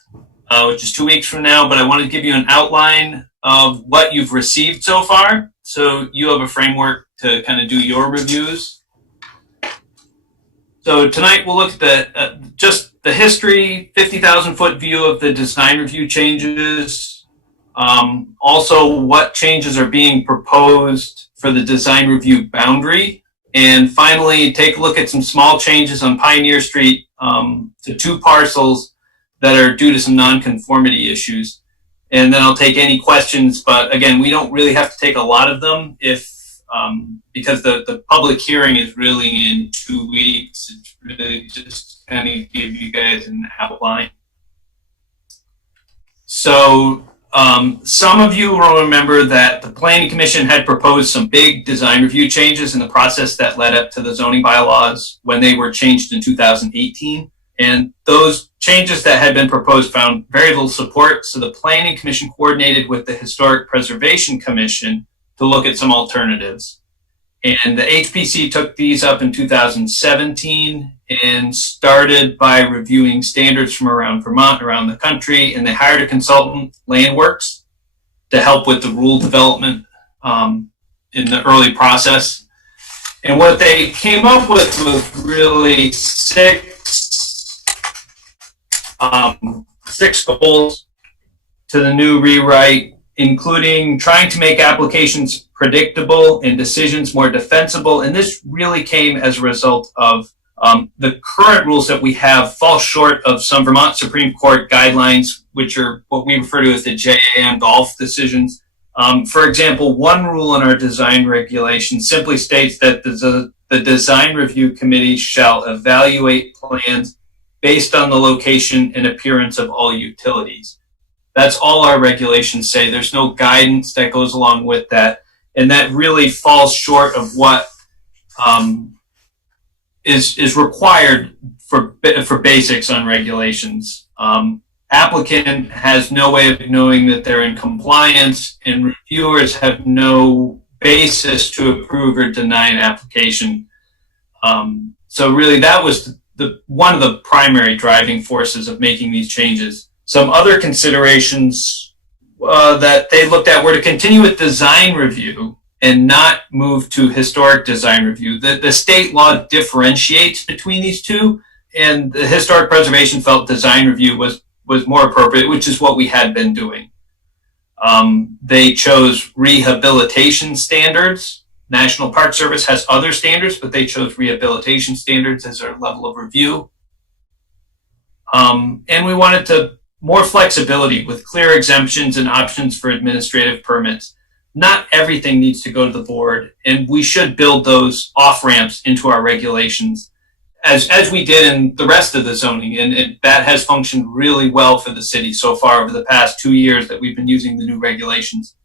which is 2 weeks from now, but I want to give you an outline of what you've received so far, so you have a framework to kind of do your reviews. So tonight we'll look at just the history, 50,000-foot view of the design review changes, also what changes are being proposed for the design review boundary, and finally take a look at some small changes on Pioneer Street to 2 parcels that are due to some nonconformity issues. And then I'll take any questions, but again, we don't really have to take a lot of them because the public hearing is really in 2 weeks. It's really just kind of give you guys an outline. So some of you will remember that the Planning Commission had proposed some big design review changes in the process that led up to the zoning bylaws when they were changed in 2018. And those changes that had been proposed found very little support, so the Planning Commission coordinated with the Historic Preservation Commission to look at some alternatives. And the HPC took these up in 2017 and started by reviewing standards from around Vermont, around the country, and they hired a consultant, Landworks, to help with the rule development in the early process. And what they came up with was really six goals to the new rewrite, including trying to make applications predictable and decisions more defensible. And this really came as a result of the current rules that we have fall short of some Vermont Supreme Court guidelines, which are what we refer to as the JAM golf decisions. For example, one rule in our design regulation simply states that the design review committee shall evaluate plans based on the location and appearance of all utilities. That's all our regulations say. There's no guidance that goes along with that. And that really falls short of what is required for basics on regulations. Applicant has no way of knowing that they're in compliance, and reviewers have no basis to approve or deny an application. So really that was one of the primary driving forces of making these changes. Some other considerations that they looked at were to continue with design review and not move to historic design review. The state law differentiates between these two, and the Historic Preservation felt design review was was more appropriate, which is what we had been doing. They chose rehabilitation standards. National Park Service has other standards, but they chose rehabilitation standards as their level of review. And we wanted more flexibility with clear exemptions and options for administrative permits. Not everything needs to go to the board, and we should build those off-ramps into our regulations as we did in the rest of the zoning, and that has functioned really well for the city so far over the past 2 years that we've been using the new regulations.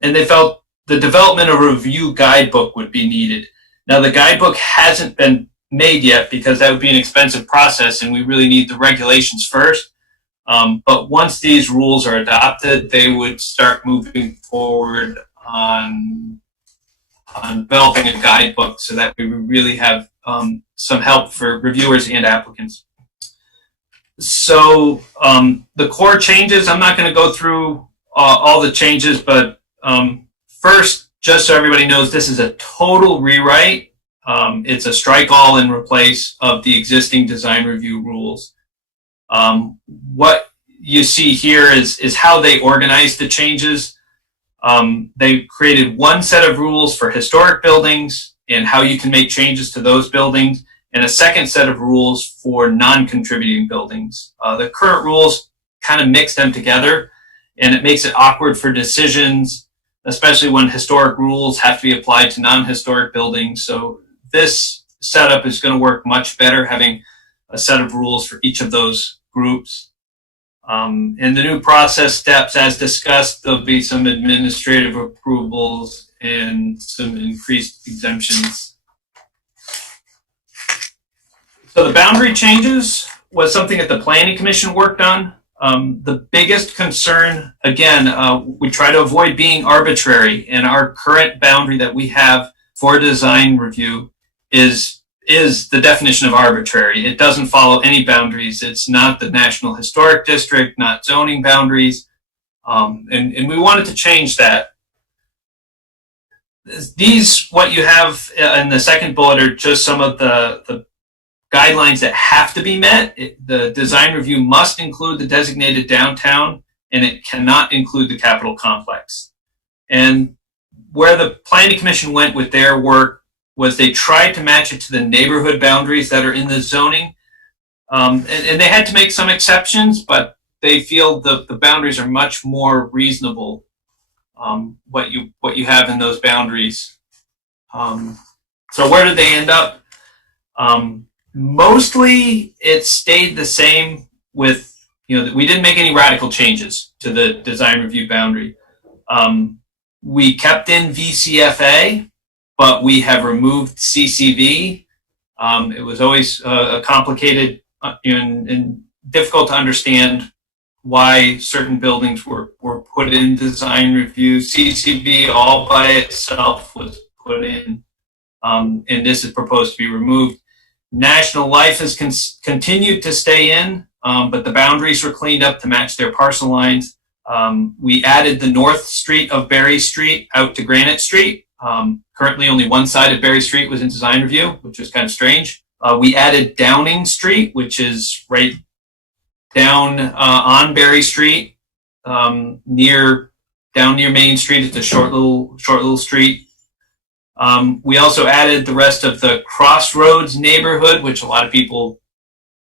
And they felt the development of a review guidebook would be needed. Now, the guidebook hasn't been made yet because that would be an expensive process, and we really need the regulations first. But once these rules are adopted, they would start moving forward on developing a guidebook so that we would really have some help for reviewers and applicants. So the core changes, I'm not going to go through all the changes, but first, just so everybody knows, this is a total rewrite. It's a strike all and replace of the existing design review rules. What you see here is how they organized the changes. They created one set of rules for historic buildings and how you can make changes to those buildings, and a second set of rules for non-contributing buildings. The current rules kind of mix them together, and it makes it awkward for decisions, especially when historic rules have to be applied to non-historic buildings. So this setup is going to work much better, having a set of rules for each of those groups. And the new process steps, as discussed, there'll be some administrative approvals and some increased exemptions. So the boundary changes was something that the Planning Commission worked on. The biggest concern, again, we try to avoid being arbitrary, and our current boundary that we have for design review is the definition of arbitrary. It doesn't follow any boundaries. It's not the National Historic District, not zoning boundaries, and we wanted to change that. What you have in the second bullet are just some of the guidelines that have to be met. The design review must include the designated downtown, and it cannot include the Capitol complex. And where the Planning Commission went with their work was they tried to match it to the neighborhood boundaries that are in the zoning. And they had to make some exceptions, but they feel the boundaries are much more reasonable, what you have in those boundaries. So where did they end up? Mostly it stayed the same with, we didn't make any radical changes to the design review boundary. We kept in VCFA, but we have removed CCV. It was always a complicated and difficult to understand why certain buildings were put in design review. CCV all by itself was put in, and this is proposed to be removed. National Life has continued to stay in, but the boundaries were cleaned up to match their parcel lines. We added the North Street of Berry Street out to Granite Street. Currently only one side of Berry Street was in design review, which was kind of strange. We added Downing Street, which is right down on Berry Street, down near Main Street. It's a short little street. We also added the rest of the Crossroads neighborhood, which a lot of people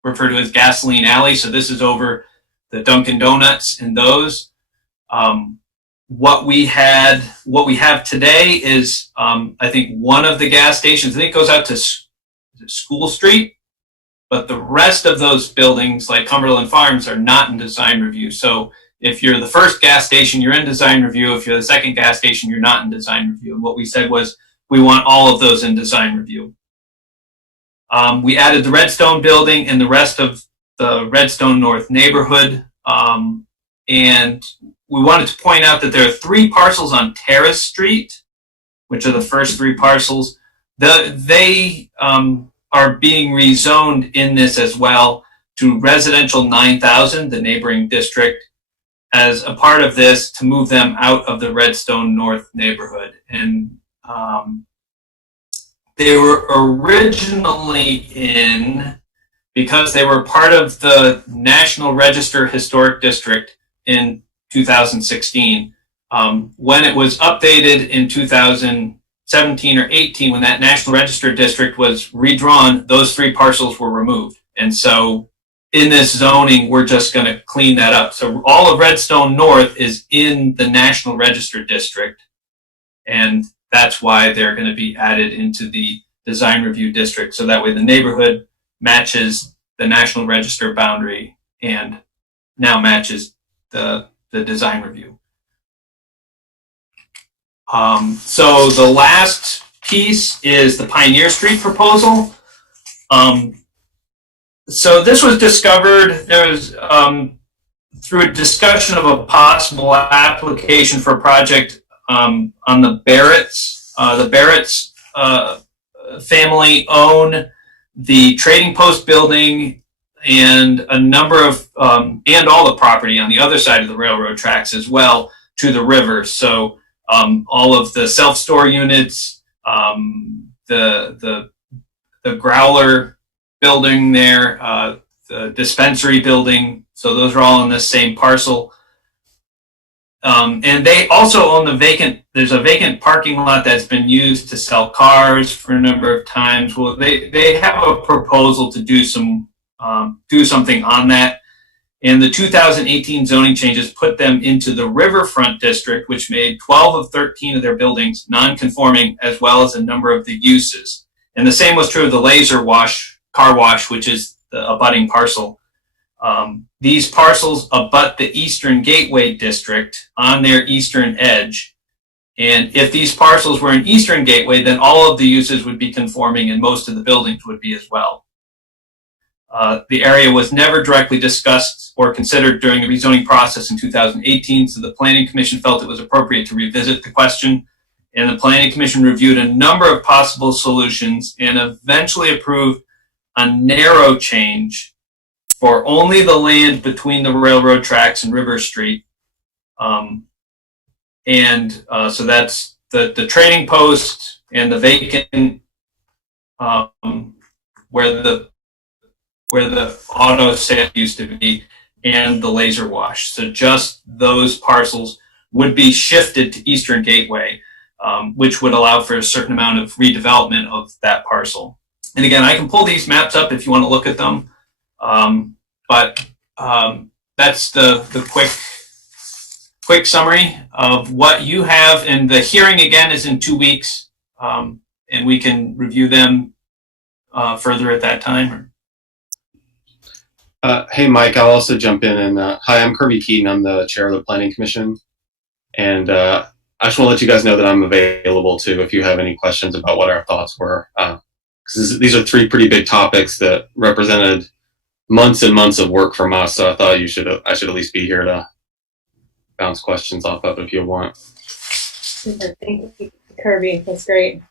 refer to as Gasoline Alley. So this is over the Dunkin' Donuts and those. What we have today is, I think one of the gas stations, I think goes out to School Street, but the rest of those buildings, like Cumberland Farms, are not in design review. So if you're the first gas station, you're in design review. If you're the second gas station, you're not in design review. And what we said was, we want all of those in design review. We added the Redstone building and the rest of the Redstone North neighborhood. And we wanted to point out that there are 3 parcels on Terrace Street, which are the first 3 parcels. They are being rezoned in this as well to residential 9,000, the neighboring district, as a part of this to move them out of the Redstone North neighborhood. And they were originally in because they were part of the National Register Historic District in 2016. When it was updated in 2017 or 18, when that National Register District was redrawn, those 3 parcels were removed. And so in this zoning, we're just going to clean that up. So all of Redstone North is in the National Register District, and that's why they're going to be added into the design review district. So that way the neighborhood matches the National Register boundary and now matches the design review. So the last piece is the Pioneer Street proposal. So this was discovered, there was, through a discussion of a possible application for a project on the Barretts. The Barretts family own the Trading Post building and a number of, and all the property on the other side of the railroad tracks as well to the river. So all of the self-store units, the Growler building there, the dispensary building, so those are all in this same parcel. And they also own there's a vacant parking lot that's been used to sell cars for a number of times. Well, they have a proposal to do something on that. And the 2018 zoning changes put them into the Riverfront District, which made 12 of 13 of their buildings non-conforming, as well as a number of the uses. And the same was true of the Laser Car Wash, which is the abutting parcel. These parcels abut the Eastern Gateway District on their eastern edge. And if these parcels were in Eastern Gateway, then all of the uses would be conforming and most of the buildings would be as well. The area was never directly discussed or considered during the rezoning process in 2018, so the Planning Commission felt it was appropriate to revisit the question. And the Planning Commission reviewed a number of possible solutions and eventually approved a narrow change for only the land between the railroad tracks and River Street. So that's the Trading Post and the vacant, where the auto sale used to be, and the Laser Wash. So just those parcels would be shifted to Eastern Gateway, which would allow for a certain amount of redevelopment of that parcel. And again, I can pull these maps up if you want to look at them. But that's the quick summary of what you have. And the hearing again is in 2 weeks, and we can review them further at that time. Hey, Mike, I'll also jump in. And hi, I'm Kirby Keaton. I'm the chair of the Planning Commission. And I just want to let you guys know that I'm available too if you have any questions about what our thoughts were. Because these are 3 pretty big topics that represented months and months of work from us. So I thought I should at least be here to bounce questions off of if you want. Super. Thank you, Kirby. That's great.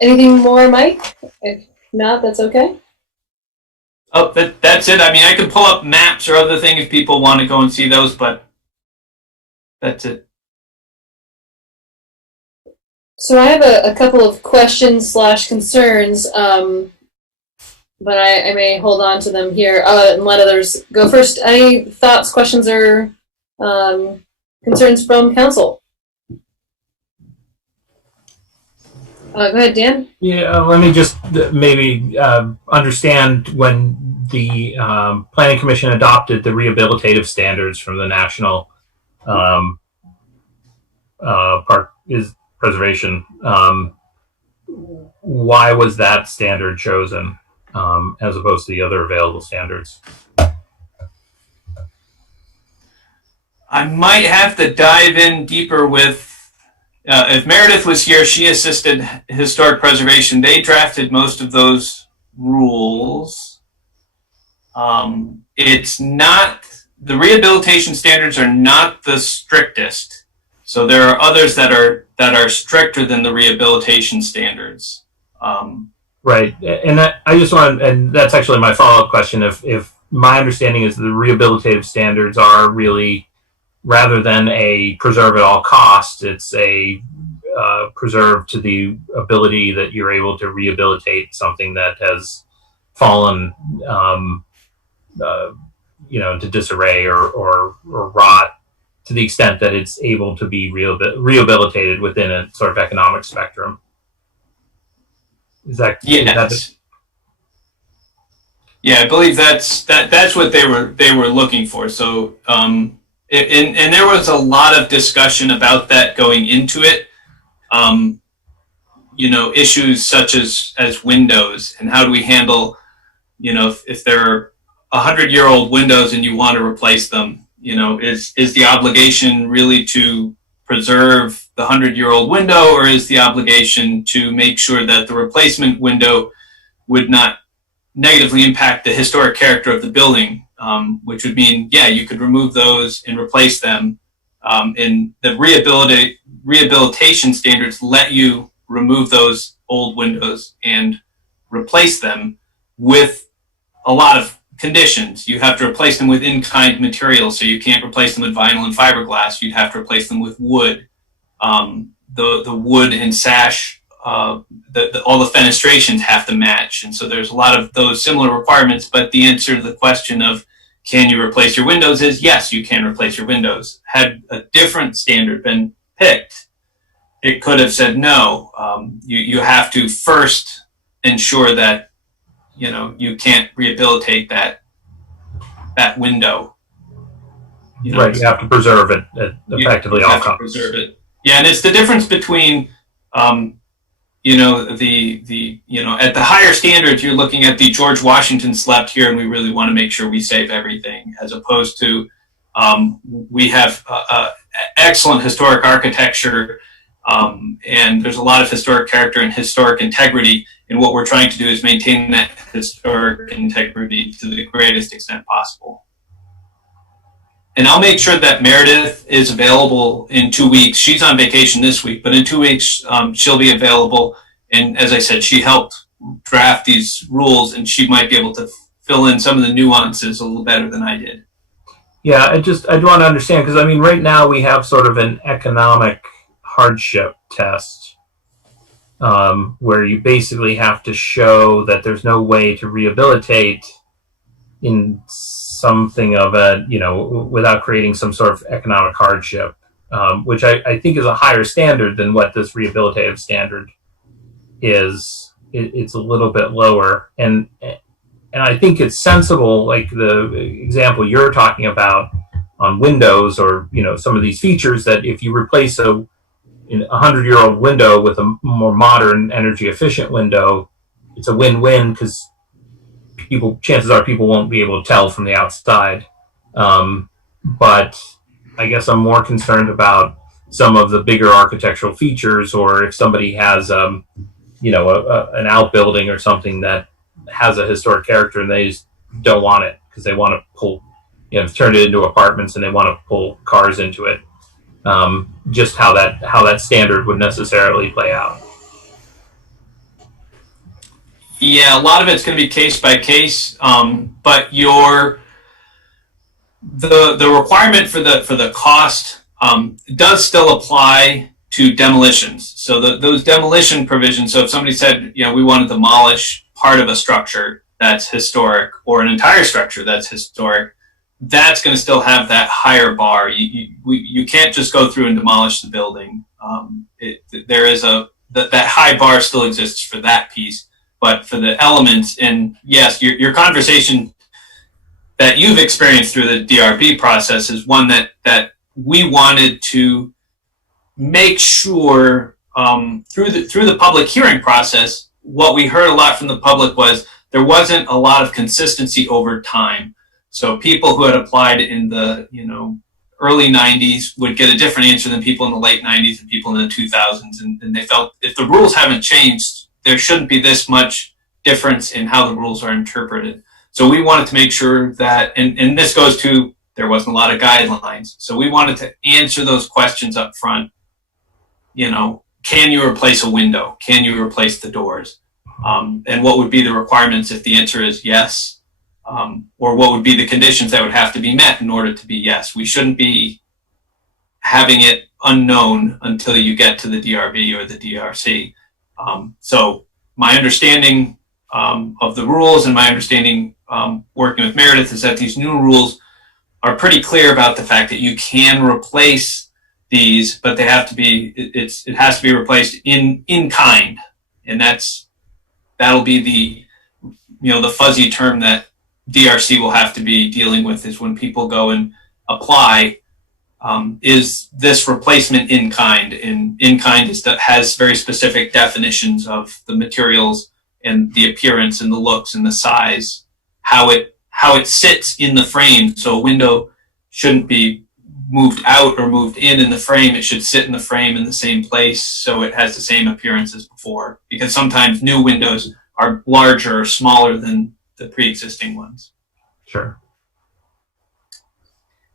Anything more, Mike? If not, that's okay. Oh, that's it. I mean, I can pull up maps or other thing if people want to go and see those, but that's it. So I have a couple of questions / concerns, but I may hold on to them here and let others go first. Any thoughts, questions, or concerns from council? Go ahead, Dan. Yeah, let me just maybe understand when the Planning Commission adopted the rehabilitative standards from the National Park Preservation. Why was that standard chosen as opposed to the other available standards? I might have to dive in deeper with, if Meredith was here, she assisted historic preservation. They drafted most of those rules. It's not, the rehabilitation standards are not the strictest. So there are others that are stricter than the rehabilitation standards. Right, and I just want, and that's actually my follow-up question. If my understanding is the rehabilitative standards are really, rather than a preserve at all costs, it's a preserve to the ability that you're able to rehabilitate something that has fallen, into disarray or rot, to the extent that it's able to be rehabilitated within a sort of economic spectrum. Is that? Yes. Yeah, I believe that's what they were looking for. So, and there was a lot of discussion about that going into it. Issues such as windows, and how do we handle, if there are 100-year-old windows and you want to replace them, is the obligation really to preserve the 100-year-old window, or is the obligation to make sure that the replacement window would not negatively impact the historic character of the building, which would mean, you could remove those and replace them. And the rehabilitation standards let you remove those old windows and replace them with a lot of conditions. You have to replace them with in-kind materials, so you can't replace them with vinyl and fiberglass. You'd have to replace them with wood. The wood and sash, all the fenestrations have to match, and so there's a lot of those similar requirements. But the answer to the question of can you replace your windows is yes, you can replace your windows. Had a different standard been picked, it could have said no. You have to first ensure that you can't rehabilitate that window. Right, you have to preserve it at effectively all costs. Preserve it. Yeah, and it's the difference between, at the higher standards, you're looking at the George Washington slept here, and we really want to make sure we save everything, as opposed to we have excellent historic architecture, and there's a lot of historic character and historic integrity, and what we're trying to do is maintain that historic integrity to the greatest extent possible. And I'll make sure that Meredith is available in 2 weeks. She's on vacation this week, but in 2 weeks, she'll be available. And as I said, she helped draft these rules, and she might be able to fill in some of the nuances a little better than I did. Yeah, I want to understand, because right now we have sort of an economic hardship test, where you basically have to show that there's no way to rehabilitate in something of a, without creating some sort of economic hardship, which I think is a higher standard than what this rehabilitative standard is. It's a little bit lower. And I think it's sensible, like the example you're talking about on Windows, or, some of these features, that if you replace a 100-year-old window with a more modern, energy efficient window, it's a win-win, because chances are people won't be able to tell from the outside. But I guess I'm more concerned about some of the bigger architectural features, or if somebody has, an outbuilding or something that has a historic character and they just don't want it because they want to pull, turn it into apartments and they want to pull cars into it. Just how that standard would necessarily play out. Yeah, a lot of it's going to be case by case, but the requirement for the cost does still apply to demolitions. So those demolition provisions. So if somebody said, we want to demolish part of a structure that's historic, or an entire structure that's historic, that's going to still have that higher bar. You can't just go through and demolish the building. There is that high bar still exists for that piece. But for the elements, and yes, your conversation that you've experienced through the DRB process is one that we wanted to make sure through the public hearing process. What we heard a lot from the public was there wasn't a lot of consistency over time. So people who had applied in the early 90s would get a different answer than people in the late 90s and people in the 2000s, and they felt if the rules haven't changed, there shouldn't be this much difference in how the rules are interpreted. So we wanted to make sure that, and this goes to, there wasn't a lot of guidelines. So we wanted to answer those questions up front. Can you replace a window? Can you replace the doors? And what would be the requirements if the answer is yes? Or what would be the conditions that would have to be met in order to be yes? We shouldn't be having it unknown until you get to the DRB or the DRC. So my understanding of the rules, and my understanding working with Meredith is that these new rules are pretty clear about the fact that you can replace these, but they have to be, it has to be replaced in kind. And that'll be the, the fuzzy term that DRC will have to be dealing with, is when people go and apply, is this replacement in kind? And in kind has very specific definitions of the materials and the appearance and the looks and the size, how it sits in the frame. So a window shouldn't be moved out or moved in the frame. It should sit in the frame in the same place so it has the same appearance as before. Because sometimes new windows are larger or smaller than the pre-existing ones. Sure.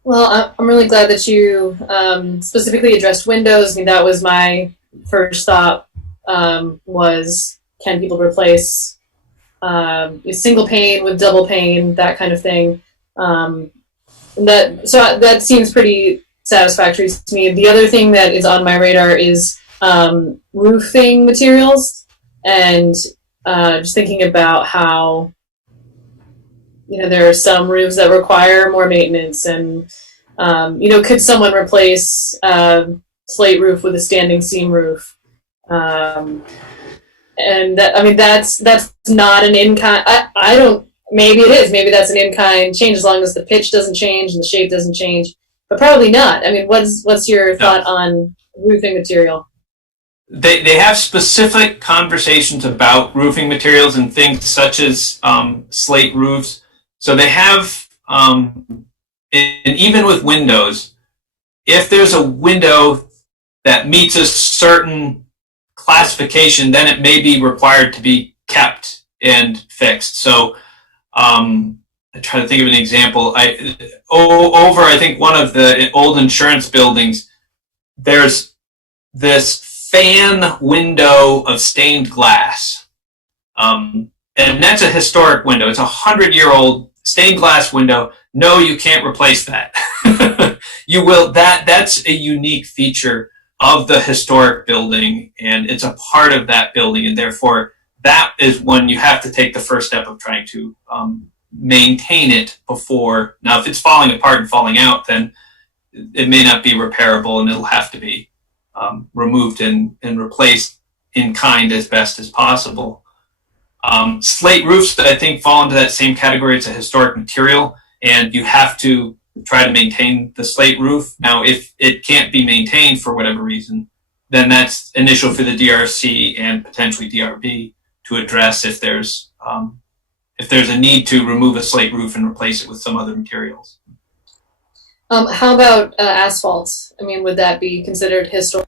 Well, I'm really glad that you specifically addressed windows. I mean, that was my first thought, was can people replace single pane with double pane, that kind of thing. That seems pretty satisfactory to me. The other thing that is on my radar is roofing materials, and just thinking about how there are some roofs that require more maintenance, and could someone replace slate roof with a standing seam roof? And that's not an in-kind. I don't. Maybe it is. Maybe that's an in-kind change, as long as the pitch doesn't change and the shape doesn't change. But probably not. I mean, what's your thought on roofing material? They have specific conversations about roofing materials and things such as slate roofs. So they have, and even with windows, if there's a window that meets a certain classification, then it may be required to be kept and fixed. So I try to think of an example. Over, I think, one of the old insurance buildings, there's this fan window of stained glass. And that's a historic window. It's a 100-year-old stained glass window. No, you can't replace that. You will. That's a unique feature of the historic building, and it's a part of that building, and therefore that is when you have to take the first step of trying to maintain it before. Now, if it's falling apart and falling out, then it may not be repairable, and it'll have to be removed and replaced in kind as best as possible. Slate roofs, I think, fall into that same category. It's a historic material, and you have to try to maintain the slate roof. Now, if it can't be maintained for whatever reason, then that's an issue for the DRC and potentially DRB to address if there's a need to remove a slate roof and replace it with some other materials. How about asphalt? I mean, would that be considered historic?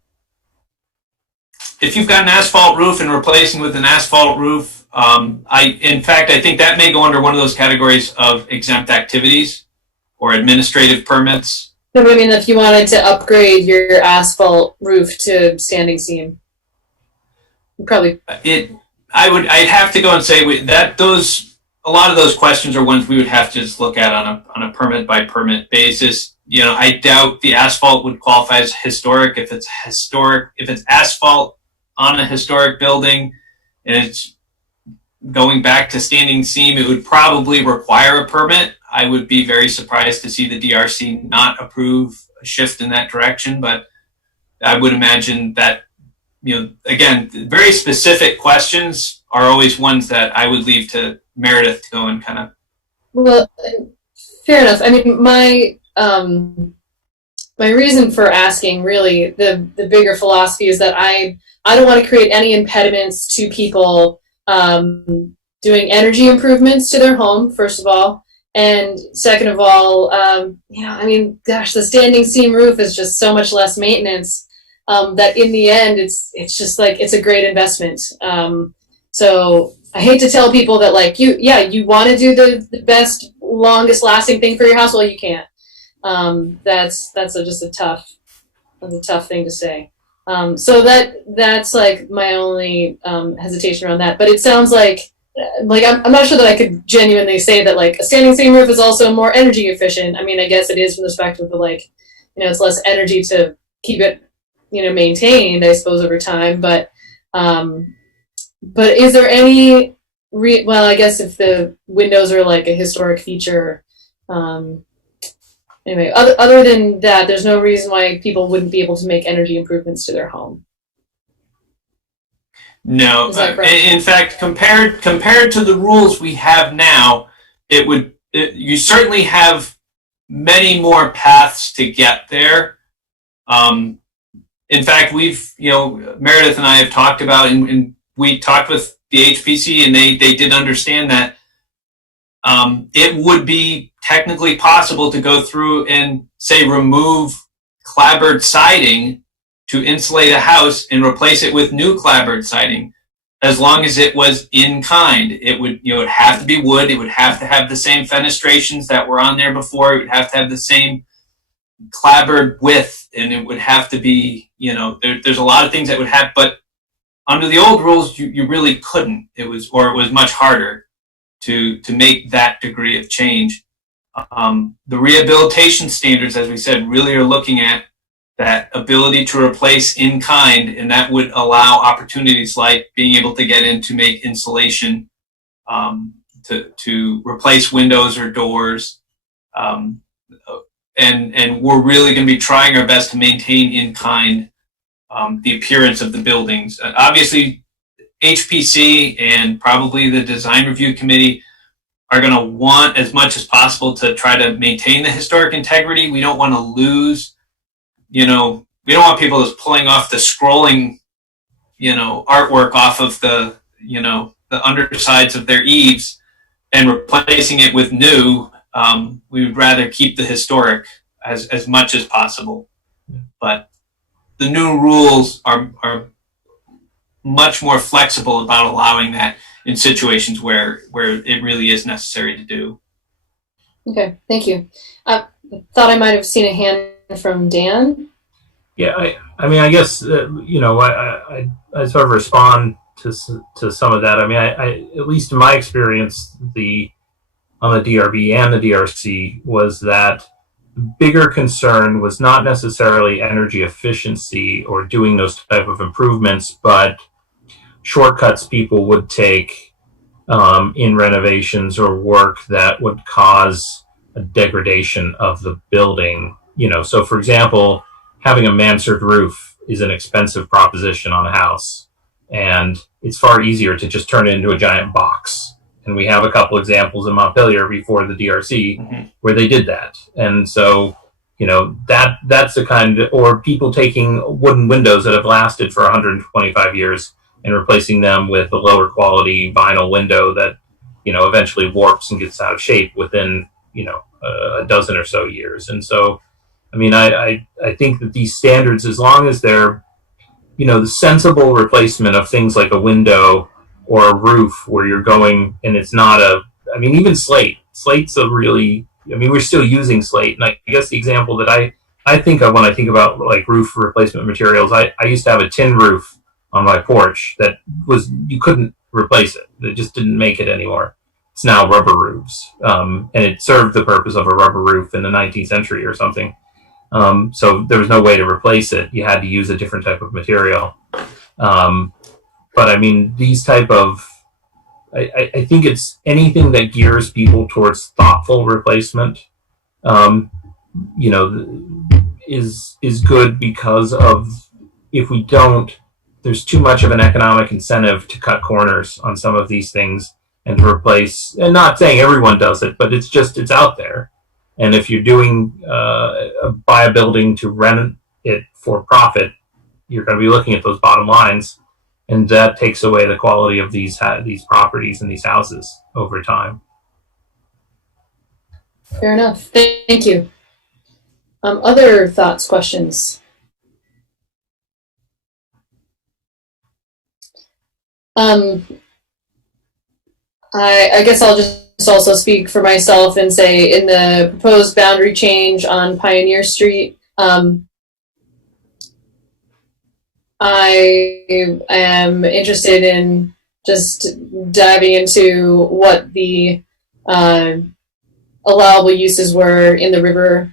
If you've got an asphalt roof and replacing with an asphalt roof, in fact, I think that may go under one of those categories of exempt activities or administrative permits. No, but I mean, if you wanted to upgrade your asphalt roof to standing seam, probably. I'd have to go and say a lot of those questions are ones we would have to just look at on a permit by permit basis. I doubt the asphalt would qualify as historic. If it's asphalt on a historic building and it's going back to standing seam, it would probably require a permit. I would be very surprised to see the DRC not approve a shift in that direction, but I would imagine that, again, very specific questions are always ones that I would leave to Meredith to go and kind of. Well, fair enough. I mean, my reason for asking, really, the bigger philosophy is that I don't want to create any impediments to people doing energy improvements to their home, first of all. And second of all, the standing seam roof is just so much less maintenance that in the end, it's just like, it's a great investment. So I hate to tell people that you want to do the best, longest lasting thing for your house. Well, you can't. That's just a tough thing to say. So that's like my only hesitation around that. But it sounds like I'm not sure that I could genuinely say that a standing seam roof is also more energy efficient. I mean, I guess it is from the perspective of it's less energy to keep it maintained, I suppose, over time. But is there any well, I guess if the windows are like a historic feature, anyway, other than that, there's no reason why people wouldn't be able to make energy improvements to their home. No, in fact, compared to the rules we have now, you certainly have many more paths to get there. In fact, Meredith and I have talked about, and we talked with the HPC, and they did understand that it would be technically possible to go through and say remove clapboard siding to insulate a house and replace it with new clapboard siding, as long as it was in kind. It would, it'd have to be wood. It would have to have the same fenestrations that were on there before. It would have to have the same clapboard width, and it would have to be, there's a lot of things that would have, but under the old rules, you really couldn't. It was much harder to make that degree of change. The rehabilitation standards, as we said, really are looking at that ability to replace in kind, and that would allow opportunities like being able to get in to make insulation, to replace windows or doors, and we're really going to be trying our best to maintain in kind the appearance of the buildings. Obviously, HPC and probably the design review committee are going to want as much as possible to try to maintain the historic integrity. We don't want to lose. We don't want people just pulling off the scrolling, artwork off of the undersides of their eaves and replacing it with new. We would rather keep the historic as much as possible. But the new rules are much more flexible about allowing that in situations where it really is necessary to do. Okay, thank you. I thought I might have seen a hand from Dan. Yeah, I guess I sort of respond to some of that. I at least in my experience, on the DRB and the DRC, was that the bigger concern was not necessarily energy efficiency or doing those type of improvements, but shortcuts people would take in renovations or work that would cause a degradation of the building. So for example, having a mansard roof is an expensive proposition on a house, and it's far easier to just turn it into a giant box. And we have a couple examples in Montpelier before the DRC where they did that. And so, that's the kind of, or people taking wooden windows that have lasted for 125 years and replacing them with a lower quality vinyl window that, eventually warps and gets out of shape within, a dozen or so years. And so, I think that these standards, as long as they're, the sensible replacement of things like a window or a roof where you're going, and it's not even slate's a really, we're still using slate. And I guess the example that I think of when I think about like roof replacement materials, I used to have a tin roof on my porch that you couldn't replace it. They just didn't make it anymore. It's now rubber roofs. And it served the purpose of a rubber roof in the 19th century or something. So there was no way to replace it. You had to use a different type of material. But these type of, I think it's anything that gears people towards thoughtful replacement, is good, because of, if we don't, there's too much of an economic incentive to cut corners on some of these things and to replace, and not saying everyone does it, but it's out there. And if you're doing, buy a building to rent it for profit, you're going to be looking at those bottom lines, and that takes away the quality of these properties and these houses over time. Fair enough. Thank you. Other thoughts, questions? I guess I'll just also speak for myself and say, in the proposed boundary change on Pioneer Street, I am interested in just diving into what the allowable uses were in the river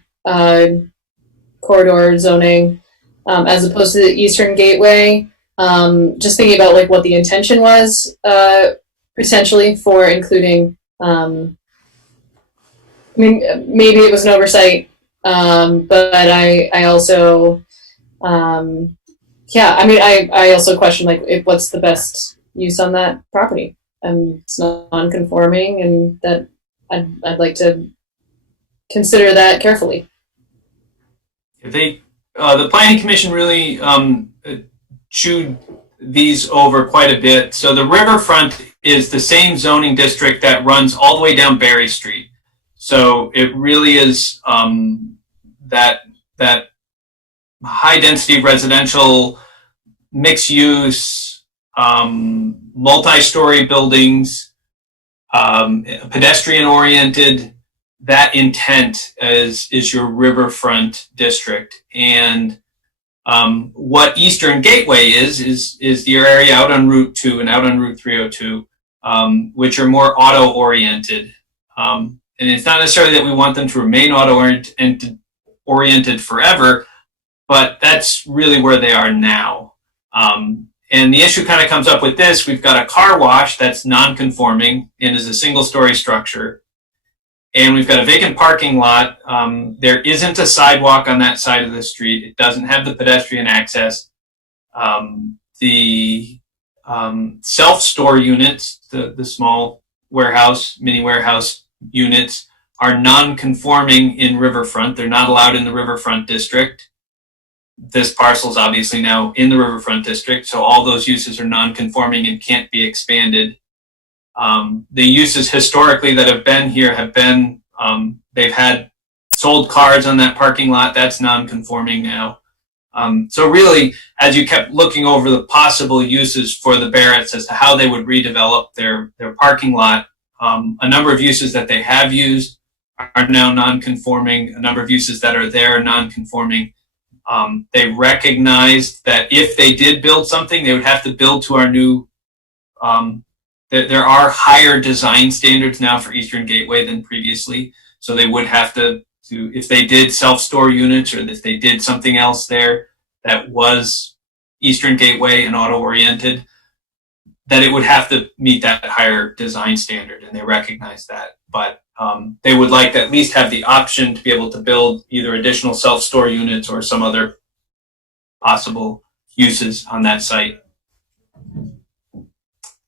corridor zoning, as opposed to the Eastern Gateway. Just thinking about like what the intention was potentially for including, I mean, maybe it was an oversight, but I also, yeah, I mean, I also question, like, what's the best use on that property? It's non-conforming, and that I'd like to consider that carefully. The Planning Commission really chewed these over quite a bit. So the riverfront is the same zoning district that runs all the way down Berry Street. So it really is that high density residential, mixed use, multi-story buildings, pedestrian oriented. That intent is your riverfront district. And what Eastern Gateway is the area out on Route 2 and out on Route 302, which are more auto-oriented. And it's not necessarily that we want them to remain auto-oriented forever, but that's really where they are now. And the issue kind of comes up with this. We've got a car wash that's non-conforming and is a single-story structure. And we've got a vacant parking lot. There isn't a sidewalk on that side of the street. It doesn't have the pedestrian access. The self-store units, the small warehouse, mini warehouse units, are non-conforming in riverfront. They're not allowed in the riverfront district. This parcel is obviously now in the riverfront district, so all those uses are non-conforming and can't be expanded. The uses historically that have been here have been, they've had sold cars on that parking lot. That's non-conforming now. So really, as you kept looking over the possible uses for the Barretts as to how they would redevelop their parking lot, a number of uses that they have used are now non-conforming. A number of uses that are there are non-conforming. They recognized that if they did build something, they would have to build to our new, there are higher design standards now for Eastern Gateway than previously. So they would have to if they did self-store units or if they did something else there that was Eastern Gateway and auto-oriented, that it would have to meet that higher design standard, and they recognize that. But they would like to at least have the option to be able to build either additional self-store units or some other possible uses on that site.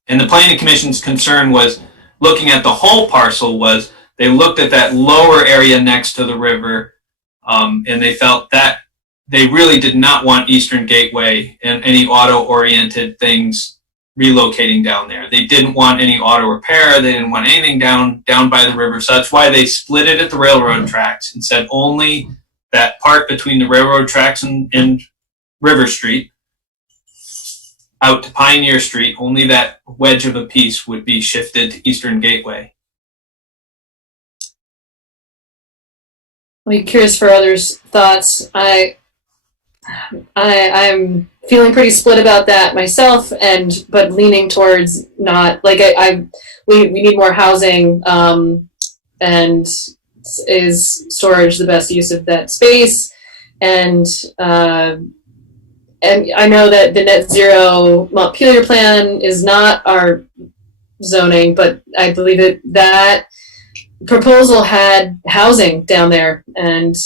And the Planning Commission's concern was looking at the whole parcel was they looked at that lower area next to the river, and they felt that they really did not want Eastern Gateway and any auto-oriented things relocating down there. They didn't want any auto repair. They didn't want anything down by the river. So that's why they split it at the railroad tracks and said only that part between the railroad tracks and River Street out to Pioneer Street, only that wedge of a piece would be shifted to Eastern Gateway. I'm curious for others' thoughts. I'm feeling pretty split about that myself, but leaning towards not like we need more housing, and is storage the best use of that space? And I know that the net zero Montpelier plan is not our zoning, but I believe that proposal had housing down there, and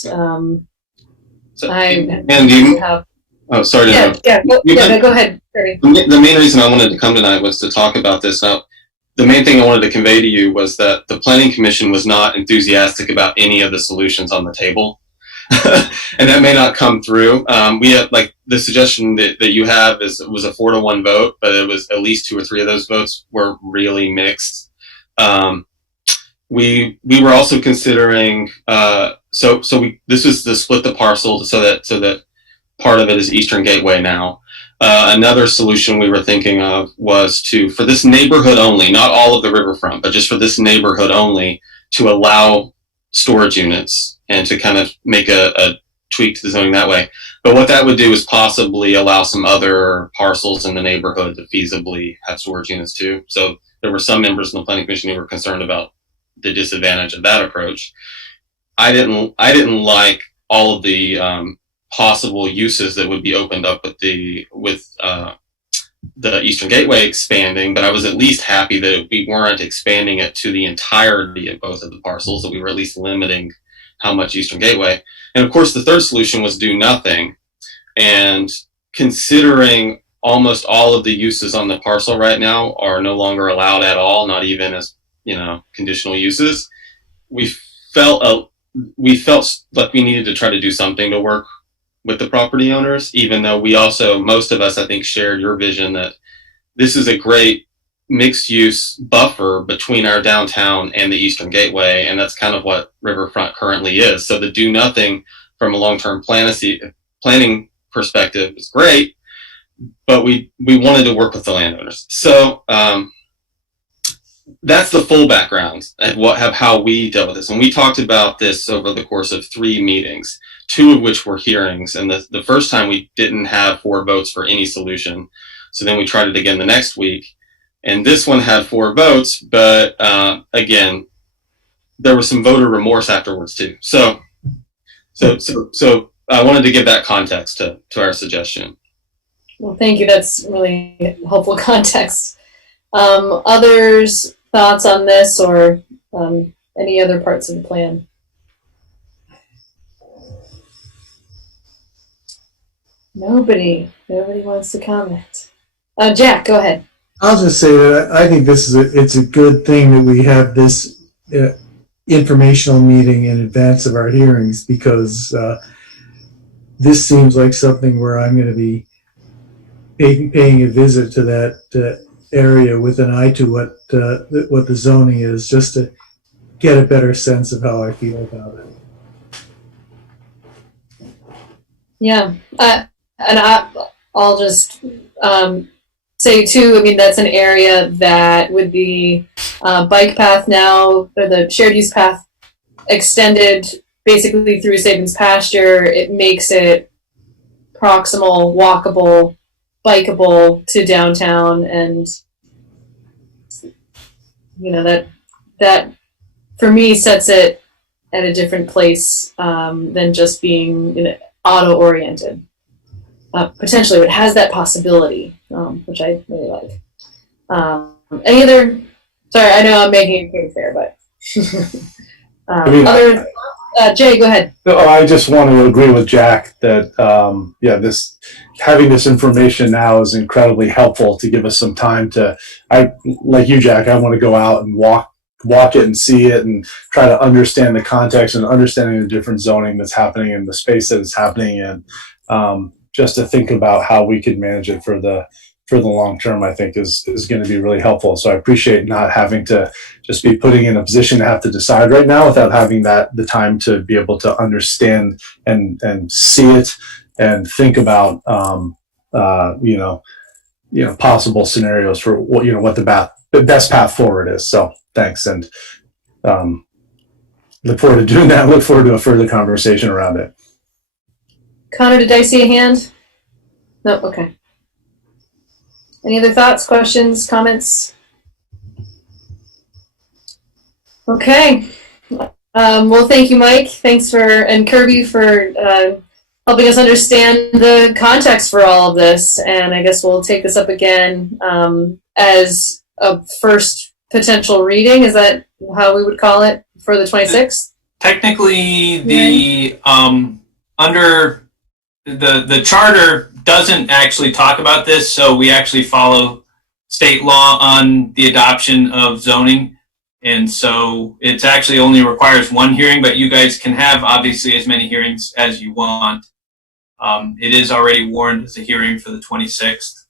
Oh, sorry to interrupt. Go ahead. Sorry. The main reason I wanted to come tonight was to talk about this. Now, the main thing I wanted to convey to you was that the Planning Commission was not enthusiastic about any of the solutions on the table. And that may not come through. We have, like, the suggestion that you have was a 4-1 vote, but it was at least 2 or 3 of those votes were really mixed. We were also considering, this was to split the parcel so that part of it is Eastern Gateway now. Another solution we were thinking of was for this neighborhood only, not all of the riverfront, but just for this neighborhood only, to allow storage units and to kind of make a tweak to the zoning that way. But what that would do is possibly allow some other parcels in the neighborhood to feasibly have storage units too. So there were some members in the Planning Commission who were concerned about the disadvantage of that approach. I didn't like all of the possible uses that would be opened up with the Eastern Gateway expanding, but I was at least happy that we weren't expanding it to the entirety of both of the parcels, that we were at least limiting how much Eastern Gateway. And of course, the third solution was do nothing. And considering almost all of the uses on the parcel right now are no longer allowed at all, not even as, conditional uses, we felt like we needed to try to do something to work with the property owners, even though we also, most of us, I think, shared your vision that this is a great mixed use buffer between our downtown and the Eastern Gateway. And that's kind of what Riverfront currently is. So the do nothing from a long-term planning perspective is great, but we wanted to work with the landowners. So that's the full background of how we dealt with this. And we talked about this over the course of 3 meetings, 2 of which were hearings. And the first time we didn't have 4 votes for any solution. So then we tried it again the next week. And this one had 4 votes, but again, there was some voter remorse afterwards too. So I wanted to give that context to our suggestion. Well, thank you. That's really helpful context. Others thoughts on this or any other parts of the plan? Nobody wants to comment. Jack, go ahead. I'll just say that I think it's a good thing that we have this informational meeting in advance of our hearings, because this seems like something where I'm going to be paying a visit to that area with an eye to what the zoning is, just to get a better sense of how I feel about it. Yeah, and I'll just say too, I mean, that's an area that with the bike path now, or the shared use path extended basically through Sabins pasture, it makes it proximal, walkable, bikeable to downtown, and that for me sets it at a different place than just being auto oriented. Potentially, it has that possibility, which I really like. Any other? Sorry, I know I'm making a case there, but other. Jay, go ahead. I just want to agree with Jack that having this information now is incredibly helpful to give us some time to. Like you, Jack, I want to go out and walk it and see it and try to understand the context and understanding the different zoning that's happening in the space that it's happening in. Just to think about how we could manage it for the long term, I think is going to be really helpful. So I appreciate not having to just be putting in a position to have to decide right now without having the time to be able to understand and see it and think about possible scenarios for what the best path forward is. So thanks, and look forward to doing that. Look forward to a further conversation around it. Connor, did I see a hand? No, okay. Any other thoughts, questions, comments? Okay. Well, thank you, Mike. Thanks and Kirby for helping us understand the context for all of this. And I guess we'll take this up again as a first potential reading. Is that how we would call it for the 26th? Technically, under the charter doesn't actually talk about this, so we actually follow state law on the adoption of zoning, and so it actually only requires 1 hearing, but you guys can have obviously as many hearings as you want. It is already warned as a hearing for the 26th,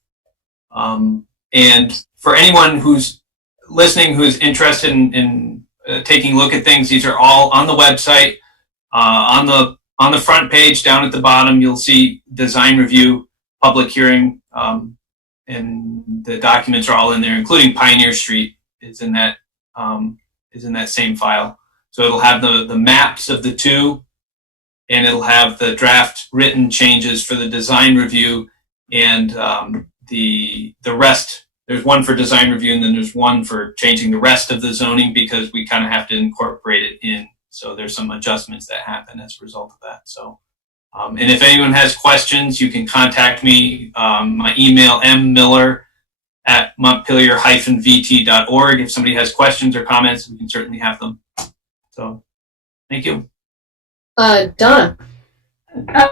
and for anyone who's listening who's interested in taking a look at things, these are all on the website. On the front page, down at the bottom, you'll see design review, public hearing, and the documents are all in there, including Pioneer Street is in that same file. So it'll have the maps of the 2, and it'll have the draft written changes for the design review, and the rest. There's one for design review, and then there's one for changing the rest of the zoning, because we kind of have to incorporate it in. So there's some adjustments that happen as a result of that. So And if anyone has questions, you can contact me. My email, mmiller@montpelier-vt.org. If somebody has questions or comments, we can certainly have them. So, thank you. Donna.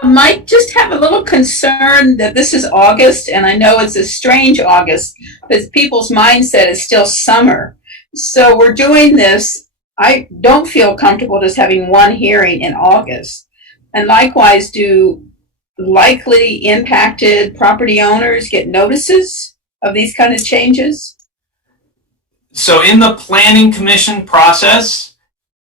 Might just have a little concern that this is August, and I know it's a strange August, but people's mindset is still summer. So we're doing this. I don't feel comfortable just having one hearing in August. And likewise, do likely impacted property owners get notices of these kind of changes? So in the Planning Commission process,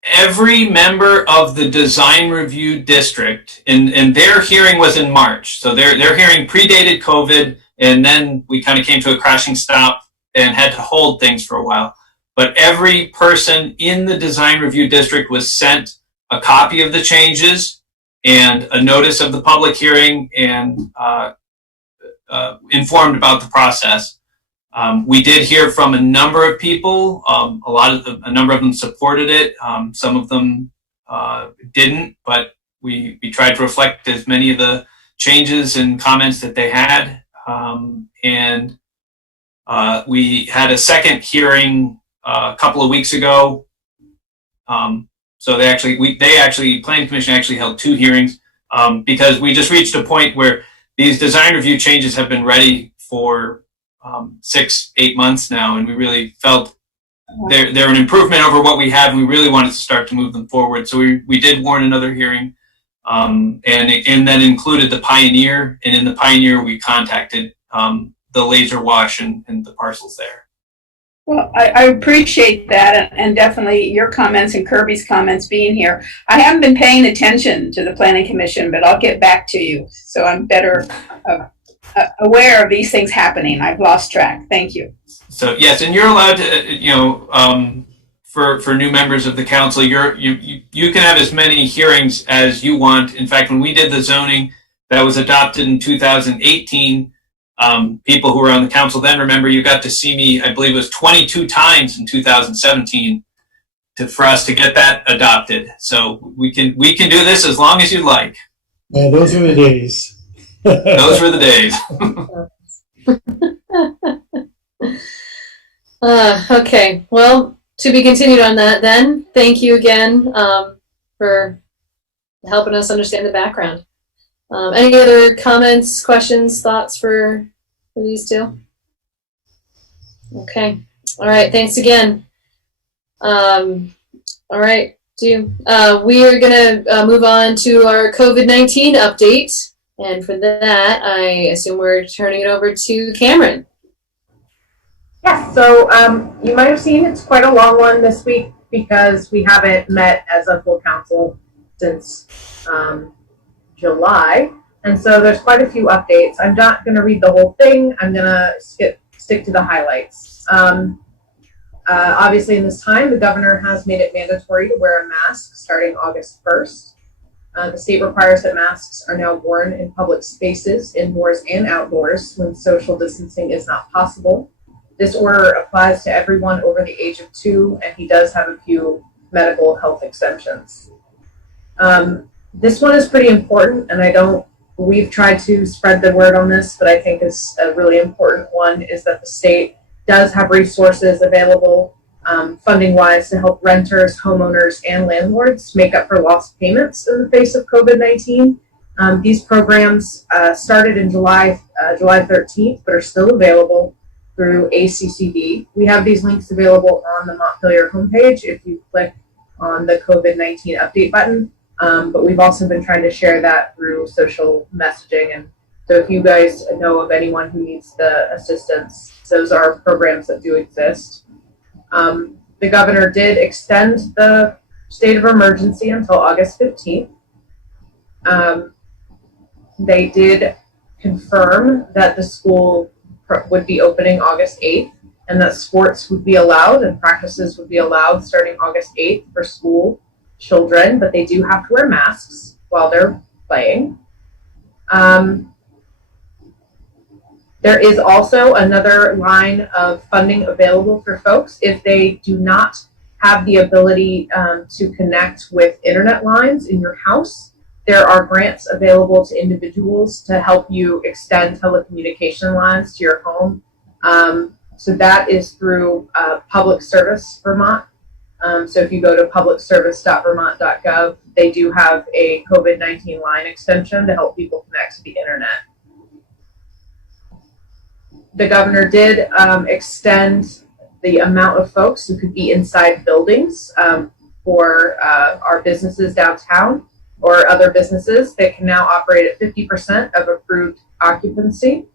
every member of the design review district, and their hearing was in March. So their hearing predated COVID, and then we kind of came to a crashing stop and had to hold things for a while. But every person in the design review district was sent a copy of the changes and a notice of the public hearing and informed about the process. We did hear from a number of people. A number of them supported it. Some of them didn't, but we tried to reflect as many of the changes and comments that they had. We had a second hearing a couple of weeks ago. So Planning Commission actually held 2 hearings because we just reached a point where these design review changes have been ready for 6-8 months now, and we really felt they're an improvement over what we have, and we really wanted to start to move them forward. So we did warn another hearing, and then included the Pioneer, and in the Pioneer we contacted the laser wash and the parcels there. Well, I appreciate that, and definitely your comments and Kirby's comments being here. I haven't been paying attention to the Planning Commission, but I'll get back to you, so I'm better aware of these things happening. I've lost track. Thank you. So yes, and you're allowed to, for new members of the council, you can have as many hearings as you want. In fact, when we did the zoning that was adopted in 2018, people who were on the council then remember you got to see me, I believe it was 22 times in 2017 for us to get that adopted. So we can do this as long as you like. Yeah, those were the days. Those were the days. Okay, well, to be continued on that then. Thank you again for helping us understand the background. Any other comments, questions, thoughts for these two? Okay. All right. Thanks again. All right. We are going to move on to our COVID-19 update. And for that, I assume we're turning it over to Cameron. Yes, so you might have seen it's quite a long one this week because we haven't met as a full council since July. And so there's quite a few updates. I'm not going to read the whole thing. I'm going to stick to the highlights. Obviously, in this time, the governor has made it mandatory to wear a mask starting August 1st. The state requires that masks are now worn in public spaces, indoors and outdoors, when social distancing is not possible. This order applies to everyone over the age of 2, and he does have a few medical health exemptions. This one is pretty important, and we've tried to spread the word on this, but I think is a really important one, is that the state does have resources available funding-wise to help renters, homeowners, and landlords make up for lost payments in the face of COVID-19. These programs started in July 13th, but are still available through ACCD. We have these links available on the Montpelier homepage if you click on the COVID-19 update button. But we've also been trying to share that through social messaging. And so if you guys know of anyone who needs the assistance, those are programs that do exist. The governor did extend the state of emergency until August 15th. They did confirm that the school would be opening August 8th and that sports would be allowed and practices would be allowed starting August 8th for school children, but they do have to wear masks while they're playing. There is also another line of funding available for folks if they do not have the ability to connect with internet lines in your house. there are grants available to individuals to help you extend telecommunication lines to your home. So that is through Public Service Vermont. So if you go to publicservice.vermont.gov, they do have a COVID-19 line extension to help people connect to the internet. The governor did extend the amount of folks who could be inside buildings for our businesses downtown or other businesses. They can now operate at 50% of approved occupancy.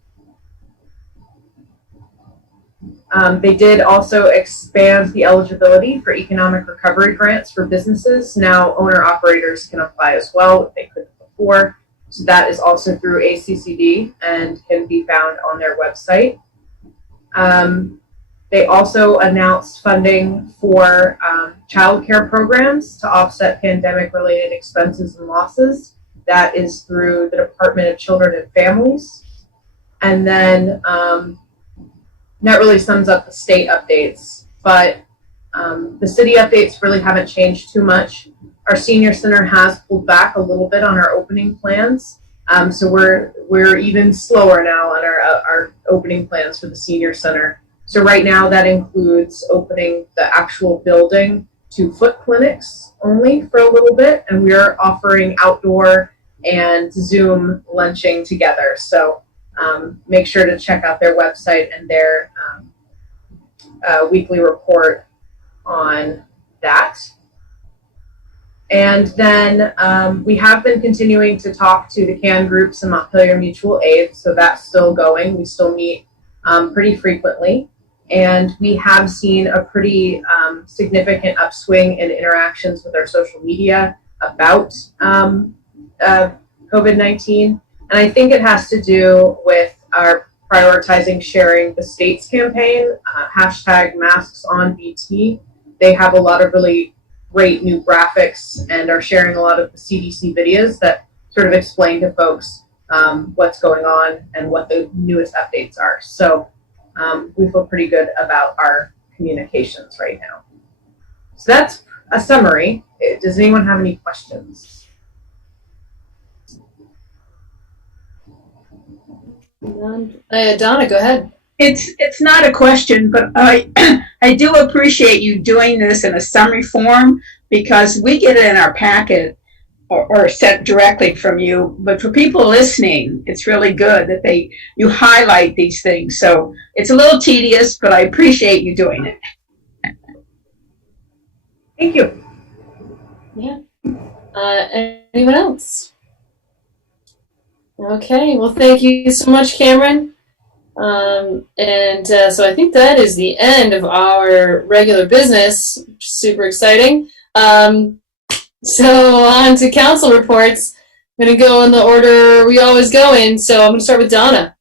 They did also expand the eligibility for economic recovery grants for businesses. Now owner-operators can apply as well, if they couldn't before. So that is also through ACCD and can be found on their website. They also announced funding for child care programs to offset pandemic-related expenses and losses. That is through the Department of Children and Families. And then that really sums up the state updates, but the city updates really haven't changed too much. Our senior center has pulled back a little bit on our opening plans, so we're even slower now on our opening plans for the senior center. So right now that includes opening the actual building to foot clinics only for a little bit, and we are offering outdoor and Zoom lunching together. So make sure to check out their website and their weekly report on that. And then we have been continuing to talk to the CAN groups and Montpelier Mutual Aid, so that's still going. We still meet pretty frequently. And we have seen a pretty significant upswing in interactions with our social media about COVID-19. And I think it has to do with our prioritizing sharing the state's campaign, hashtag masks on BT. They have a lot of really great new graphics and are sharing a lot of the CDC videos that sort of explain to folks what's going on and what the newest updates are. So we feel pretty good about our communications right now. So that's a summary. Does anyone have any questions? Donna, go ahead. It's not a question, but I do appreciate you doing this in a summary form, because we get it in our packet or sent directly from you. But for people listening, it's really good that you highlight these things. So it's a little tedious, but I appreciate you doing it. Thank you. Yeah. Anyone else? Okay, well, thank you so much, Cameron. So I think that is the end of our regular business, which is super exciting. So on to council reports. I'm going to go in the order we always go in, so I'm going to start with Donna.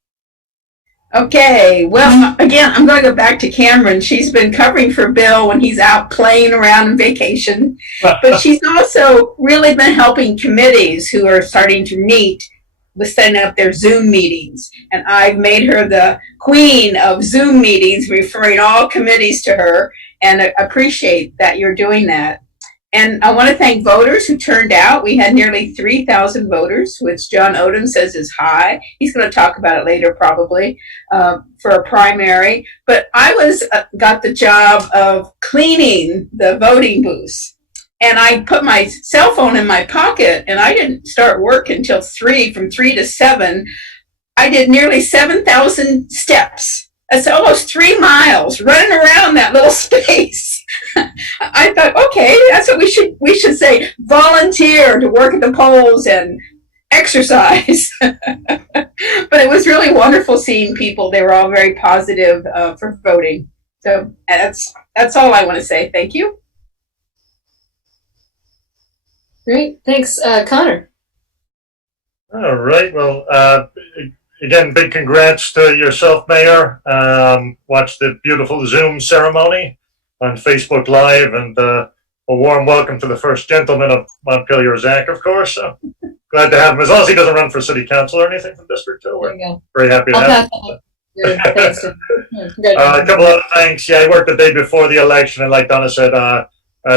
Okay, well, again, I'm going to go back to Cameron. She's been covering for Bill when he's out playing around on vacation, but she's also really been helping committees who are starting to meet with setting up their Zoom meetings. And I've made her the queen of Zoom meetings, referring all committees to her, and I appreciate that you're doing that. And I want to thank voters who turned out. We had nearly 3,000 voters, which John Odum says is high. He's going to talk about it later, probably, for a primary. But I got the job of cleaning the voting booths. And I put my cell phone in my pocket, and I didn't start work until from 3 to 7. I did nearly 7,000 steps. That's almost 3 miles running around that little space. I thought, okay, that's what we should say. Volunteer to work at the polls and exercise. But it was really wonderful seeing people. They were all very positive for voting. So that's all I want to say. Thank you. Great, thanks, Connor. All right, well, again, big congrats to yourself, Mayor. Watched the beautiful Zoom ceremony on Facebook Live, and a warm welcome to the first gentleman of Montpelier, Zach, of course. So glad to have him, as long as he doesn't run for city council or anything from District 2. We're very happy to have him. A couple other thanks. Yeah, I worked the day before the election, and like Donna said,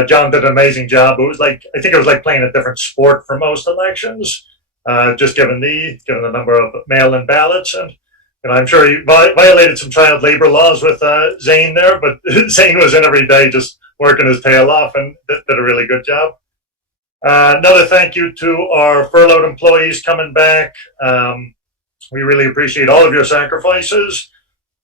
John did an amazing job. It was like, I think it was like playing a different sport for most elections, just given the number of mail-in ballots. And I'm sure he violated some child labor laws with Zane there, but Zane was in every day just working his tail off and did a really good job. Another thank you to our furloughed employees coming back. We really appreciate all of your sacrifices,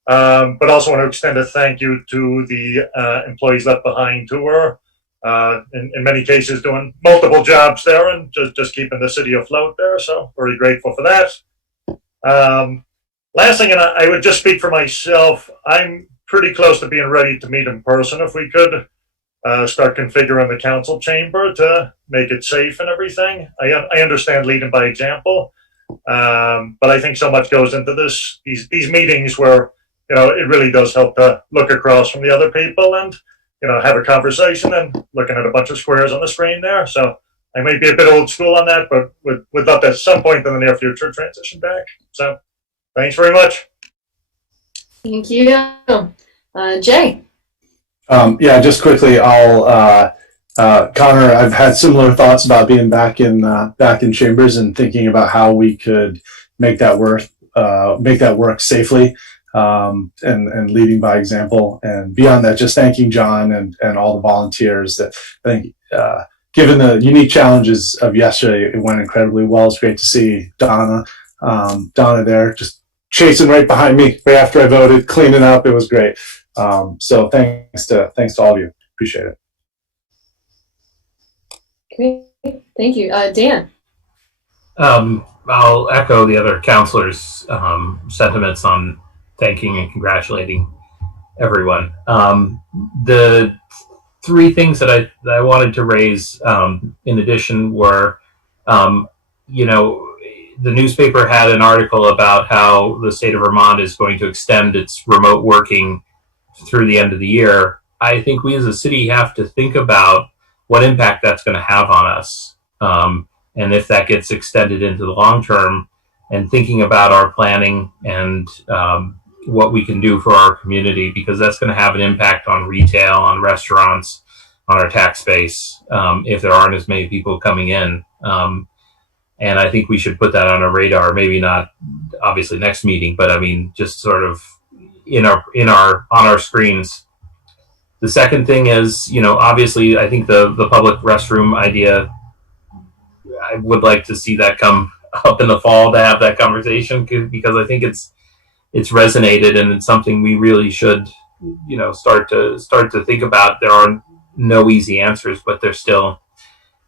but also want to extend a thank you to the employees left behind who were, in many cases, doing multiple jobs there and just keeping the city afloat there. So very grateful for that. Last thing, and I would just speak for myself, I'm pretty close to being ready to meet in person if we could start configuring the council chamber to make it safe and everything. I understand leading by example, but I think so much goes into these meetings where, it really does help to look across from the other people and, have a conversation and looking at a bunch of squares on the screen there. So I may be a bit old school on that, but would love to at some point in the near future transition back. So thanks very much. Thank you. Jay? Yeah, just quickly, Connor, I've had similar thoughts about being back in chambers and thinking about how we could make that work safely, and leading by example. And beyond that, just thanking John and all the volunteers that I think, given the unique challenges of yesterday, it went incredibly well. It's great to see Donna there, just chasing right behind me right after I voted, cleaning up. It was great. So thanks to all of you. Appreciate it. Great. Thank you. Dan? I'll echo the other counselors' sentiments on thanking and congratulating everyone. The three things that I wanted to raise in addition were, the newspaper had an article about how the state of Vermont is going to extend its remote working through the end of the year. I think we as a city have to think about what impact that's going to have on us. And if that gets extended into the long term, and thinking about our planning and what we can do for our community, because that's going to have an impact on retail, on restaurants, on our tax base, if there aren't as many people coming in. And I think we should put that on our radar, maybe not obviously next meeting, but I mean, just sort of on our screens. The second thing is, obviously I think the public restroom idea, I would like to see that come up in the fall to have that conversation, because I think it's resonated and it's something we really should, start to think about. There are no easy answers, but there's still,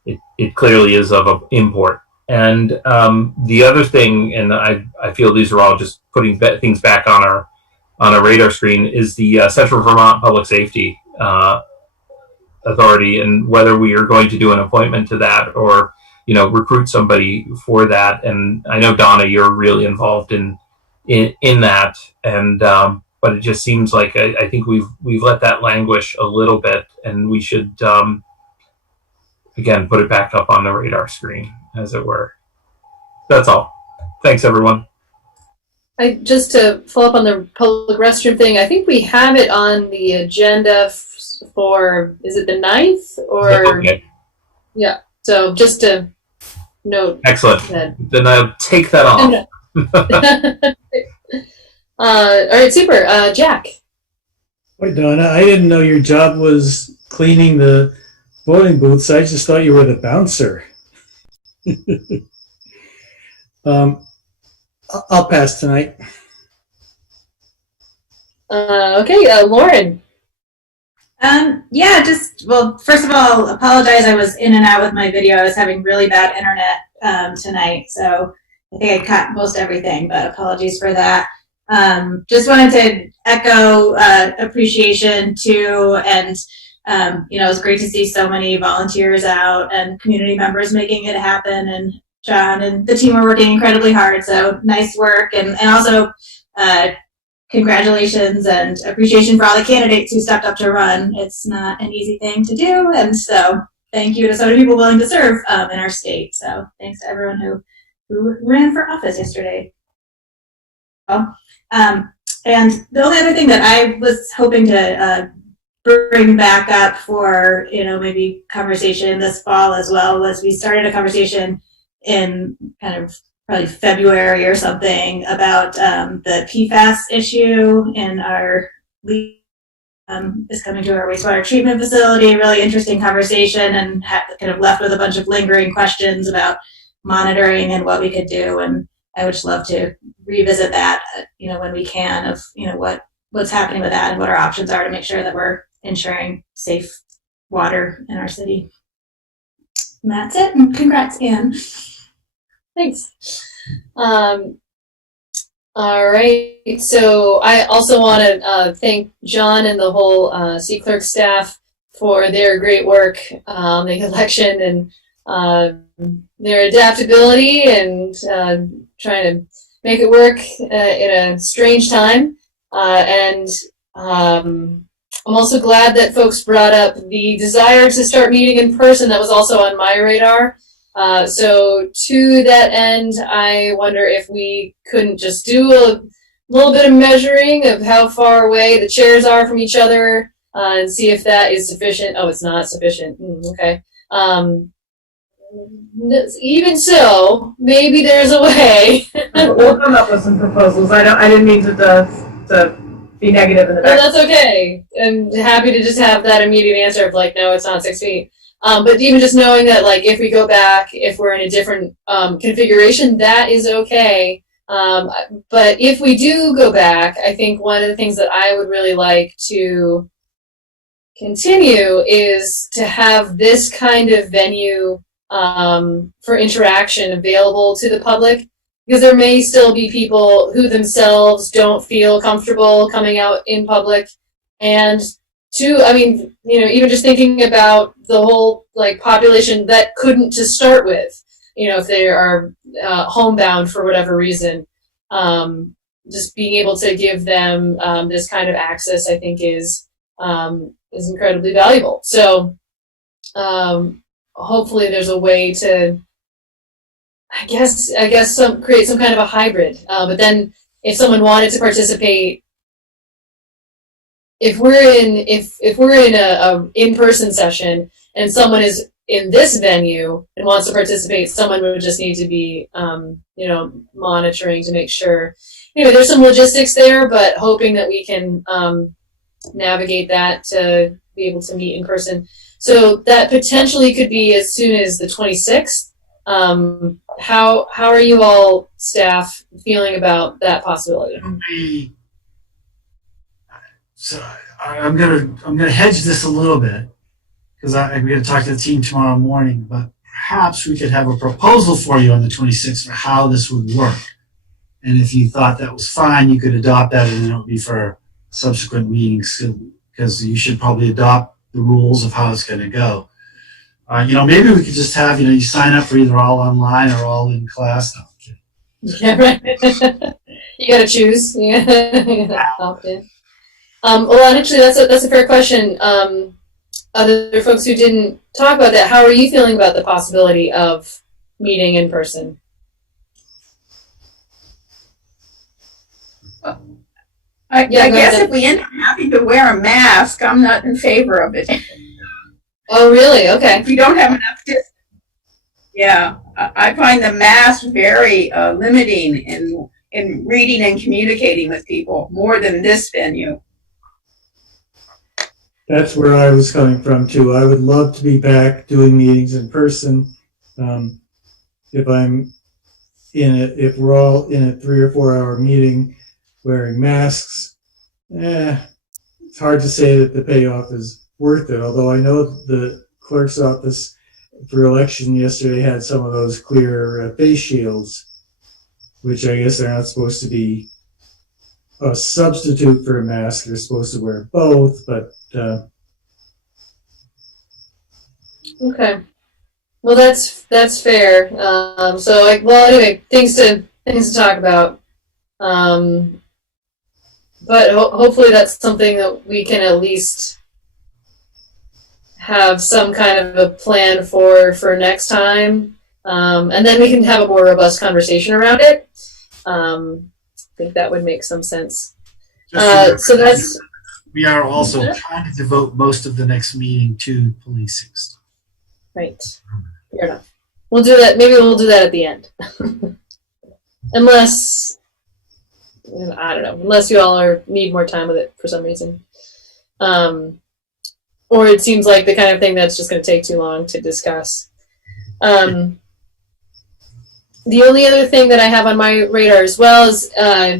it clearly is of import. And the other thing, and I feel these are all just putting things back on our radar screen, is the Central Vermont Public Safety Authority, and whether we are going to do an appointment to that or recruit somebody for that. And I know, Donna, you're really involved in that, and but it just seems like I think we've let that languish a little bit, and we should again put it back up on the radar screen, as it were. That's all. Thanks, everyone. Just to follow up on the public restroom thing, I think we have it on the agenda for, is it the 9th or? Okay. Yeah. So just to note. Excellent. That. Then I'll take that off. All right, super. Jack. Wait, Donna, I didn't know your job was cleaning the voting booths. I just thought you were the bouncer. I'll pass tonight. Okay, Lauren. Yeah, first of all, apologize. I was in and out with my video. I was having really bad internet tonight, so I think I cut most everything, but apologies for that. Just wanted to echo appreciation too, and it was great to see so many volunteers out and community members making it happen, and John and the team are working incredibly hard, so nice work, and also congratulations and appreciation for all the candidates who stepped up to run. It's not an easy thing to do, and so thank you to so many people willing to serve in our state. So thanks to everyone who ran for office yesterday. And the only other thing that I was hoping to bring back up for, maybe conversation this fall as well was we started a conversation in kind of probably February or something about the PFAS issue in our is coming to our wastewater treatment facility. Really interesting conversation, and kind of left with a bunch of lingering questions about monitoring and what we could do. And I would just love to revisit that, when we can, of what's happening with that and what our options are to make sure that we're ensuring safe water in our city. And that's it. And congrats, Anne. Thanks. All right. So I also want to thank John and the whole C Clerk staff for their great work on the election and their adaptability and trying to make it work in a strange time. And I'm also glad that folks brought up the desire to start meeting in person. That was also on my radar. So to that end, I wonder if we couldn't just do a little bit of measuring of how far away the chairs are from each other and see if that is sufficient. Oh, it's not sufficient. Okay. Even so, maybe there's a way. We'll come up with some proposals. I didn't mean to be negative in the back. No, that's okay. I'm happy to just have that immediate answer of like, no, it's not 6 feet. But even just knowing that, like, if we go back, if we're in a different configuration, that is okay. But if we do go back, I think one of the things that I would really like to continue is to have this kind of venue for interaction available to the public, because there may still be people who themselves don't feel comfortable coming out in public. And two, I mean, even just thinking about the whole population that couldn't to start with, if they are homebound for whatever reason, just being able to give them this kind of access, I think is incredibly valuable. So hopefully there's a way to, I guess create some kind of a hybrid. But then if someone wanted to participate, if we're in a in-person session and someone is in this venue and wants to participate, someone would just need to be, monitoring to make sure. There's some logistics there, but hoping that we can navigate that to be able to meet in person. So that potentially could be as soon as the 26th. How are you all staff feeling about that possibility? So I'm gonna hedge this a little bit because I'm gonna talk to the team tomorrow morning. But perhaps we could have a proposal for you on the 26th for how this would work. And if you thought that was fine, you could adopt that, and then it would be for subsequent meetings because you should probably adopt the rules of how it's going to go. Maybe we could just have you sign up for either all online or all in class. No, yeah, right. You got to choose. Yeah, opt in. Well, actually, that's a fair question. Other folks who didn't talk about that, how are you feeling about the possibility of meeting in person? I guess if we end up having to wear a mask, I'm not in favor of it. Oh, really? Okay. If you don't have enough distance. Yeah, I find the mask very limiting in reading and communicating with people more than this venue. That's where I was coming from too. I would love to be back doing meetings in person. If we're all in a 3 or 4 hour meeting wearing masks, it's hard to say that the payoff is worth it. Although I know the clerk's office for election yesterday had some of those clear face shields, which I guess they're not supposed to be a substitute for a mask. They're supposed to wear both, but okay. Well, that's fair. Anyway, things to talk about. But hopefully that's something that we can at least have some kind of a plan for next time, and then we can have a more robust conversation around it. I think that would make some sense. So that's We are also trying to devote most of the next meeting to policing stuff. Right. Fair enough. We'll do that. Maybe we'll do that at the end. Unless, I don't know, unless you all need more time with it for some reason. Or it seems like the kind of thing that's just going to take too long to discuss. The only other thing that I have on my radar as well is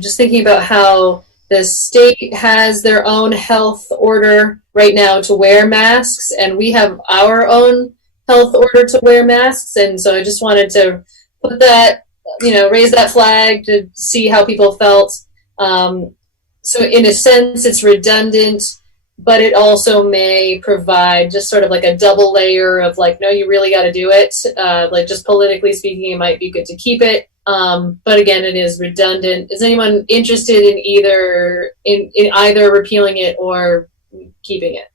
just thinking about how the state has their own health order right now to wear masks, and we have our own health order to wear masks. And so I just wanted to put that, raise that flag to see how people felt. So in a sense, it's redundant, but it also may provide just sort of like a double layer of like, no, you really got to do it. Like just politically speaking, it might be good to keep it. But again, it is redundant. Is anyone interested in either repealing it or keeping it?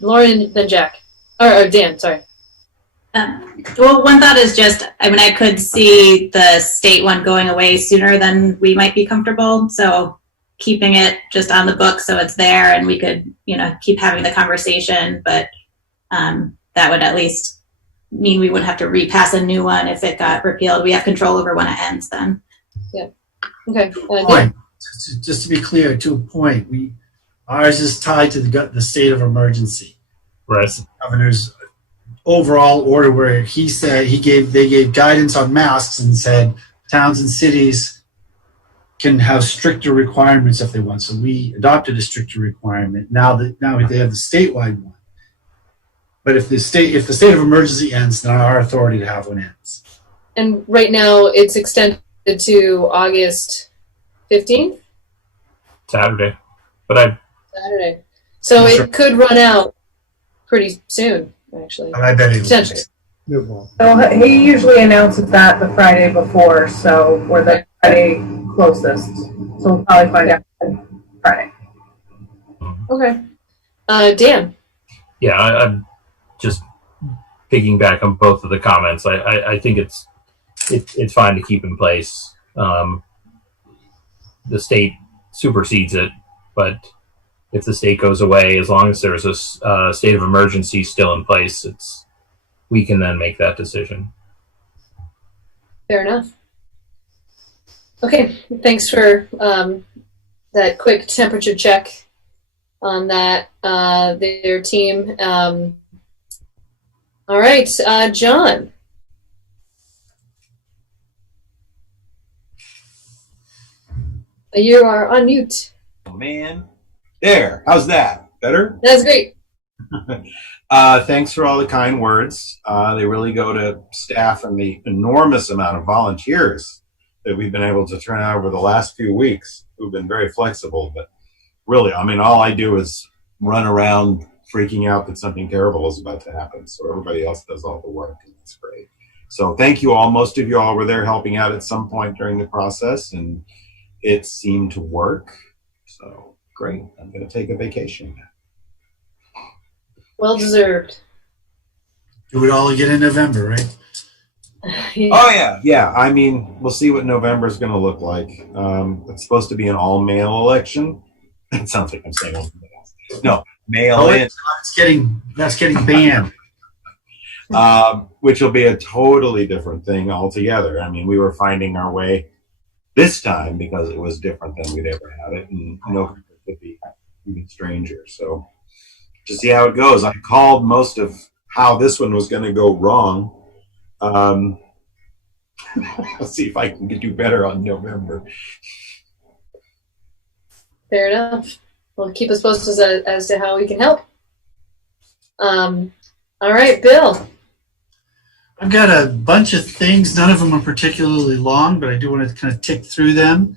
Lauren, then Jack, or Dan, sorry. Well, one thought is just, I could see the state one going away sooner than we might be comfortable. So keeping it just on the book so it's there and we could, keep having the conversation. But that would at least mean we wouldn't have to repass a new one if it got repealed. We have control over when it ends then. Yeah. Okay. Just to be clear, to a point, ours is tied to the state of emergency. Right. The governor's overall order where he said they gave guidance on masks and said towns and cities can have stricter requirements if they want. So we adopted a stricter requirement. Now they have the statewide one. But if the state of emergency ends, then our authority to have one ends. And right now it's extended to August 15th? Saturday. Saturday. So it could run out pretty soon, actually. And I bet it potentially. So he usually announces that the Friday before, or the Friday closest. So we'll probably find out Friday. Okay. Dan? Yeah, I'm just piggyback on both of the comments. I think it's fine to keep in place. The state supersedes it, but if the state goes away, as long as there's a state of emergency still in place, we can then make that decision. Fair enough. Okay, thanks for that quick temperature check on that, their team. All right, John. You are on mute. Oh, man. There. How's that? Better? That's great. Thanks for all the kind words. They really go to staff and the enormous amount of volunteers that we've been able to turn out over the last few weeks who've been very flexible. But really, all I do is run around freaking out that something terrible is about to happen. So everybody else does all the work, and that's great. So thank you all. Most of you all were there helping out at some point during the process, and it seemed to work. So great. I'm going to take a vacation now. Well deserved. Do it all again in November, right? Yeah. Oh, yeah. We'll see what November is going to look like. It's supposed to be an all-mail election. It sounds like I'm saying all mail. No, mail-in. That's getting banned. Which will be a totally different thing altogether. We were finding our way this time because it was different than we'd ever had it, and it could be even stranger. So to see how it goes, I called most of how this one was going to go wrong. I'll see if I can do better on November. Fair enough. Well, keep us posted as to how we can help. All right, Bill. I've got a bunch of things. None of them are particularly long, but I do want to kind of tick through them.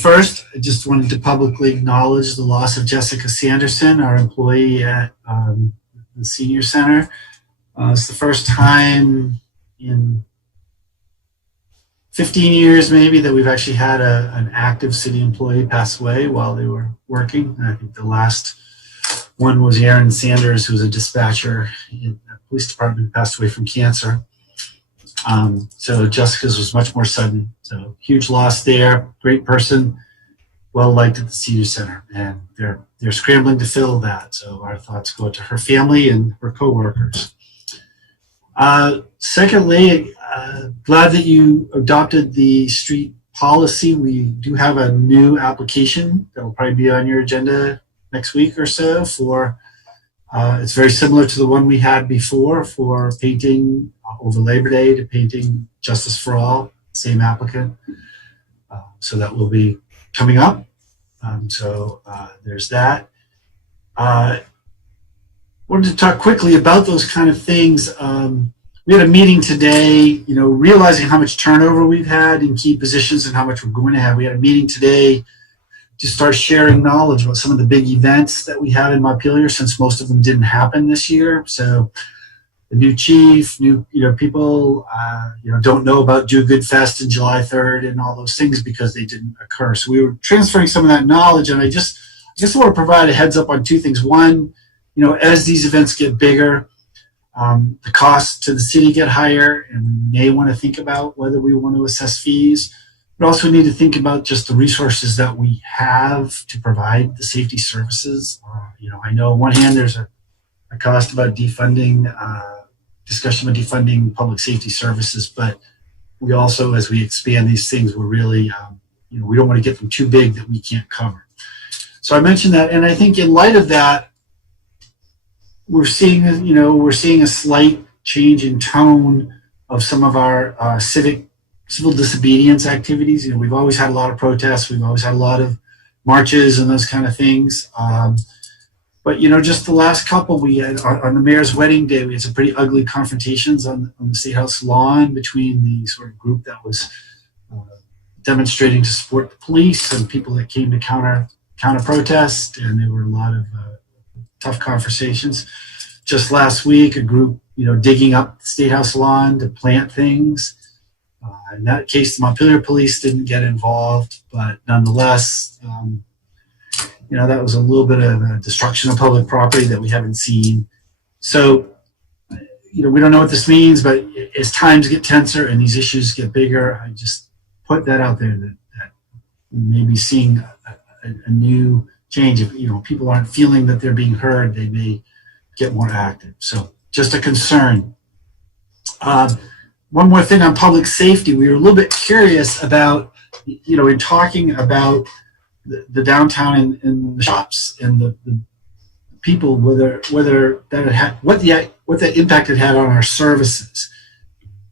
First, I just wanted to publicly acknowledge the loss of Jessica Sanderson, our employee at the Senior Center. It's the first time in 15 years maybe that we've actually had an active city employee pass away while they were working. And I think the last one was Aaron Sanders, who was a dispatcher in the police department, who passed away from cancer. So Jessica's was much more sudden. So huge loss there. Great person, well liked at the senior center, and they're scrambling to fill that. So our thoughts go to her family and her coworkers. Secondly, glad that you adopted the street policy. We do have a new application that will probably be on your agenda next week or so for, it's very similar to the one we had before for painting over Labor Day to painting Justice for All, same applicant. So that will be coming up. So there's that. Wanted to talk quickly about those kind of things. We had a meeting today, realizing how much turnover we've had in key positions and how much we're going to have. We had a meeting today to start sharing knowledge about some of the big events that we have in Montpelier, since most of them didn't happen this year. So the new chief, people, don't know about Do Good Fest in July 3rd and all those things because they didn't occur. So we were transferring some of that knowledge, and I guess I want to provide a heads up on two things. One, as these events get bigger, the costs to the city get higher, and we may want to think about whether we want to assess fees. We also need to think about just the resources that we have to provide the safety services. I know on one hand there's a cost about defunding, discussion about defunding public safety services, but we also, as we expand these things, we're really, we don't want to get them too big that we can't cover. So I mentioned that, and I think in light of that, we're seeing a slight change in tone of some of our civil disobedience activities. We've always had a lot of protests. We've always had a lot of marches and those kind of things. But just the last couple, we had on the mayor's wedding day, we had some pretty ugly confrontations on the State House lawn between the sort of group that was demonstrating to support the police and people that came to counter protest, and there were a lot of tough conversations. Just last week, a group, digging up the State House lawn to plant things. In that case, the Montpelier police didn't get involved, but nonetheless, that was a little bit of a destruction of public property that we haven't seen. So, we don't know what this means, but as times get tenser and these issues get bigger, I just put that out there that we may be seeing a new change. If people aren't feeling that they're being heard, they may get more active. So just a concern. One more thing on public safety. We were a little bit curious about, in talking about the downtown and the shops and the people, whether that it had, what the impact it had on our services.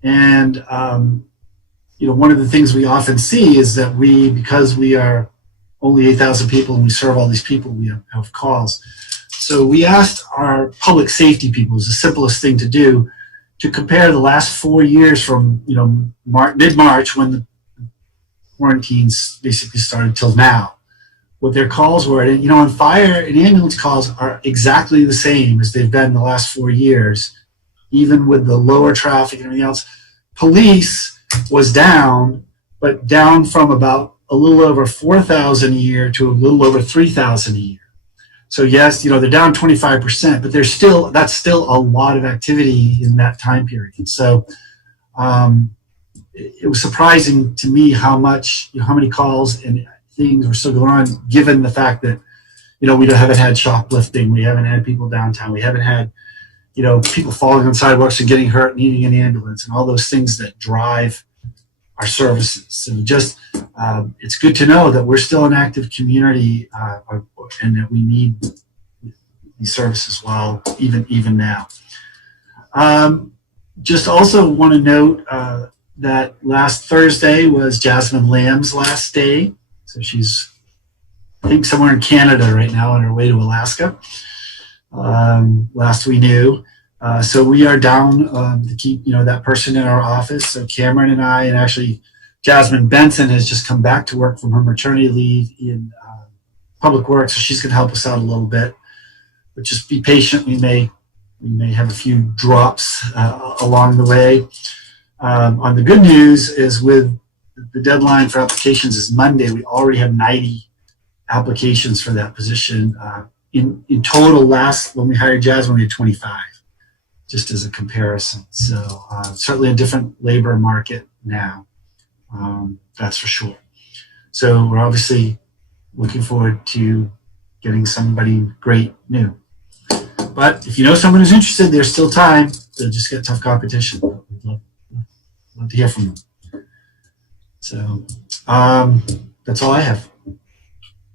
And one of the things we often see is that because we are only 8,000 people and we serve all these people, we have calls. So we asked our public safety people, it's the simplest thing to do, to compare the last 4 years from mid-March, when the quarantines basically started, till now, what their calls were. And fire and ambulance calls are exactly the same as they've been the last 4 years, even with the lower traffic and everything else. Police was down, but down from about a little over 4,000 a year to a little over 3,000 a year. So yes, they're down 25%, but that's still a lot of activity in that time period. So it was surprising to me how many calls and things were still going on, given the fact that we haven't had shoplifting, we haven't had people downtown, we haven't had people falling on sidewalks and getting hurt, needing an ambulance, and all those things that drive our services. So just it's good to know that we're still an active community, and that we need these services well, even now. Just also want to note that last Thursday was Jasmine Lamb's last day. So she's, I think, somewhere in Canada right now on her way to Alaska. Last we knew. So we are down to keep that person in our office. So Cameron and I, and actually Jasmine Benson has just come back to work from her maternity leave in Public Works, so she's going to help us out a little bit. But just be patient. We may have a few drops along the way. On the good news is, with the deadline for applications is Monday, we already have 90 applications for that position. In total, when we hired Jasmine, we had 25. just as a comparison. So certainly a different labor market now, that's for sure. So we're obviously looking forward to getting somebody great new. But if you know someone who's interested, there's still time. They'll just get tough competition. We'd love to hear from them. So that's all I have.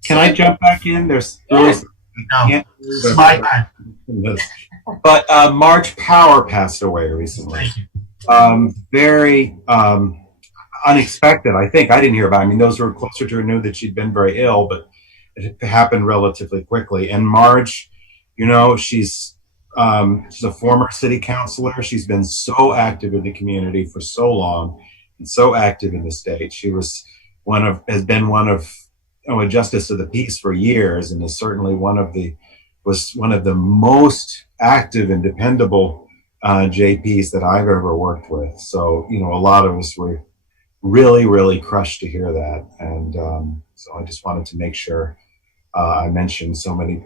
Can I jump back in? There's really It's my time. But Marge Power passed away recently. Very unexpected, I think. I didn't hear about it. I mean, those were closer to her knew that she'd been very ill, but it happened relatively quickly. And Marge, you know, she's a former city councilor. She's been so active in the community for so long and so active in the state. She was has been one of a justice of the peace for years, and is certainly was one of the most active and dependable JPs that I've ever worked with. So, you know, a lot of us were really, really crushed to hear that. And so I just wanted to make sure I mentioned so many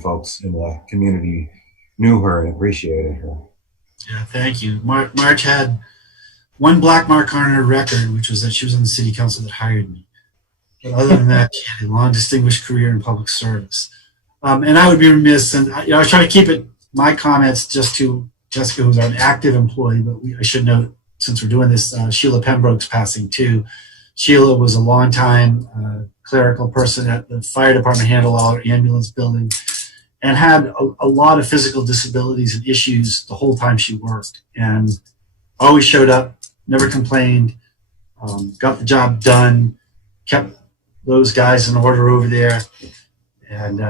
folks in the community knew her and appreciated her. Yeah, thank you. Marge had one black mark on her record, which was that she was on the city council that hired me. But other than that, she had a long, distinguished career in public service. And I would be remiss, and I was trying to keep my comments just to Jessica, who's an active employee, but I should note, since we're doing this, Sheila Pembroke's passing too. Sheila was a long-time clerical person at the fire department, handled all our ambulance building, and had a lot of physical disabilities and issues the whole time she worked, and always showed up, never complained, got the job done, kept those guys in order over there, and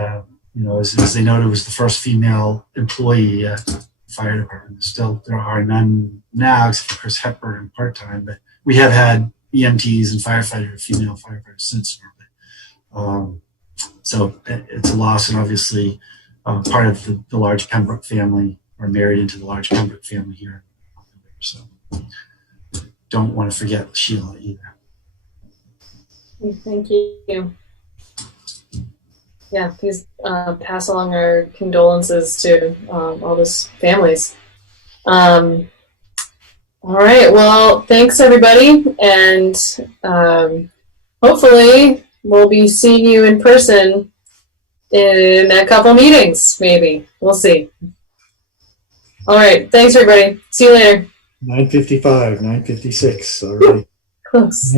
you know, as they noted, was the first female employee at the fire department. Still, there are none now, except for Chris Hepburn part-time, but we have had EMTs and female firefighters since. So it's a loss, and obviously part of the large Pembroke family, or married into the large Pembroke family here. So don't want to forget Sheila either. Thank you. Yeah, please pass along our condolences to all those families. All right, well, thanks everybody, and hopefully we'll be seeing you in person in a couple meetings, maybe. We'll see. All right, thanks everybody. See you later. 9:55, 9:56 already. Close.